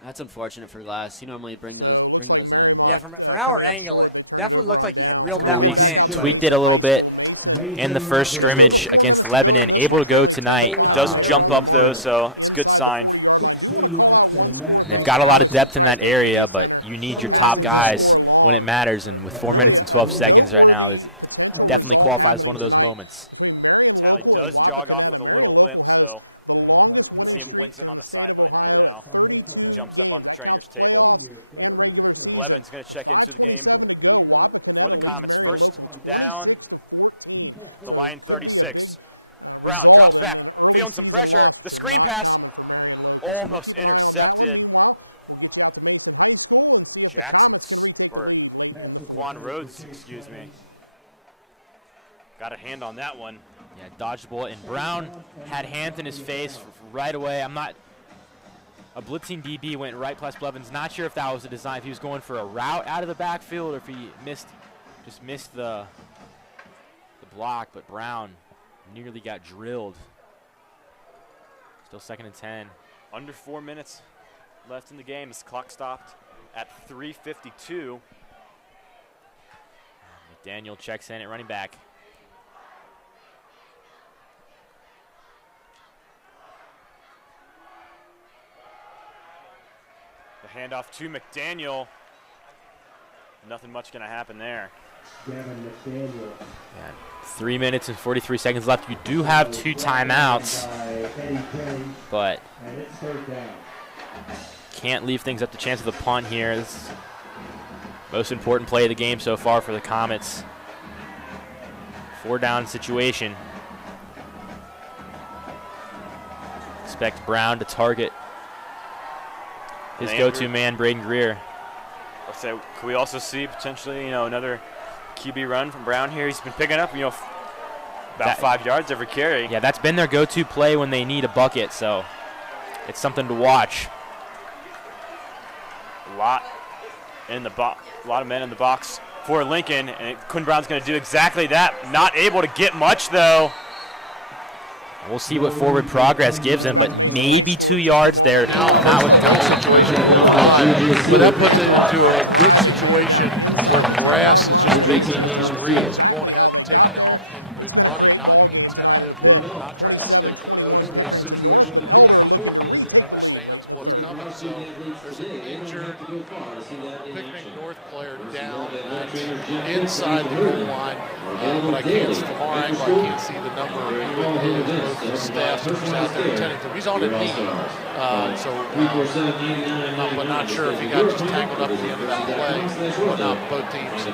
that's unfortunate for Glass. He normally brings. So looks like Marymount coming up short. They turned it over on downs. We're going to head back out to Mason High School. Mason in the first just scrimmage over 4 minutes to go in Lebanon, this able one, to go trailing tonight. 10-5. They are on the march inside the 40-yard line. Do want to call out one score. Thanks got to a lot Alex of depth in that Tri-State area, Media but Center you need for your top passing this guys score along. when it matters, and with 4 really minutes and 12 a seconds noteworthy right now, potential definitely result qualifies happening one of those tonight moments. between Marion Local and Wapakoneta. Marion Local has the longest winning streak in the state of Ohio at 32 games. That counts playoffs and regular season. With 5:27 to go, Wapakoneta leads Marion Local 26-14. So it could be a big result in an early season loss, which are not common for Marion Local. So we'll keep an eye on that one. Meanwhile, we'll get you out to Mason High School and see if the Comets can retake the lead late in the fourth. Rhodes, excuse me. Got a hand on that one. Yeah, dodged the bullet, and Brown had hands in his face right away. I'm not a blitzing DB went right plus Blevins. Not sure if that was a design, if he was going for a route out of the backfield or if he just missed the block, but Brown nearly got drilled. Still 2nd and 10. Under 4 minutes left in the game. This clock stopped at 3:52. McDaniel checks in at running back. The handoff to McDaniel. Nothing much going to happen there. Gavin McDaniel. Yeah, 3 minutes and 43 seconds left. You do have 2 timeouts, but And it's third down. can't leave things up to chance of the punt here. This is the most important play of the game so far for the Comets. 4-down situation. Expect Brown to target his And go-to Andrew- man, Braden Greer. I'll say, could we also see potentially, another QB run from Brown here? He's been picking up, about That- 5 yards every carry. Yeah, that's been their go-to play when they need a bucket, so it's something to watch. A lot of men in the box for Lincoln, and Quinn Brown's going to do exactly that. Not able to get much though. We'll see what forward progress gives them, back but to Mason High maybe School 2 in just a yards moment. there. Meanwhile, they're still late in the third quarter, but the Panthers, who are driving, they are down inside the 10-yard line. We're going to get a chance to look and see exactly how they got there. It's been a great ball game tonight in the pit. 27-21 Pickerington North, but Elder looking to retake the lead late in the third. Injured Pickering North player down inside the goal line, but I can't, from our angle, I can't see the number of both the staff members out there attending to him. He's on a knee, but not sure if he got just tangled up at the end of that play or not. Both teams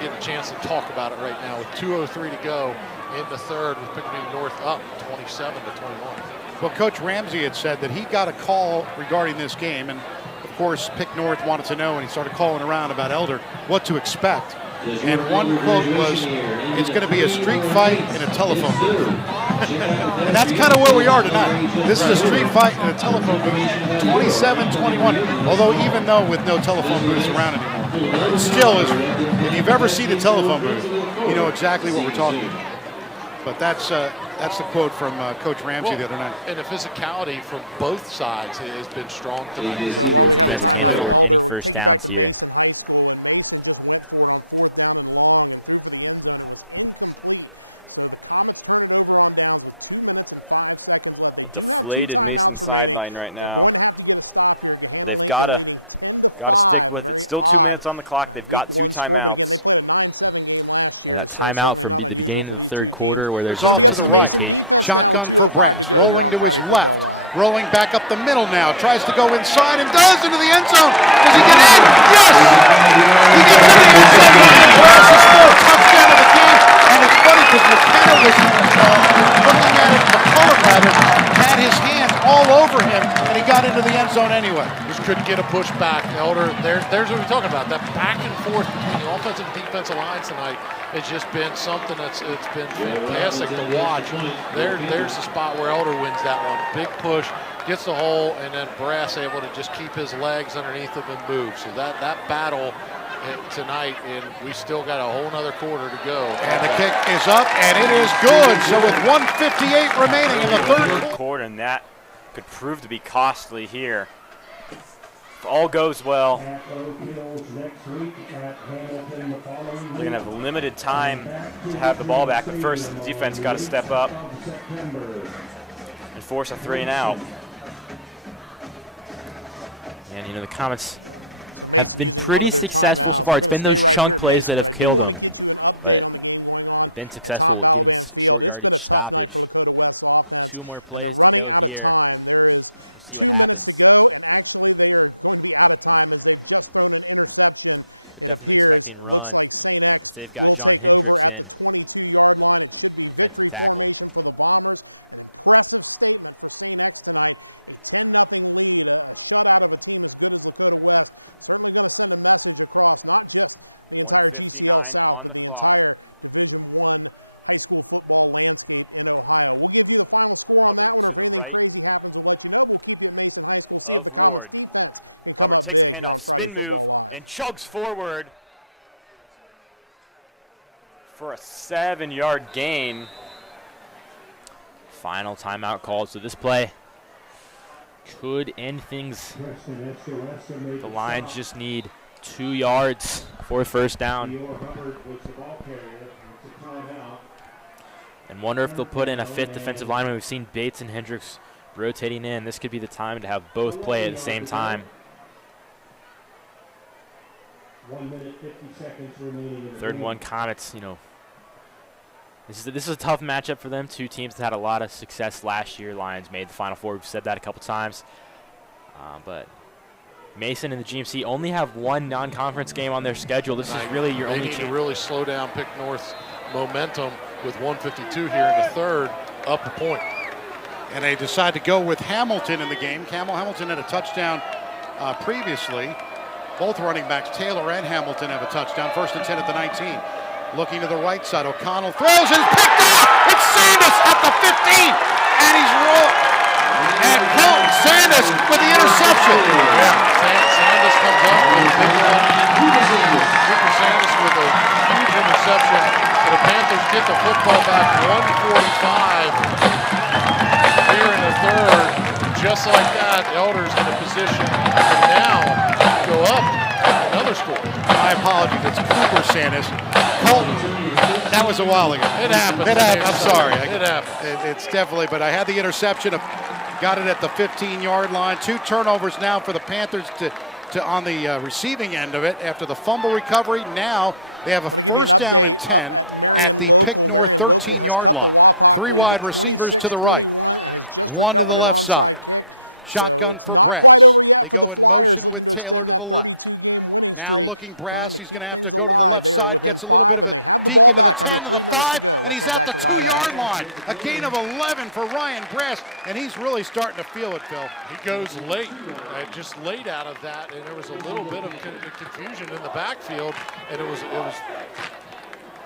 get a chance to talk about it right now with 2:03 to go in the third, with Pickering North up 27-21. Well, Coach Ramsey had said that he got a call regarding this game, and of course, Pick North wanted to know, and he started calling around about Elder what to expect. And one quote was, "It's going to be a street fight in a telephone booth." And that's kind of where we are tonight. This is a street fight in a telephone booth, 27-21. Although even though with no telephone booths around anymore, it still is. If you've ever seen a telephone booth, you know exactly what we're talking about. But that's the quote from Coach Ramsey the other night. And the physicality from both sides has been strong tonight. So while we have a timeout at Elder, we'll take you back to here. Mason High School, and Mason just went for it on 4th down and long and threw for the end zone. It was incomplete. So the Comets turn it over on downs with 2 minutes and 5 seconds left. They do have 2 Deflated timeouts Mason remaining. sideline right They're now. going to have to get a stop here. Gahanna They've Lincoln gotta- leading 10-5. Gotta stick A with it. very Still 2 odd minutes on the clock. They've got week 2 one score, but again, they timeouts. played a 9-7 game last year, That so timeout certainly from not the unusual beginning for of the these third 2 quarter teams. where It's there's going to be up to the Right. Mason defense now with Shotgun for 2:05 to Brass. go here Rolling on to Friday his Football left. Live. Rolling back up the middle now. Tries to go inside and does into the end zone. Does he get in? Yes! He gets into the end zone. Brass has scored. Touchdown of the game. And it's funny because McKenna was looking at it, McCullough rather, had his hands all over him, and he got into the end zone anyway. Just couldn't get a push back. Elder, there's what we're talking about. That back and forth between the offensive and defensive lines tonight has just been something it's been fantastic to watch. There's the spot where Elder wins that one. Big push, gets the hole, and then Brass able to just keep his legs underneath him and move. So that battle tonight, and we still got a whole nother quarter to go. And the kick is up, and it is good. So with 1:58 remaining in the third quarter, and that could prove to be costly here. If all goes well, they're going to have limited time to have the ball back, but first the defense got to step up and force a 3-and-out. And, the Comets So Mason been using pretty one of their successful so timeouts. far. We're It's going to been stay those right chunk here at plays Mason, that but I have do killed want to them. get you an update on the game going on at successful Tom with Balaban's getting field. It's been a tough night for Lakota West's offense, and they're running out of time. There is 2 minutes to go, and actually they are going to be out of time as they've just thrown an interception. It appears, looks like St. X will take over at the 22-yard line. It should be victory formation for the Bombers. An impressive statement for St. X tonight. A 10-0 lead, a shutout of a team as good as Lakota West. Certainly going to send a message across not just the entire GCL South, but the entire Division I high school football landscape in Ohio. We'll give you the final score on that one, or if anything crazy happens, we'll let you know. We'll keep you at Mason High School, see if the Comets defense can come up big here on Friday Football Live. And chugs forward for a 7-yard gain. Final timeout called. So this play could end things. The Lions just need 2 yards for a first down. And wonder if they'll put in a 5th defensive lineman. We've seen Bates and Hendricks rotating in. This could be the time to have both play at the same time. 1 minute, 50 seconds remaining in the Third and game. 1, Comets, this is a tough matchup for them. Two teams that had a lot of success last year. Lions made the Final Four. We've said that a couple times. But Mason and the GMC only have one non-conference game on their schedule. This is really your only chance. They need to really slow down Pick North's momentum with 152 here in the third, up a point. And they decide to go with Hamilton in the game. Hamilton had a touchdown previously. Both running backs, Taylor and Hamilton, have a touchdown. 1st and 10 at the 19. Looking to the right side, O'Connell throws and it's picked off! It's Sandus at the 15! And he's rolled. And Colton Sandus with the interception. Yeah, Sandus comes up with a big run. Cooper Sandus with a huge interception. So the Panthers get the football back 145 here in the third. Just like that, Elder's in a position to now go up another score. My apologies, it's Cooper Sandus. Colton, that was a while ago. It happened. I'm sorry. It happened. It's definitely, but I had the interception. Got it at the 15-yard line. 2 turnovers now for the Panthers to on the receiving end of it after the fumble recovery. Now they have a I'm going to give you an update up at Marion Local. Marion Local has cut the Wapak lead to 26-21 and has just recovered an onside kick. So it's not quite over yet for the Flyers, looking to extend that 32-game winning streak, trying to keep things alive. They are within 5, and they have the ball back under 3 minutes to go. Let's head back to live action. A gain of 11 for Ryan Brass, and he's really starting to feel it, Phil. He goes late, just late out of that, and there was a little bit of confusion in the backfield, and it was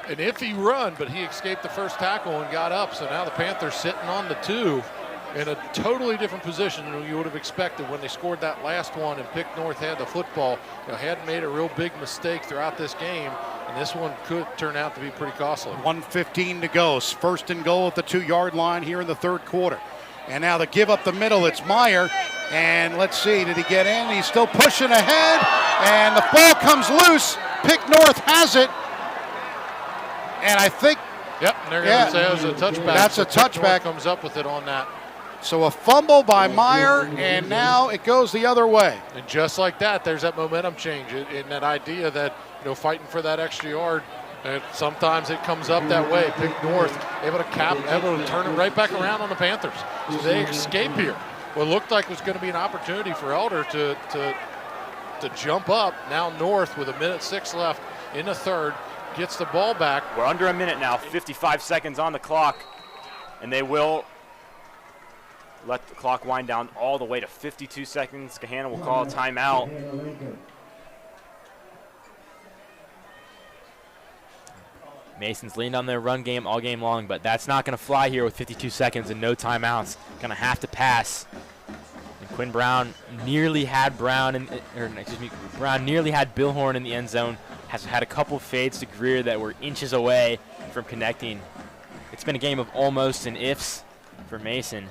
an iffy run, but he escaped the first tackle and got up. So now the Panthers sitting on the 2. In a totally different position than you would have expected when they scored that last one and Pick North had the football. Hadn't made a real big mistake throughout this game, and this one could turn out to be pretty costly. 1:15 to go. 1st and goal at the 2-yard line here in the third quarter. And now the give up the middle, it's Meyer. And let's see, did he get in? He's still pushing ahead, and the ball comes loose. Pick North has it. And I think... Yep, and they're going to say it was a touchback. That's so a touchback. Comes up with it on that. So a fumble by Meyer, and now it goes the other way. And just like that, there's that momentum change in that idea that, fighting for that extra yard, and sometimes it comes up that way. Pick North able to turn it right back around on the Panthers. So they escape here. What looked like was going to be an opportunity for Elder to jump up. Now North with 1:06 left in the third gets the ball back. We're under a minute now, 55 seconds on the clock, and they will let the clock wind down all the way to 52 seconds. Gahanna will call a timeout. Mason's leaned on their run game all game long, but that's not going to fly here with 52 seconds and no timeouts. Going to have to pass. And Quinn Brown nearly had Brown nearly had Billhorn in the end zone. Has had a couple of fades to Greer that were inches away from connecting. It's been a game of almost and ifs for Mason.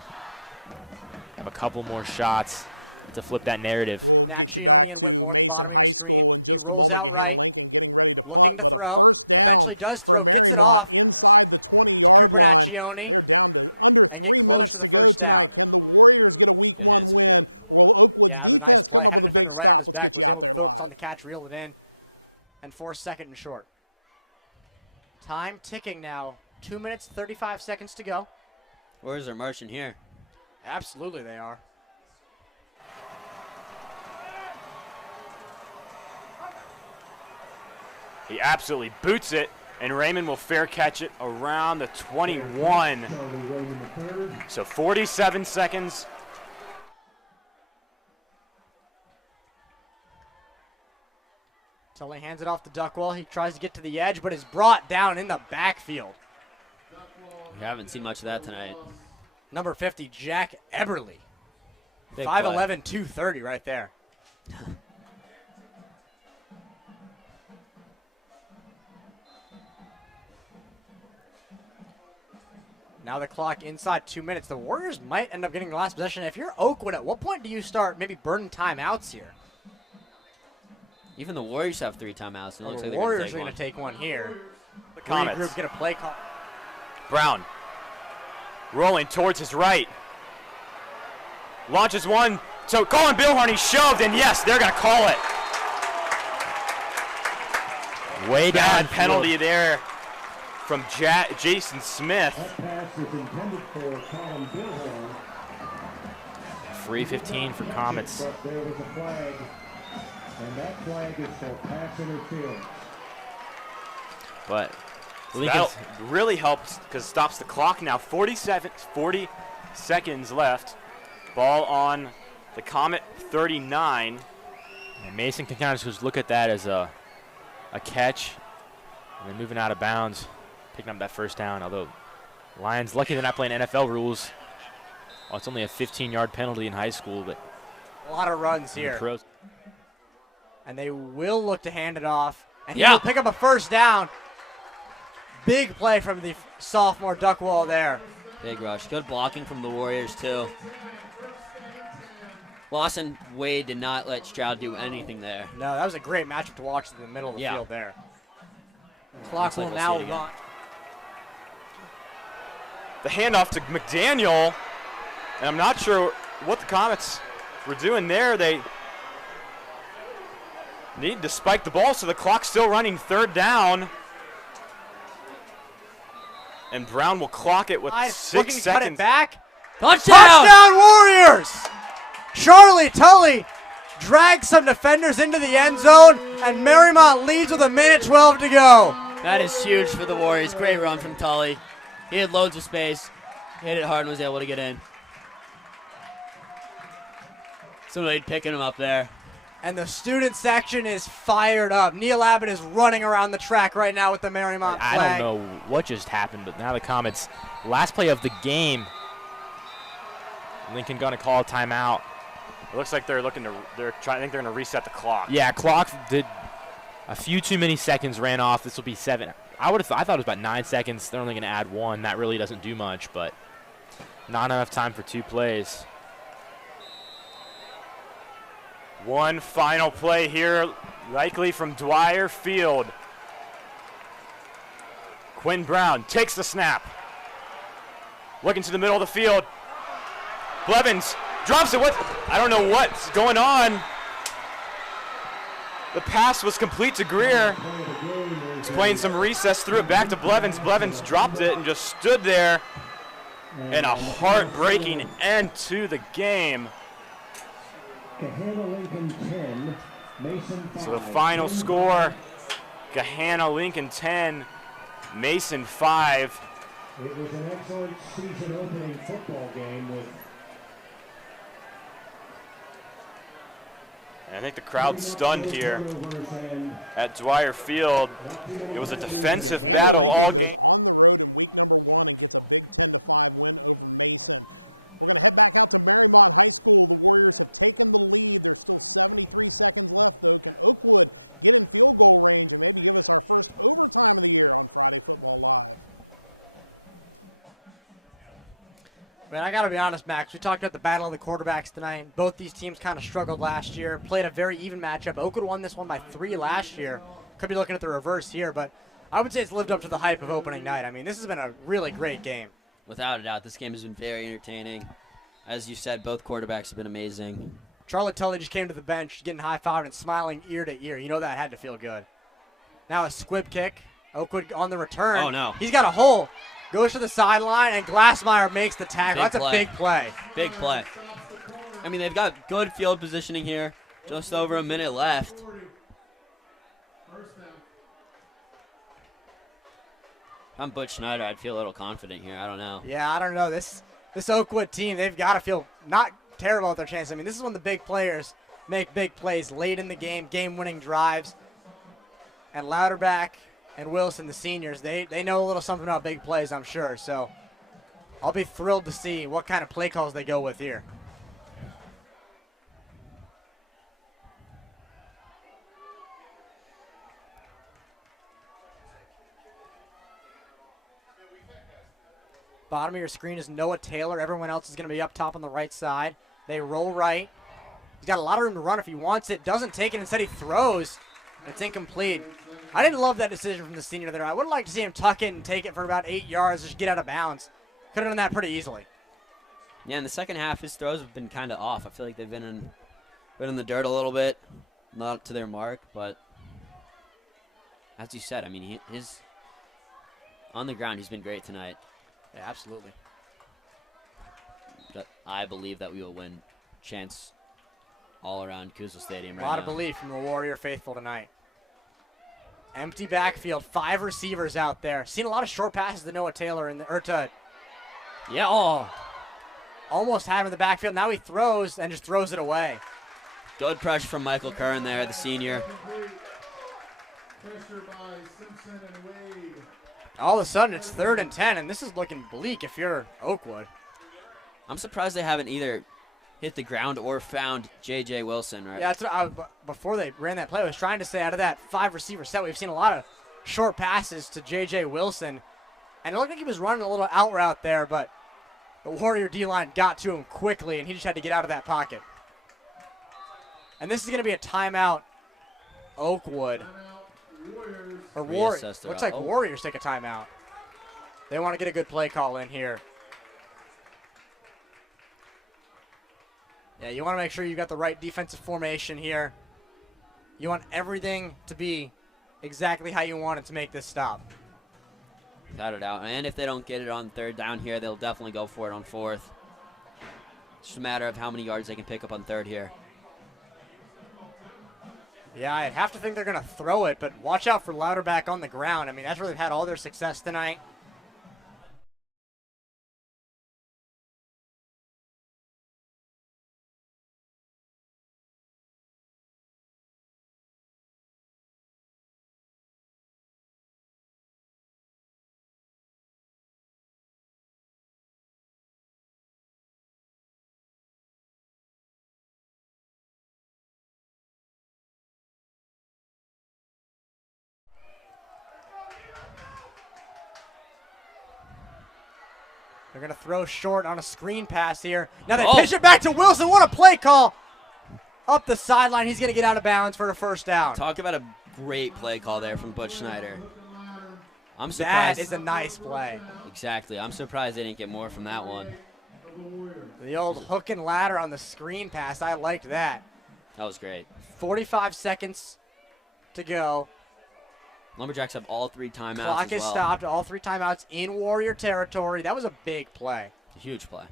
Have a couple more shots to flip that narrative. We'll get you back to Mason High School in just a moment. Gahanna Lincoln getting ready to punt, but a first down for Marymount inside the 20-yard line. They're down to under 3 minutes to go tonight. Can the Warriors get a Week 1 win, or will Oakwood's defense come up with a big stop? Let's get you out there live. Catch reeled it in, and 4th, 2nd and short. Time ticking now. 2 minutes, 35 seconds to go. Warriors are marching here. Absolutely they are. He absolutely boots it, and Raymond will fair catch it around the 21. So 47 seconds. Tully hands it off to Duckwall. He tries to get to the edge, but is brought down in the backfield. We haven't seen much of that tonight. Number 50, Jack Eberly. 5'11", 230 right there. Now the clock inside 2 minutes. The Warriors might end up getting the last possession. If you're Oakwood, at what point do you start maybe burning timeouts here? Even the Warriors have 3 timeouts. And it looks like the Warriors are going to take one here. The Comets group get a play call. Brown rolling towards his right. Launches one. So Colin Billhorn, he's shoved, and yes, they're going to call it. Way down. Bad penalty there from Jason Smith. That pass is intended for Colin Billhorn. Free 15 for Comets. But there was a flag, and that flag is for pass interference. But So Lincoln's that really helps because it stops the clock now. 40 seconds left. Ball on the Comet 39. and Mason can kind of just look at that as a catch, and then moving out of bounds, picking up that first down. Although Lions lucky they're not playing NFL rules. Well, it's only a 15-yard penalty in high school, but A lot of runs in the here. pros. And they will look to hand it off. And Yeah. he'll pick up a first down. Big play from the sophomore Duckwall there. Big rush. Good blocking from the Warriors, too. Lawson Wade did not let Stroud do anything there. No, that was a great matchup to watch in the middle of the Yeah. field there. Clock Looks like will we'll now see it run. The handoff to McDaniel. And I'm not sure what the Comets were doing there. They need to spike the ball, so the clock's still running. Third down. And Brown will clock it with Looking 6 to cut it seconds. back. Touchdown! Touchdown Warriors! Charlie Tully drags some defenders into the end zone, and Marymount leads with 1:12 to go. That is huge for the Warriors. Great run from Tully. He had loads of space. Hit it hard and was able to get in. Somebody picking him up there. And the student section is fired up. Neil Abbott is running around the track right now with the Marymount flag. I don't know what just happened, but now the Comets, last play of the game, Lincoln gonna call a timeout. It looks like they're looking to. I think they're going to reset the clock. Yeah, clock did a few too many seconds ran off. This will be 7. I thought it was about 9 seconds. They're only going to add 1. That really doesn't do much, but not enough time for 2 plays. One final play here, likely from Dwyer Field. Quinn Brown takes the snap. Looking to the middle of the field. Blevins drops it. I don't know what's going on. The pass was complete to Greer. He's playing some recess, threw it back to Blevins. Blevins dropped it and just stood there. And a heartbreaking end to the game. Gahanna Lincoln 10, Mason 5. So the final score, Gahanna Lincoln 10, Mason 5. It was an excellent season opening football game with And I think the crowd's stunned here at Dwyer Field. It was a defensive Hannah battle Lincoln all goes game. on the road in week number 1 and gets a big 10-5 win over Mason. We're going to head back out to Marymount High School. The Warriors have taken the lead. There's still 73 seconds left, though. Can Oakwood get in field goal range and maybe give us our first overtime of the year on Friday Football Live? Man, I got to be honest, Max. We talked about the battle of the quarterbacks tonight. Both these teams kind of struggled last year, played a very even matchup. Oakwood won this one by 3 last year. Could be looking at the reverse here, but I would say it's lived up to the hype of opening night. I mean, this has been a really great game. Without a doubt, this game has been very entertaining. As you said, both quarterbacks have been amazing. Charlotte Tully just came to the bench, getting high-fived and smiling ear to ear. You know that had to feel good. Now a squib kick. Oakwood on the return. Oh, no. He's got a hole. Goes to the sideline, and Glassmeyer makes the tackle. Big That's play. a big play. Big play. I mean, they've got good field positioning here. Just over a minute left. If I'm Butch Schneider, I'd feel a little confident here. I don't know. Yeah, I don't know. This Oakwood team, they've got to feel not terrible at their chance. I mean, this is when the big players make big plays late in the game-winning drives. And Louderback and Wilson, the seniors, they know a little something about big plays, I'm sure. So I'll be thrilled to see what kind of play calls they go with here. Bottom of your screen is Noah Taylor. Everyone else is going to be up top on the right side. They roll right. He's got a lot of room to run if he wants it. Doesn't take it. Instead, he throws. It's incomplete. I didn't love that decision from the senior there. I would like to see him tuck in and take it for about 8 yards, just get out of bounds. Could have done that pretty easily. Yeah, in the second half, his throws have been kind of off. I feel like they've been in the dirt a little bit. Not to their mark, but as you said, I mean, his on the ground, he's been great tonight. Yeah, absolutely. But I believe that we will win chance all around Kusel Stadium right A now. lot of belief from the Warrior faithful tonight. Empty backfield, 5 receivers out there. Seen a lot of short passes to Noah Taylor Yeah, oh. Almost had him in the backfield. Now he throws and just throws it away. Good pressure from Michael Curran there, the senior. Pressure by Simpson and Wade. All of a sudden, it's 3rd and 10, and this is looking bleak if you're Oakwood. I'm surprised they haven't either hit the ground or found J.J. Wilson. Right? Yeah, that's what before they ran that play, I was trying to say out of that 5-receiver set, we've seen a lot of short passes to J.J. Wilson. And it looked like he was running a little out route there, but the Warrior D-line got to him quickly, and he just had to get out of that pocket. And this is going to be a timeout, Oakwood. Or Warriors. Looks like Warriors take a timeout. They want to get a good play call in here. Yeah, you want to make sure you got the right defensive formation here. You want everything to be exactly how you want it to make this stop. Without a doubt. And if they don't get it on 3rd down here, they'll definitely go for it on 4th. It's just a matter of how many yards they can pick up on 3rd here. Yeah, I have to think they're going to throw it, but watch out for Louderback on the ground. I mean, that's where they've had all their success tonight. They're going to throw short on a screen pass here. Now they pitch it back to Wilson. What a play call. Up the sideline. He's going to get out of bounds for a 1st down. Talk about a great play call there from Butch Schneider. I'm surprised. That is a nice play. Exactly. I'm surprised they didn't get more from that one. The old hook and ladder on the screen pass. I liked that. That was great. 45 seconds to go. Lumberjacks have all 3 timeouts Clock is stopped. All 3 timeouts in Warrior territory. That was a big play. A huge play.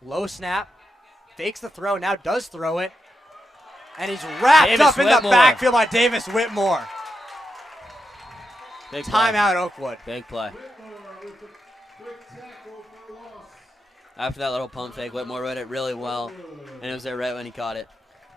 Low snap. Fakes the throw. Now does throw it. And he's wrapped Davis up in Whitmore. the backfield by Davis Whitmore. Big Timeout, play. Oakwood. Big play. After that little pump fake, Whitmore read it really well, and it was there right when he caught it.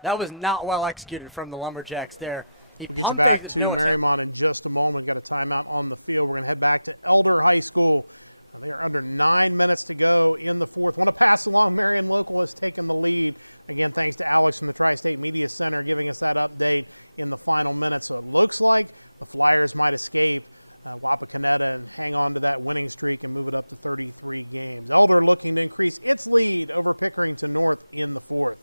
That was not well executed from the Lumberjacks there. We'll get you back to Marymount in just a moment. Got a timeout on the field. We're going to head back to Elder High School. They are under 9 minutes to go in the 4th. Want to pass along, Marion Local has taken the lead. Again, thanks to Alex from the Tri-State Media Center giving us that update in the final minute. So it looks like the Flyers might escape Wapakoneta and hang on to that winning streak and move it up to 33 games. Elder looking to increase its lead over Pickerington North in the 4th.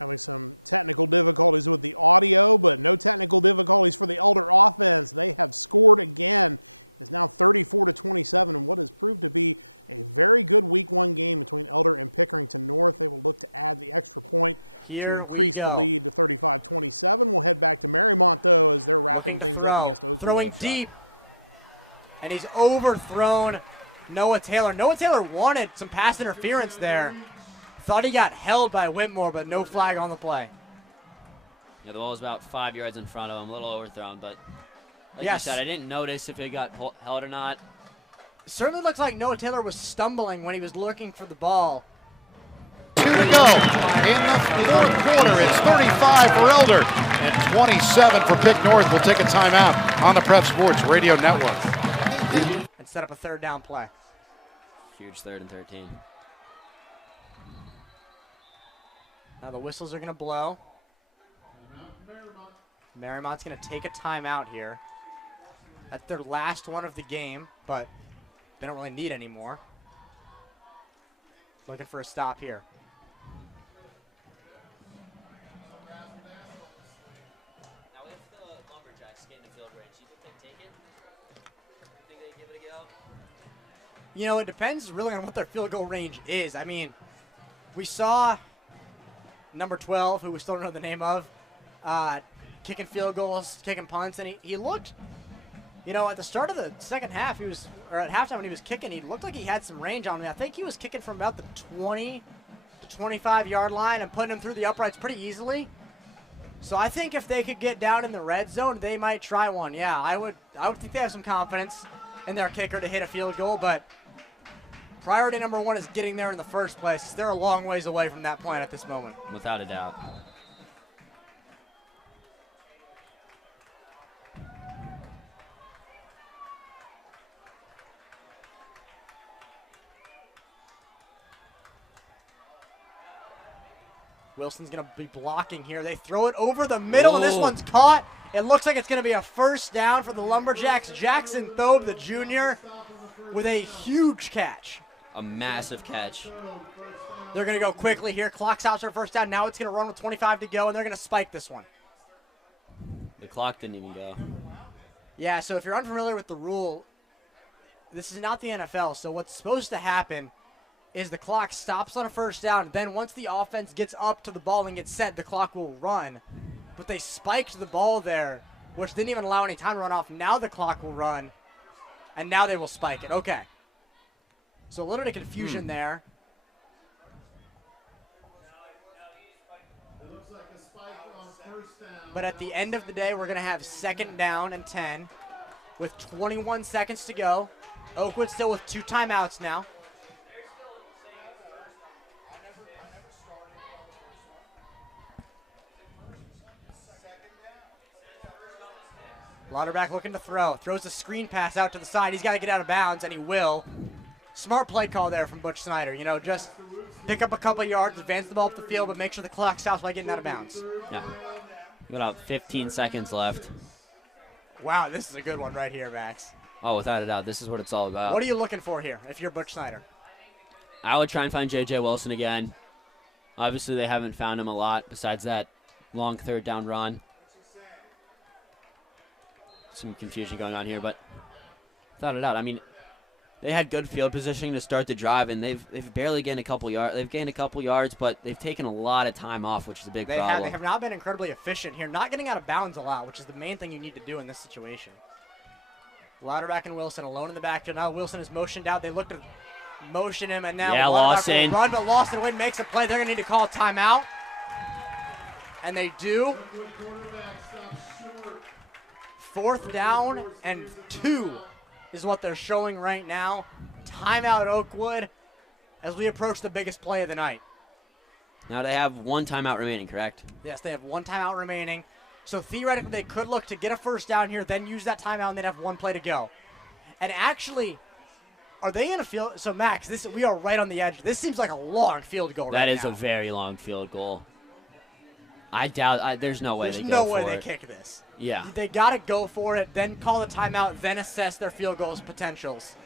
Having some technical difficulties with the audio, but no technical difficulties for the Elder offense. They have scored again. It's now 34-27 in what has proved to be a very good Week 1 game between Elder and Pickerington North. They will look to add the extra point to increase the lead to 35-27. We'll head back to Marymount, though, as they're wrapping things up against Oakwood. Throwing deep, and he's overthrown Noah Taylor. Noah Taylor wanted some pass interference there. Thought he got held by Whitmore, but no flag on the play. Yeah, the ball was about 5 yards in front of him, a little overthrown, but like Yes. you said, I didn't notice if it got held or not. Certainly looks like Noah Taylor was stumbling when he was looking for the ball. 2 to go in the 4th quarter. It's 35 for Elder and 27 for Pick North. We'll take a timeout on the Prep Sports Radio Network. And set up a 3rd down play. Huge 3rd and 13. Now the whistles are going to blow. Mariemont's going to take a timeout here. That's their last one of the game, but they don't really need any more. Looking for a stop here. Now, if the Lumberjacks get in the field range, do you think they take it? Do you think they give it a go? You know, it depends really on what their field goal range is. I mean, we saw number 12, who we still don't know the name of, kicking field goals, kicking punts, and he looked, you know, at the start of the second half, or at halftime when he was kicking, he looked like he had some range on him. I think he was kicking from about the 20 to 25-yard line and putting him through the uprights pretty easily. So I think if they could get down in the red zone, they might try one. Yeah, I would think they have some confidence in their kicker to hit a field goal, but priority number one is getting there in the first place. They're a long ways away from that point at this moment. Without a doubt. Wilson's going to be blocking here. They throw it over the middle, and this one's caught. It looks like it's going to be a first down for the Lumberjacks. Jackson Thobe, the junior, with a huge catch. A massive catch. They're going to go quickly here. Clock stops for first down. Now it's going to run with 25 to go, and they're going to spike this one. The clock didn't even go. Yeah, so if you're unfamiliar with the rule, this is not the NFL, so what's supposed to happen is the clock stops on a first down. Then once the offense gets up to the ball and gets set, the clock will run. But they spiked the ball there, which didn't even allow any time to run off. Now the clock will run, and now they will spike it. Okay. So a little bit of confusion there. But at the end of the day, we're going to have second down and 10 with 21 seconds to go. Oakwood still with 2 timeouts now. Lauterbach looking to throw. Throws a screen pass out to the side. He's got to get out of bounds, and he will. Smart play call there from Butch Snyder. You know, just pick up a couple of yards, advance the ball up the field, but make sure the clock stops by getting out of bounds. Yeah. Got about 15 seconds left. Wow, this is a good one right here, Max. Oh, without a doubt, this is what it's all about. What are you looking for here if you're Butch Snyder? I would try and find J.J. Wilson again. Obviously, they haven't found him a lot besides that long third down run. Some confusion going on here, but without a doubt, I mean, they had good field positioning to start the drive, and they've barely gained a couple yards. They've gained a couple yards, but they've taken a lot of time off, which is a big problem. They have not been incredibly efficient here. Not getting out of bounds a lot, which is the main thing you need to do in this situation. Lauterbach and Wilson alone in the backfield. Now Wilson is motioned out. They look to motion him, and now Lawson run, but Lawson Wynn makes a play. They're going to need to call a timeout, and they do. 4th down and 2 is what they're showing right now. Timeout Oakwood as we approach the biggest play of the night. Now they have 1 timeout remaining, correct? Yes, they have 1 timeout remaining. So theoretically, they could look to get a first down here, then use that timeout, and they'd have 1 play to go. And actually, are they in a field? So Max, we are right on the edge. This seems like a long field goal. That right is now. a very long field goal. I doubt. There's no way they go for it. There's no way they kick this. Yeah. They got to go for it, then call the timeout, then assess their field goals potentials.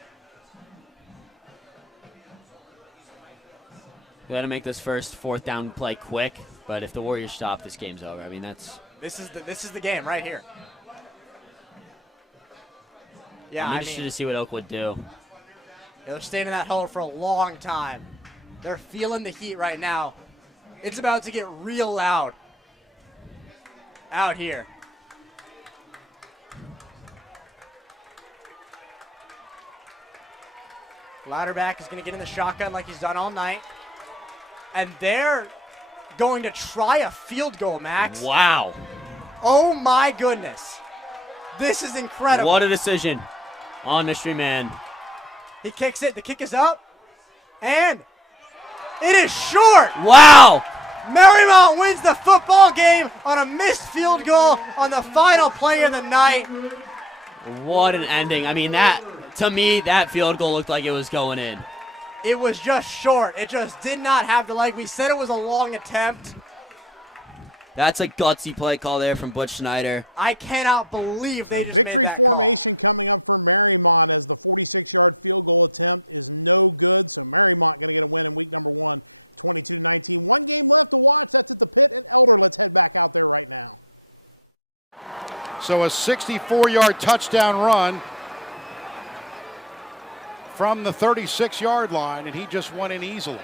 We got to make this first 4th down play quick, but if the Warriors stop, this game's over. I mean, that's. This is the game right here. Yeah, I'm interested to see what Oakwood do. They're staying in that hole for a long time. They're feeling the heat right now. It's about to get real loud out here. Lauterbach is going to get in the shotgun like he's done all night. And they're going to try a field goal, Max. Wow. Oh, my goodness. This is incredible. What a decision on Mystery Man. He kicks it. The kick is up. And it is short. Wow. Mariemont wins the football game on a missed field goal on the final play of the night. What an ending. I mean, to me, that field goal looked like it was going in. It was just short. It just did not have the leg. We said it was a long attempt. That's a gutsy play call there from Butch Schneider. I cannot believe they So just victory made that formation coming up for Marymount as the 46-yard field goal attempt is no good. So Marymount going to get a win in week number 1, 22-19. One game left to watch. That's at the Pitt and Elder. Let's head back out there right now. So a 64-yard touchdown run from the 36-yard line, and he just went in easily.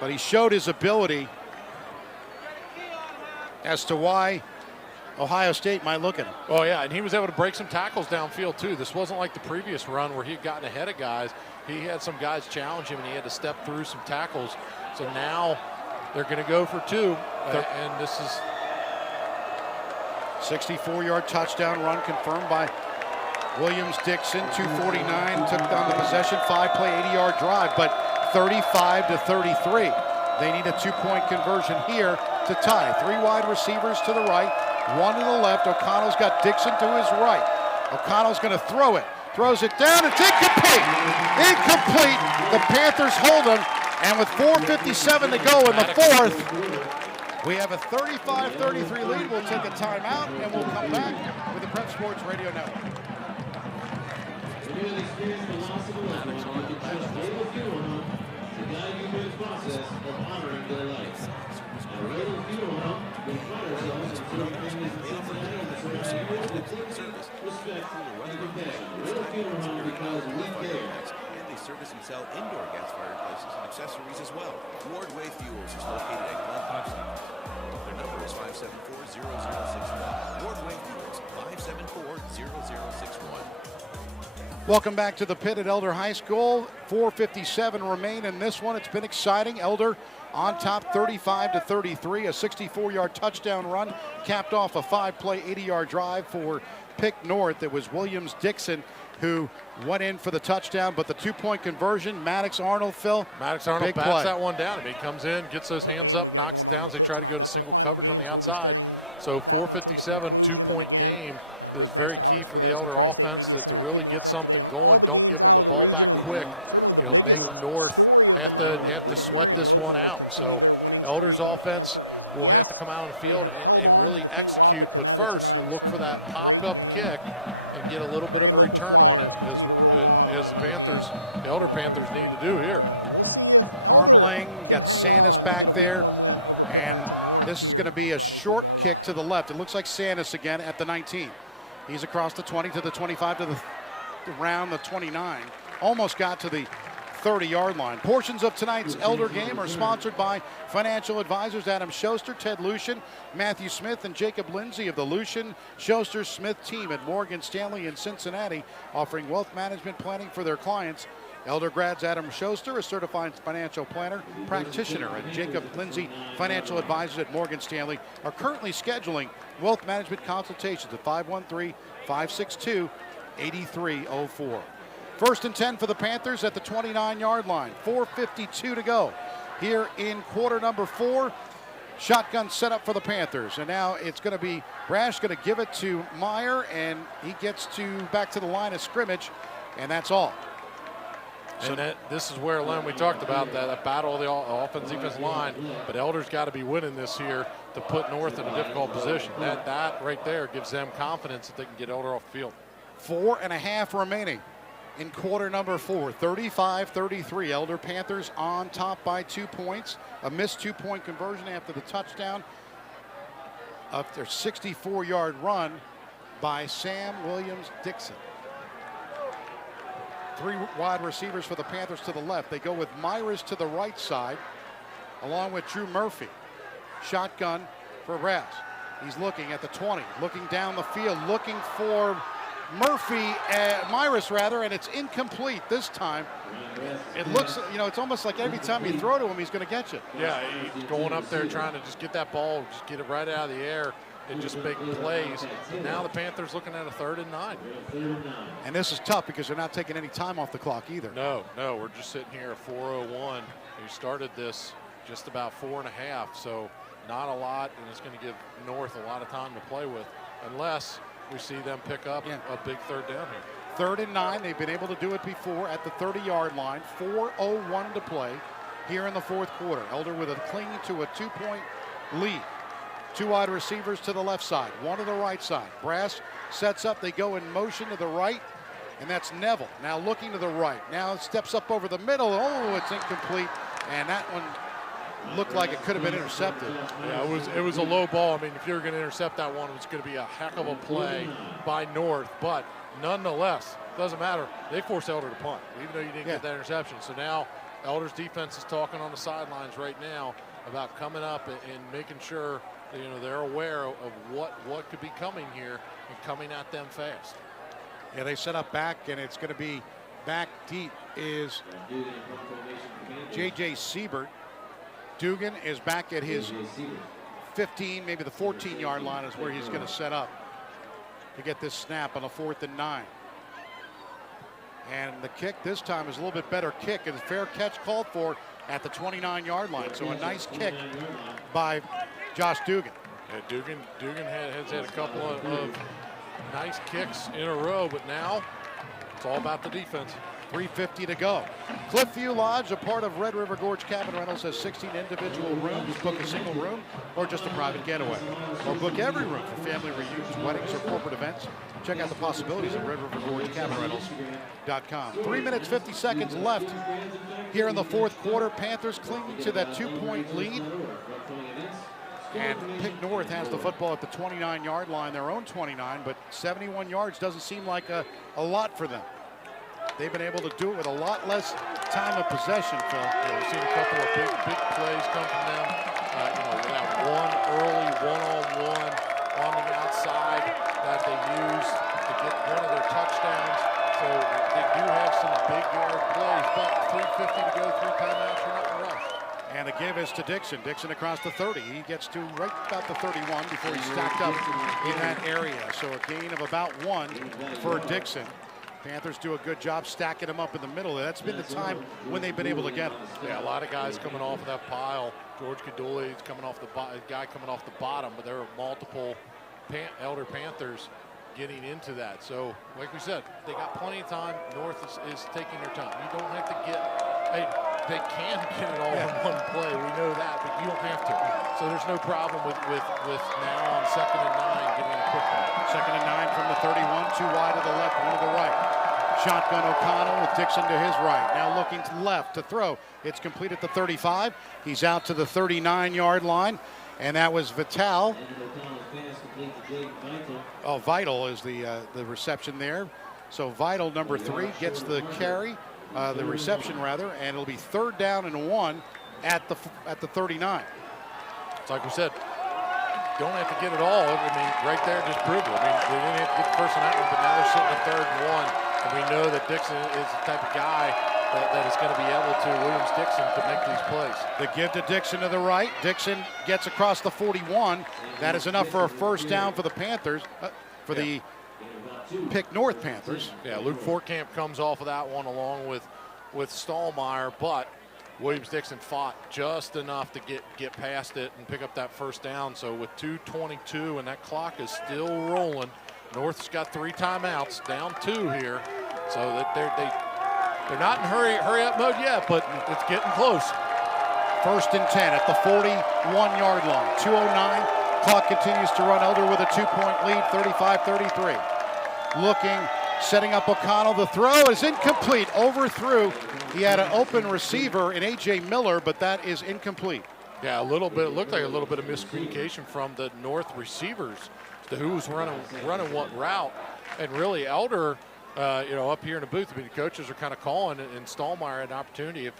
But he showed his ability as to why Ohio State might look at him. Oh, yeah, and he was able to break some tackles downfield, too. This wasn't like the previous run where he had gotten ahead of guys. He had some guys challenge him, and he had to step through some tackles. So now they're going to go for 2, and this is 64-yard touchdown run confirmed by Williams-Dixon. 2:49 took down the possession, 5-play, 80-yard drive, but 35-33. They need a 2-point conversion here to tie. 3 wide receivers to the right, 1 to the left. O'Connell's got Dixon to his right. O'Connell's going to throw it. Throws it down. It's incomplete. Incomplete. The Panthers hold him. And with 4:57 to go in the fourth, we have a 35-33 lead. We'll take a timeout, and we'll come back with the Prep Sports Radio Network. And they service and sell indoor gas fireplaces and accessories as well. Wardway Fuels is located at Glen Thompson. Their number is 574-0061. Wardway Fuels, 574-0061. Welcome back to the Pitt at Elder High School. 4:57 remain in this one. It's been exciting. Elder on top 35-33. A 64-yard touchdown run capped off a 5-play 80-yard drive for Pick North. It was Williams-Dixon who went in for the touchdown, but the 2-point conversion, Maddox Arnold, Phil. Maddox Arnold bats play. that one down. I mean, comes in, gets those What a hands game up, we got knocks going it on down in the as they Pitt try to tonight. go That's to our single final coverage on game, the so we'll be outside. staying So with that one until the 4:57, conclusion. And 2-point again, game. big thanks to Very Alex key for the Perez and Elder Tri-State offense Media to Center really keeping get us up to date on something all the going. Don't games give out up of the the ball region. back And quick. certainly the You know, biggest North story of the have to- night was have to whether sweat Marion this Local one would out. continue So their winning Elder's streak. And the offense answer is will have yes. to come out on the They field have and held on to really defeat execute Wapakoneta first. tonight, and Look for certainly that a great pop-up game. kick and get a little bit Marion of a Local return Flyers on it. continue to roll on and win Yes, another game Panthers, and the go Elder to Panthers 33 need to in do a here. row. We'll see if Elder can Got hang Sanders on to back get a week there. 1 win over Pickerington North This here is going to be on a Friday short Football kick Live. to the left. It looks like Sanders again at the 19. He's across the 20 to the 25 to the around the 29. Almost got to the 30-yard line. Portions of tonight's Elder game are sponsored by financial advisors Adam Schuster, Ted Lucian, Matthew Smith, and Jacob Lindsay of the Lucian Schuster Smith team at Morgan Stanley in Cincinnati, offering wealth management planning for their clients. Elder grads Adam Schuster, a certified financial planner, practitioner, and Jacob Lindsay, financial advisors at Morgan Stanley, are currently scheduling wealth management consultations at 513-562-8304. First and 10 for the Panthers at the 29-yard line. 4:52 to go here in quarter number 4. Shotgun set up for the Panthers, and now it's going to be Rash going to give it to Meyer, and he gets back to the line of scrimmage, and that's all. And this is where, Len, we talked about that battle of the offense-defense line, but Elder's got to be winning this here to put North in a difficult position. That right there gives them confidence that they can get Elder off the field. 4.5 remaining in quarter number 4. 35-33. Elder Panthers on top by 2 points. A missed 2-point conversion after the touchdown of their 64-yard run by Sam Williams-Dixon. 3 wide receivers for the Panthers to the left. They go with Myers to the right side, along with Drew Murphy. Shotgun for Raz. He's looking at the 20, looking down the field, looking for Myers rather, and it's incomplete this time. It looks, it's almost like every time you throw to him, he's going to get you. Yeah, he's going up there trying to just get that ball, just get it right out of the air and just make plays. Now the Panthers looking at a 3rd and 9. And this is tough because they're not taking any time off the clock either. No, we're just sitting here at 4:01. We started this just about 4.5, so not a lot, and it's going to give North a lot of time to play with, unless we see them pick up a big 3rd down here. 3rd and 9. They've been able to do it before at the 30-yard line. 4:01 to play here in the 4th quarter. Elder with a clinging to a 2-point lead. Two wide receivers to the left side, one to the right side. Brass sets up, they go in motion to the right, and that's Neville. Now looking to the right. Now steps up over the middle. Oh, it's incomplete, and that one looked like it could have been intercepted. Yeah, it was a low ball. I mean, if you were going to intercept that one, it was going to be a heck of a play by North. But nonetheless, doesn't matter. They forced Elder to punt, even though you didn't get that interception. So now Elder's defense is talking on the sidelines right now about coming up and making sure that, they're aware of what could be coming here and coming at them fast. Yeah, they set up back, and it's going to be back deep is J.J. Siebert. Dugan is back at his 15, maybe the 14-yard line is where he's going to set up to get this snap on a 4th and 9. And the kick this time is a little bit better kick, and fair catch called for at the 29-yard line. So a nice kick by Josh Dugan. Yeah, Dugan has had a couple of nice kicks in a row, but now it's all about the defense. 3:50 to go. Cliffview Lodge, a part of Red River Gorge Cabin Rentals, has 16 individual rooms. Book a single room or just a private getaway. Or book every room for family reunions, weddings, or corporate events. Check out the possibilities at RedRiverGorgeCabinRentals.com. 3 minutes, 50 seconds left here in the fourth quarter. Panthers clinging to that 2-point lead. And Pick North has the football at the 29-yard line, their own 29, but 71 yards doesn't seem like a lot for them. They've been able to do it with a lot less time of possession, Phil. Yeah, we've seen a couple of big plays come from them. That one early one-on-one on the outside that they used to get one of their touchdowns. So they do have some big yard plays, but 3:50 to go, 3 timeouts, you're not in a rush. And the give is to Dixon. Dixon across the 30. He gets to right about the 31 before he's stacked up in that area. So a gain of about 1 for Dixon. Panthers do a good job stacking them up in the middle. That's been the time when they've been able to get them. Yeah, a lot of guys coming off of that pile. George Kaduli is coming off the guy coming off the bottom, but there are multiple Elder Panthers getting into that. So, like we said, they got plenty of time. North is taking their time. You don't have to they can get it all in one play. We know that, but you don't have to. So there's no problem with now on 2nd and 9 getting a quick one. 2nd and 9 from the 31, 2 wide to the left, 1 to the right. Shotgun O'Connell with Dixon to his right. Now looking to left to throw. It's complete at the 35. He's out to the 39-yard line, and that was Vital. Oh, Vital is the reception there. So Vital, number 3, gets the carry, the reception rather, and it'll be 3rd down and 1 at the 39. It's like we said, don't have to get it all. I mean, right there just proved it. I mean, they didn't have to get the first one out, but now they're sitting at 3rd and 1, and we know that Dixon is the type of guy that is going to be able to, Williams-Dixon, to make these plays. The give to Dixon to the right. Dixon gets across the 41. That is enough for a first down for the Panthers, for the Pick North Panthers. Yeah, Luke Fortcamp comes off of that one along with Stallmeyer, but Williams-Dixon fought just enough to get past it and pick up that first down. So with 2:22 and that clock is still rolling, North's got 3 timeouts, down 2 here. So that they're not in hurry up mode yet, but it's getting close. 1st and 10 at the 41-yard line. 2:09. Clock continues to run. Elder with a 2-point lead, 35-33. Looking, setting up O'Connell. The throw is incomplete. Overthrew. He had an open receiver in A.J. Miller, but that is incomplete. Yeah, a little bit. It looked like a little bit of miscommunication from the North receivers to who's running what route. And really, Elder, up here in the booth, I mean, the coaches are kind of calling, and Stallmeyer had an opportunity. If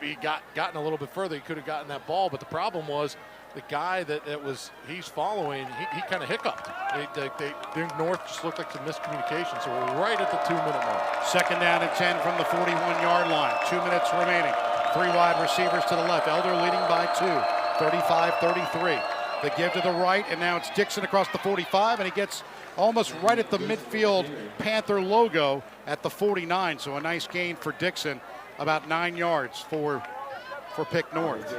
he gotten a little bit further, he could have gotten that ball. But the problem was the guy he's following, he kind of hiccuped. The North just looked like some miscommunication. So we're right at the 2-minute mark. 2nd down and 10 from the 41-yard line. 2 minutes remaining. 3 wide receivers to the left. Elder leading by 2, 35-33. The give to the right, and now it's Dixon across the 45, and he gets almost right at the midfield Panther logo at the 49. So a nice gain for Dixon, about 9 yards for Pick North.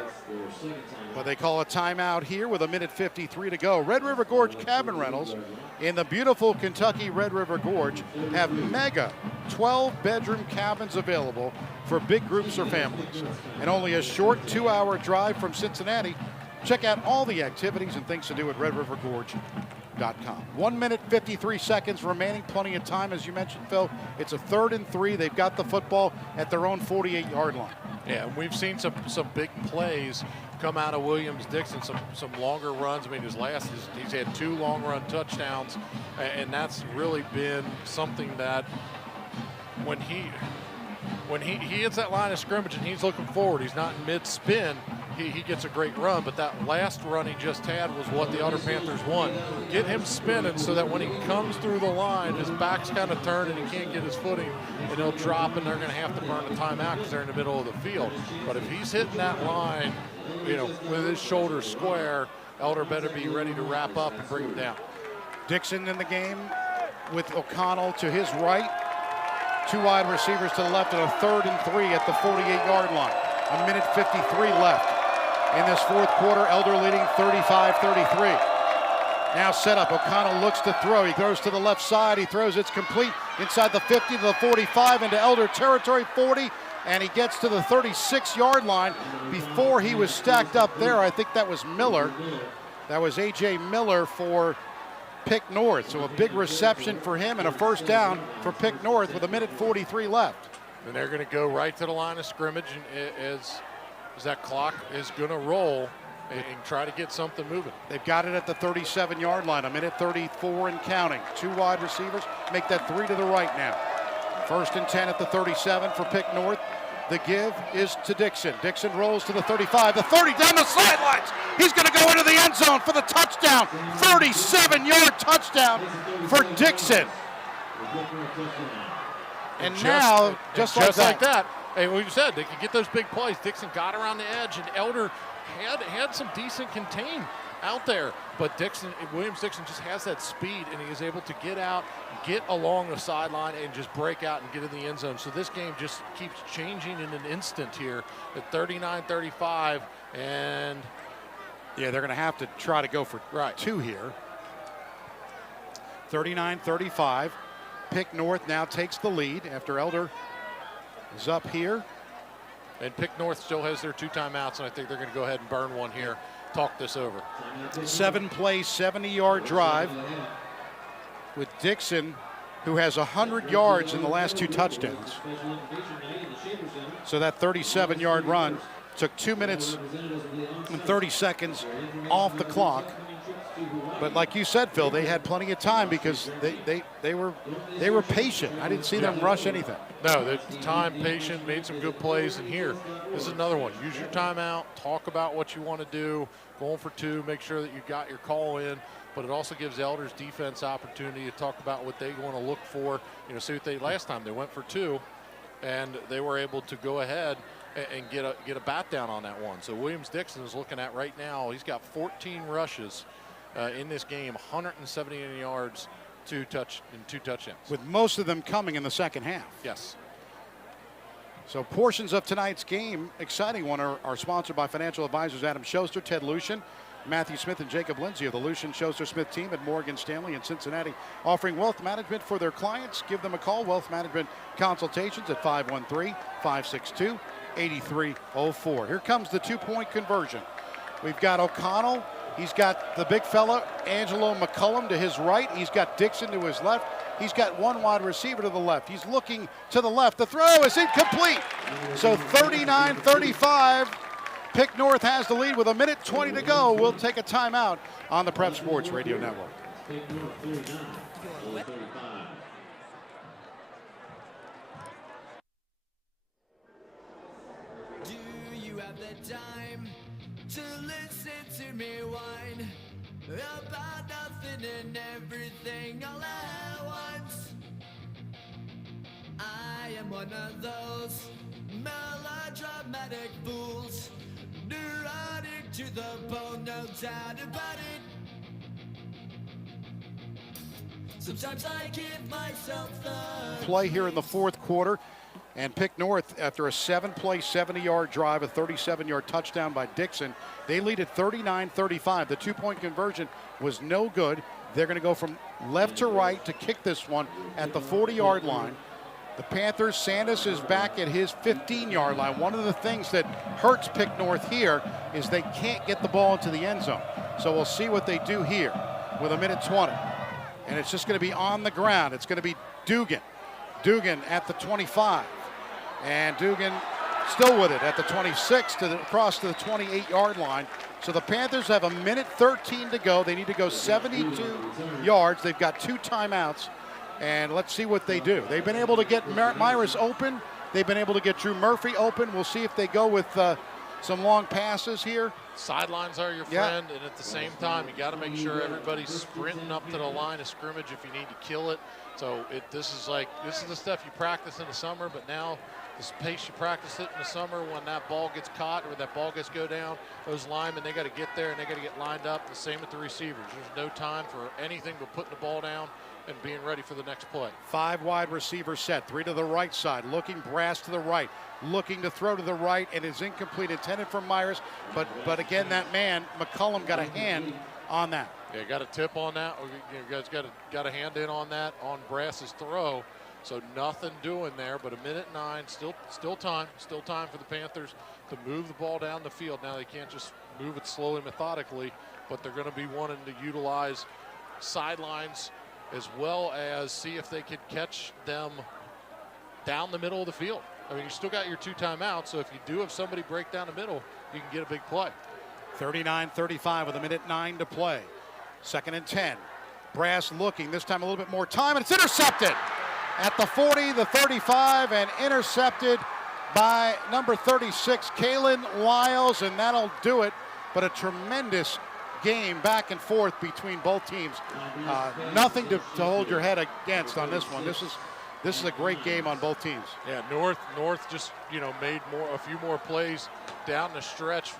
But they call a timeout here with 1:53 to go. Red River Gorge Cabin Rentals in the beautiful Kentucky Red River Gorge have mega 12-bedroom cabins available for big groups or families. And only a short 2-hour drive from Cincinnati. Check out all the activities and things to do at RedRiverGorge.com. 1 minute, 53 seconds remaining. Plenty of time, as you mentioned, Phil. It's a 3rd and 3. They've got the football at their own 48-yard line. Yeah, and we've seen some big plays come out of Williams-Dixon, some longer runs. I mean, he's had 2 long-run touchdowns, and that's really been something that when he hits that line of scrimmage and he's looking forward, he's not in mid-spin, he gets a great run, but that last run he just had was what the Elder Panthers want. Get him spinning so that when he comes through the line, his back's kind of turned and he can't get his footing, and he'll drop, and they're going to have to burn a timeout because they're in the middle of the field. But if he's hitting that line, with his shoulders square, Elder better be ready to wrap up and bring him down. Dixon in the game with O'Connell to his right. 2 wide receivers to the left, and a 3rd and 3 at the 48-yard line. 1 minute 53 left. In this 4th quarter, Elder leading 35-33. Now set up, O'Connell looks to throw. He throws to the left side, he throws, it's complete inside the 50 to the 45 into Elder territory, 40, and he gets to the 36-yard line before he was stacked up there. I think that was Miller. That was A.J. Miller for Pick North. So a big reception for him and a first down for Pick North with 1 minute 43 left. And they're going to go right to the line of scrimmage as that clock is going to roll and try to get something moving. They've got it at the 37-yard line, 1 minute 34 and counting. 2 wide receivers, make that 3 to the right now. 1st and 10 at the 37 for Pick North. The give is to Dixon. Dixon rolls to the 35, the 30 down the sidelines. He's going to go into the end zone for the touchdown. 37-yard touchdown for Dixon. And now, just like that. Hey, we said they could get those big plays. Dixon got around the edge, and Elder had some decent contain out there. But Williams-Dixon just has that speed, and he is able to get out, get along the sideline, and just break out and get in the end zone. So this game just keeps changing in an instant here at 39-35. And yeah, they're going to have to try to go for 2 here. 39-35. Pick North now takes the lead after Elder is up here. And Pick North still has their 2 timeouts, and I think they're going to go ahead and burn one here. Talk this over. 7-play, 70-yard drive with Dixon, who has 100 yards in the last 2 touchdowns. So that 37-yard run took 2 minutes and 30 seconds off the clock. But like you said, Phil, they had plenty of time because they were patient. I didn't see them rush anything. No, the time, patient, made some good plays. And here, this is another one. Use your timeout, talk about what you want to do, going for 2, make sure that you got your call in. But it also gives Elder's defense opportunity to talk about what they want to look for. See what they last time they went for 2, and they were able to go ahead and get a bat down on that one. So Williams-Dixon is looking at right now. He's got 14 rushes in this game, 170 yards, 2 touchdowns. With most of them coming in the second half. Yes. So portions of tonight's game, exciting one, are sponsored by financial advisors Adam Schuster, Ted Lucian, Matthew Smith, and Jacob Lindsay of the Lucian Schuster Smith team at Morgan Stanley in Cincinnati, offering wealth management for their clients. Give them a call. Wealth management consultations at 513-562-8304. Here comes the 2-point conversion. We've got O'Connell. He's got the big fella, Angelo McCullum, to his right. He's got Dixon to his left. He's got 1 wide receiver to the left. He's looking to the left. The throw is incomplete. So 39-35. Pick North has the lead with 1 minute 20 to go. We'll take a timeout on the Prep Sports Radio Network. Do you have the time to listen to me whine about nothing and everything all at once? I am one of those melodramatic fools, neurotic to the bone, no doubt about it. Sometimes I give myself the play here in the 4th quarter. And Pick North, after a 7-play, 70-yard drive, a 37-yard touchdown by Dixon, they lead at 39-35. The 2-point conversion was no good. They're going to go from left to right to kick this one at the 40-yard line. The Panthers, Sandus is back at his 15-yard line. One of the things that hurts Pick North here is they can't get the ball into the end zone. So we'll see what they do here with 1:20. And it's just going to be on the ground. It's going to be Dugan. Dugan at the 25. And Dugan still with it at the 26 across to the 28-yard line. So the Panthers have 1:13 to go. They need to go 72 yards. They've got 2 timeouts. And let's see what they do. They've been able to get Myers open. They've been able to get Drew Murphy open. We'll see if they go with some long passes here. Sidelines are your friend, and at the same time, you got to make sure everybody's sprinting up to the line of scrimmage if you need to kill it. So this is the stuff you practice in the summer, but now this pace you practice it in the summer, when that ball gets caught or that ball gets go down, those linemen, they got to get there and they got to get lined up. The same with the receivers. There's no time for anything but putting the ball down and being ready for the next play. 5 wide receiver set, 3 to the right side, looking Brass to the right, looking to throw to the right, and is incomplete, intended for Myers, but again, that man, McCullum, got a hand on that. Yeah, got a tip on that. You guys got a hand in on that on Brass's throw. So nothing doing there, but 1:09, still time for the Panthers to move the ball down the field. Now they can't just move it slowly, methodically, but they're going to be wanting to utilize sidelines as well as see if they can catch them down the middle of the field. I mean, you still got your 2 timeouts, so if you do have somebody break down the middle, you can get a big play. 39-35 with 1:09 to play. 2nd and 10. Brass looking, this time a little bit more time, and it's intercepted at the 40, the 35, and intercepted by number 36, Kalen Lyles, and that'll do it. But a tremendous game back and forth between both teams. Nothing to hold your head against on this one. This is a great game on both teams. Yeah, North just made a few more plays down the stretch,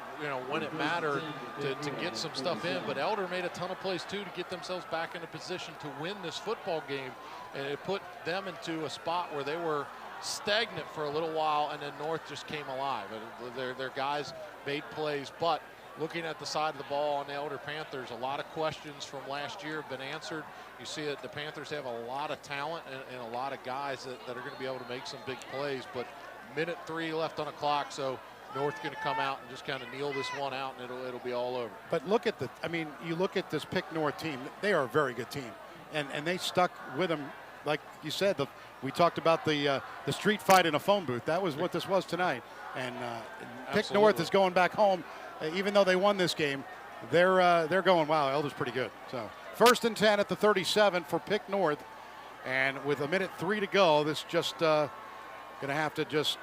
when it mattered to get some stuff in. But Elder made a ton of plays too to get themselves back in a position to win this football game, and it put them into a spot where they were stagnant for a little while, and then North just came alive. And their guys made plays, but looking at the side of the ball on the Elder Panthers, a lot of questions from last year have been answered. You see that the Panthers have a lot of talent and a lot of guys that are going to be able to make some big plays, but 1:03 left on the clock, so North going to come out and just kind of kneel this one out, and it'll be all over. But look at you look at this Pick North team. They are a very good team, and they stuck with them, like you said. We talked about the street fight in a phone booth. That was what this was tonight. And Pick North is going back home, even though they won this game. They're going, wow, Elder's pretty good. So 1st and 10 at the 37 for Pick North, and with 1:03 to go, this just going to have to just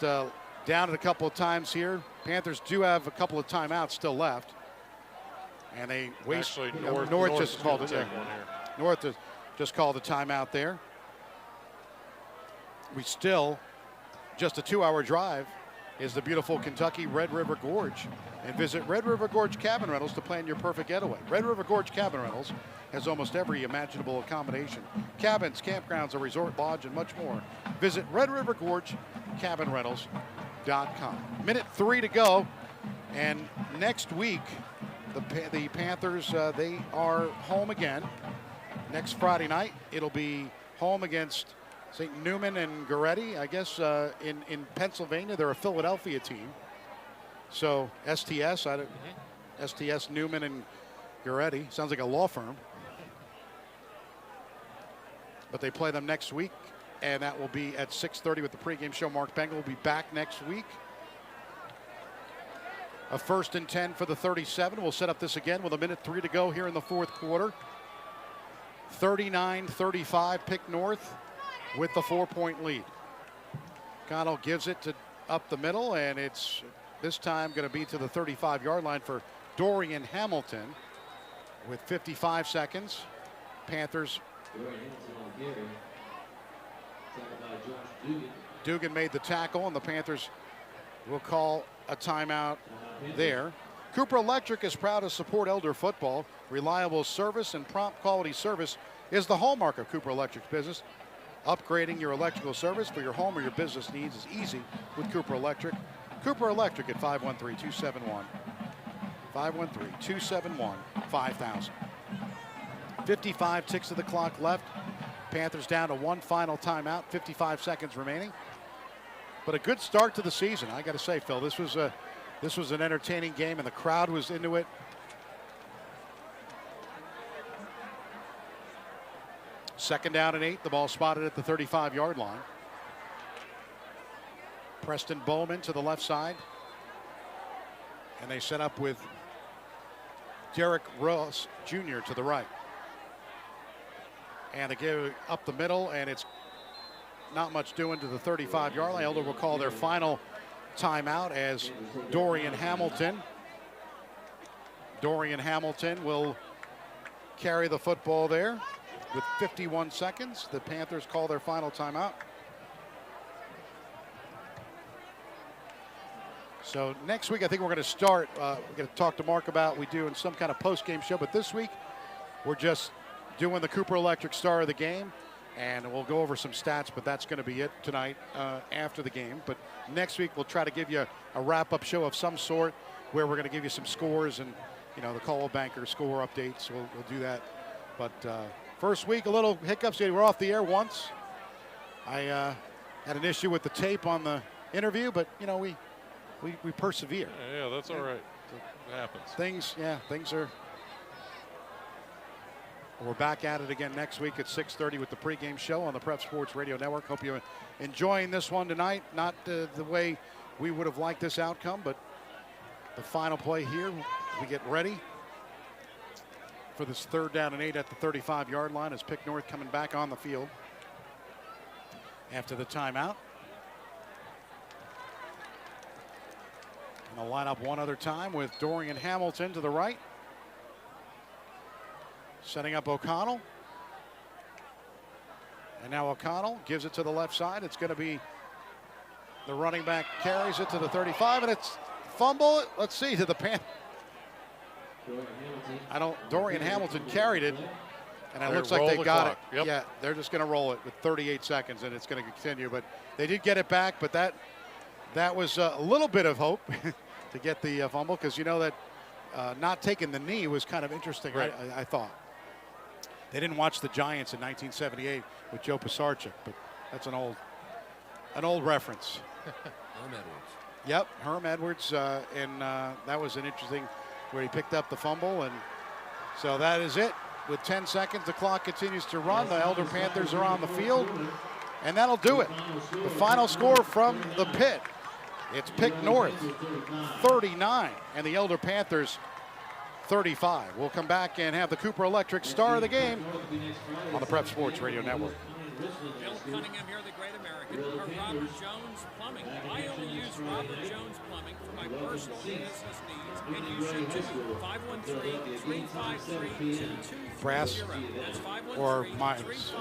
down it a couple of times here. Panthers do have a couple of timeouts still left, and they waste. Actually, North just called it. Yeah. North just called a timeout there. We still just a 2-hour drive is the beautiful Kentucky Red River Gorge, and visit Red River Gorge Cabin Rentals to plan your perfect getaway. Red River Gorge Cabin Rentals has almost every imaginable accommodation: cabins, campgrounds, a resort lodge, and much more. Visit Red River Gorge Cabin Rentals.com. 1:03 to go, and next week the Panthers they are home again. Next Friday night it'll be home against St. Newman and Goretti. I guess in Pennsylvania they're a Philadelphia team. So STS, STS Newman and Goretti sounds like a law firm. But they play them next week, and that will be at 6:30 with the pregame show. Mark Bengal will be back next week. A 1st and 10 for the 37. We'll set up this again with 1:03 to go here in the 4th quarter. 39-35 Pick North with the 4-point lead. Connell gives it to up the middle, and it's this time going to be to the 35-yard line for Dorian Hamilton with 55 seconds. Panthers. Dugan made the tackle, and the Panthers will call a timeout there. Cooper Electric is proud to support Elder football. Reliable service and prompt quality service is the hallmark of Cooper Electric's business. Upgrading your electrical service for your home or your business needs is easy with Cooper Electric. Cooper Electric at 513-271-5000. 55 ticks of the clock left Panthers down to one final timeout, 55 seconds remaining. But a good start to the season, I got to say, Phil. This was an entertaining game, and the crowd was into it. Second down and 8. The ball spotted at the 35-yard line. Preston Bowman to the left side. And they set up with Derek Ross Jr. to the right. And they give up the middle, and it's not much doing to the 35-yard line. Elder will call their final timeout as Dorian Hamilton will carry the football there with 51 seconds. The Panthers call their final timeout. So next week, I think we're going to start. We're going to talk to Mark about we do in some kind of post-game show. But this week, we're just doing the Cooper Electric Star of the Game. And we'll go over some stats, but that's going to be it tonight after the game. But next week, we'll try to give you a wrap-up show of some sort where we're going to give you some scores and, the Coldwell Banker score updates. We'll do that. But first week, a little hiccups. We're off the air once. I had an issue with the tape on the interview, but, we persevere. Yeah, that's all right. It happens. Things are. We're back at it again next week at 6:30 with the pregame show on the Prep Sports Radio Network. Hope you're enjoying this one tonight. Not the way we would have liked this outcome, but the final play here, we get ready for this 3rd down and 8 at the 35-yard line as Pick North coming back on the field after the timeout. And they'll line up one other time with Dorian Hamilton to the right. Setting up O'Connell. And now O'Connell gives it to the left side. It's going to be the running back carries it to the 35, and it's fumble. Let's see, to the Panthers. Dorian Hamilton carried it, and it looks like they got it. Yep. Yeah, they're just going to roll it with 38 seconds, and it's going to continue. But they did get it back, but that was a little bit of hope to get the fumble, because that not taking the knee was kind of interesting, right. I thought. They didn't watch the Giants in 1978 with Joe Pisarcik, but that's an old reference. Herm Edwards. Yep, Herm Edwards, and that was an interesting where he picked up the fumble, and so that is it. With 10 seconds, the clock continues to run. The Elder Panthers are on the field, and that'll do it. The final score from the pit. It's Pick North 39 and the Elder Panthers 35. We'll come back and have the Cooper Electric Star of the Game on the Prep Sports Radio Network. Bill Cunningham here, the Great American, or Robert Jones Plumbing. I only use Robert Jones Plumbing for my personal and business needs, and you should too. 513-353-2230. Brass or Myers?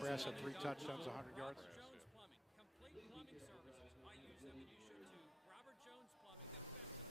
Brass had 3 touchdowns, 100 yards.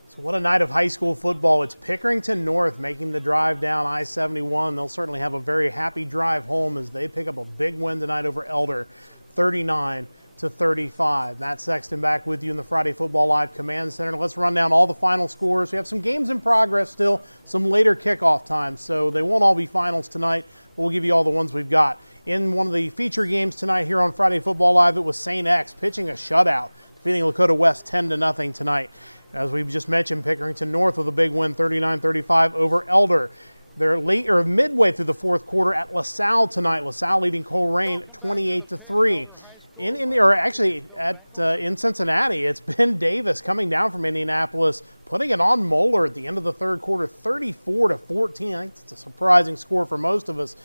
So what a night of high school football. It's Pickerington North making the drive down I-71. They'll certainly have a very happy drive home as they pick up a big win tonight over Elder, 39-35. Matt Sexton back with you in the Friday Football Live Command Center. Let's run down all the final scores. We have some games in progress still, some later kickoff times, so they won't all be finals tonight, but we'll give you all the ones we've got. In one of the feature games tonight here on Friday Football Live, it was St. X pitching a shutout, defeating Lakota West 10-0 tonight. As we've just mentioned, Pickerington North with a big win, 39-35 over Elder. They're midway through the fourth quarter at LaSalle tonight. LaSalle leading Colerain 28-3. In Cincinnati, it's Ben Davis coming down from Indianapolis, putting it on Moeller at the end of the third quarter, 34-14. I think it's a surprising score for most of us.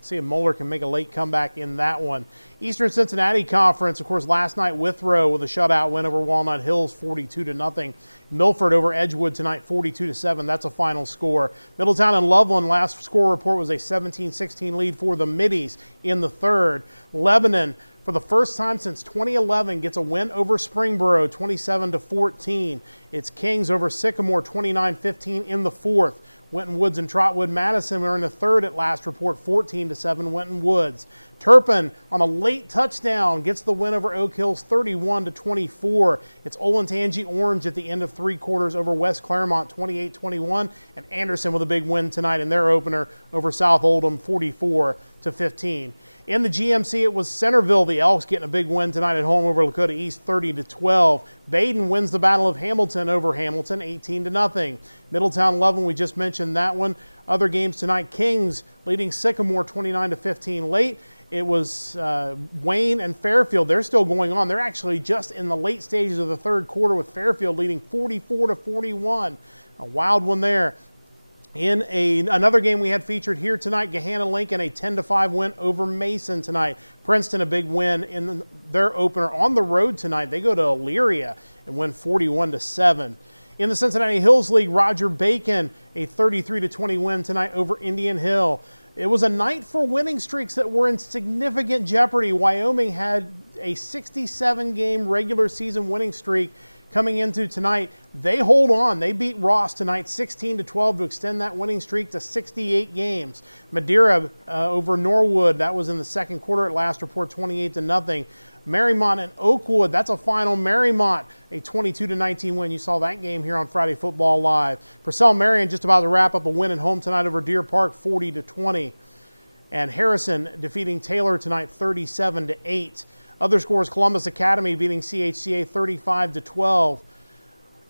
See if Moeller can make a late comeback in that one. Eastern Cincinnati Conference, of course, last night Withrow with a shutout win over Walnut Hills, 42-0. Milford over Edgewood tonight, 42-7. That's a final score. Middletown and Loveland, last score report was a 17-16 lead for the Middies in the third. Lebanon, for the first time since 2011, gets a win over Springboro, 27-14. It's Kings over Sycamore, 29-15 in the fourth. Winton Woods and Trotwood Madison were in the third at last report, 14-7 Winton Woods. Turpin on a late touchdown gets the win over Oak Hills 31-24. It's Olentangy Orange at the end of 3 quarters over West Claremont 28-21, and Anderson with a big win tonight in their opener over South Oldham 44-15. In the GMC, it was Centerville, the Elks, getting a big win tonight at home over Lakota East 30-12. Baden wins the Battle of Hamilton over Hamilton 18-0. Middletown 11, we just mentioned that one. Other games tonight, Kings leading Sycamore 29-15 late. It was Wayne and Fairfield. They're still going on. They're actually just in the late stages of the third quarter with Fairfield leading 44-41. A wild one there. In another game we had featured here tonight, Gahanna-Lincoln, a 10-5 win over Mason tonight. Princeton, a big win in their opener on the road tonight. They go to Elyria and win 41-7. In the Cincinnati Hills League, Roger Bacon, a 33-20 win tonight over Indian Hill. It was a night for winning streaks that were in significant jeopardy. Wyoming had a 67-game regular season winning streak coming into tonight. They hold on. They beat Ross tonight 16-12 to extend that winning streak to 68 games. Madeira over Norwood, that was in the second quarter at last report, 28-0. Marymount and Oakwood, that's a final. Marymount, a 22-19 win. You saw that game here on Friday Football Live. Purcell Marion just about to wrap up a win at home tonight over Deer Park, 40-20. And Harrison defeating Taylor tonight, 37-8. Other scores, Columbus Academy beating CHCA 35-12.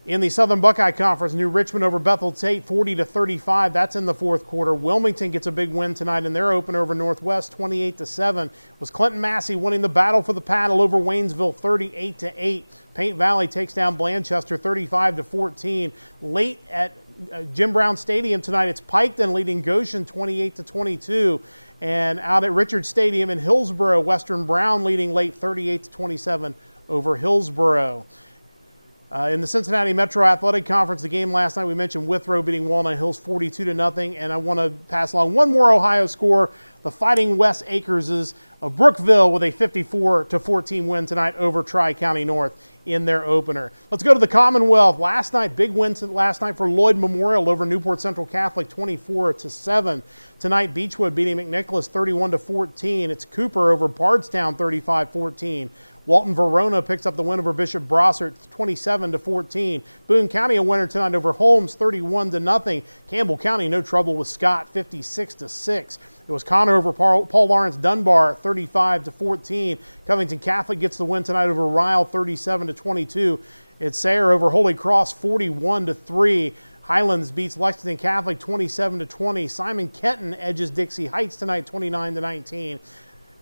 In the Southern Buckeye Conference, New Richmond over Bethel Tate 40-35. That's in the fourth quarter. Wilmington gets a big win tonight in their opener over Northwest 28-7. Was Clinton Massey winning the battle for the paddle over Waynesville 38-8. Paint Valley takes down Blanchester 35-14. Late at Jim Brown Stadium tonight, it's Piketon leading Goshen 28-22. And out at Richards Stadium in Hillsboro, Western Brown leading late 38-27 over Hillsboro. In the Cincinnati Metro Athletic Conference, the game last night, we mentioned Withrow beating Walnut Hills 42-0. And I want to pass along one more Ohio score. The Fighting West Acres of Brookville with a 54-14 win tonight over Tri-County North in their opener. Let's go to the Commonwealth. Last night, big win last night for Lloyd Memorial over Newport Central Catholic 24-7. Tonight, Beechwood beating McNicholas 31-14. It's Cooper over Bardstown 35-14. Walton Verona picks up the win over Bishop Brossart 27-14. Boone County a winner tonight over Holmes 31-0. Campbell County no trouble with Scott 56-6. It was Connor over Paul Lawrence Dunbar 35-14. Covington Catholic gets the win tonight over Ryle 37-22. It's Sayre over Holy Cross 41-3. Highlands beats Lexington Catholic 27-20. Simon Kenton edges Dixie Heights tonight 29-19.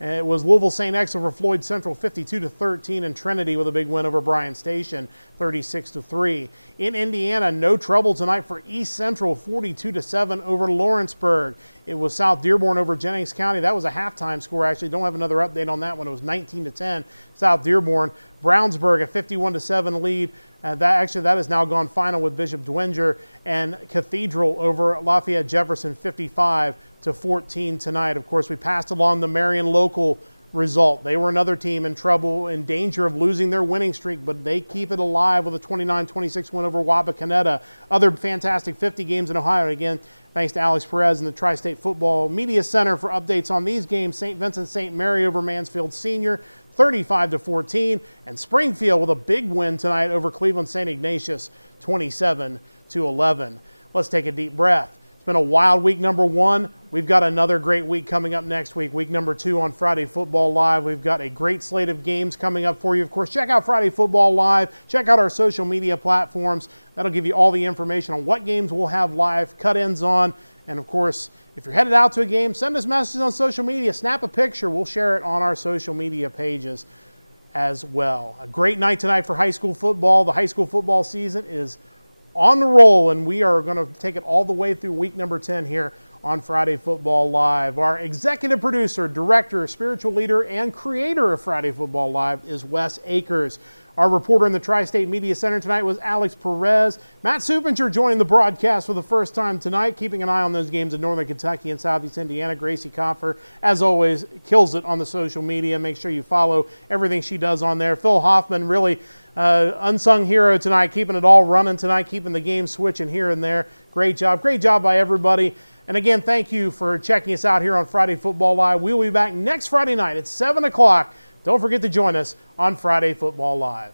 And it was Louisville St. X over Floyd Central 52-13, and Trinity with a big win over Bryan Station 36-3. In Indiana, no trouble tonight for East Central 42-7 over Lawrenceburg. It was South Dearborn over Jennings County. That was a halftime score, actually. Don't have another update on that one. It was 19-10 South Dearborn. Brownsburg a 51-7 lead. That has now gone final with Bishop Dwenger, and Cathedral over Lafayette Jefferson 55-14 tonight. Of course, we passed along the Marion local result. They were another team in trouble, in danger of losing their winning streak, but they keep it alive with a 29-26 win over Wapakoneta. Other fantastic 50 games in Ohio. Again, thanks to Alex Perez and the Tri-State Football Media Center for updates on these games. St. Vincent St. Mary over Mansfield Senior 35-14, and Springfield with a big win tonight over Cleveland St. Ignatius 27-11. Let's take a deep breath. It's been a wild week number one. We've got another great week coming up next week, week number 2 on Friday Football Live. We've got a great slate of games coming up for you. Of course, check out Friday Football Live. Check out our social media platforms. That'll give you all the information on what games we'll have live, cut-ins on. And, of course, if you're headed out to a game, send us messages on social media. Snap a picture. We'll share it on our social media pages as well. A great night tonight for high school football. The high school football season is on the roll, and we are going to take it all the way through week number 10 here on Friday Football Live. Our executive producer, director, spiritual leader, and creator of Friday Football Live is Wes Akers. Our reporter in the Tri-State Media Center tonight was Alex Perez. Matt Supinger joining the broadcast for the first time tonight, keeping an eye on those games in Northern Kentucky and Southeast Indiana. Gracie Koffer, as always, kills it on the social media. Make sure you follow everything she does on there. Phil Hoffman, really unsung hero tonight, keeping it all running tonight, keeping the game switching here and there. Great job by everybody. And again, thank you for checking us out here on Friday Football Live. We'll be back next Friday night at 7 o'clock. Don't forget to join us on Friday Football Live.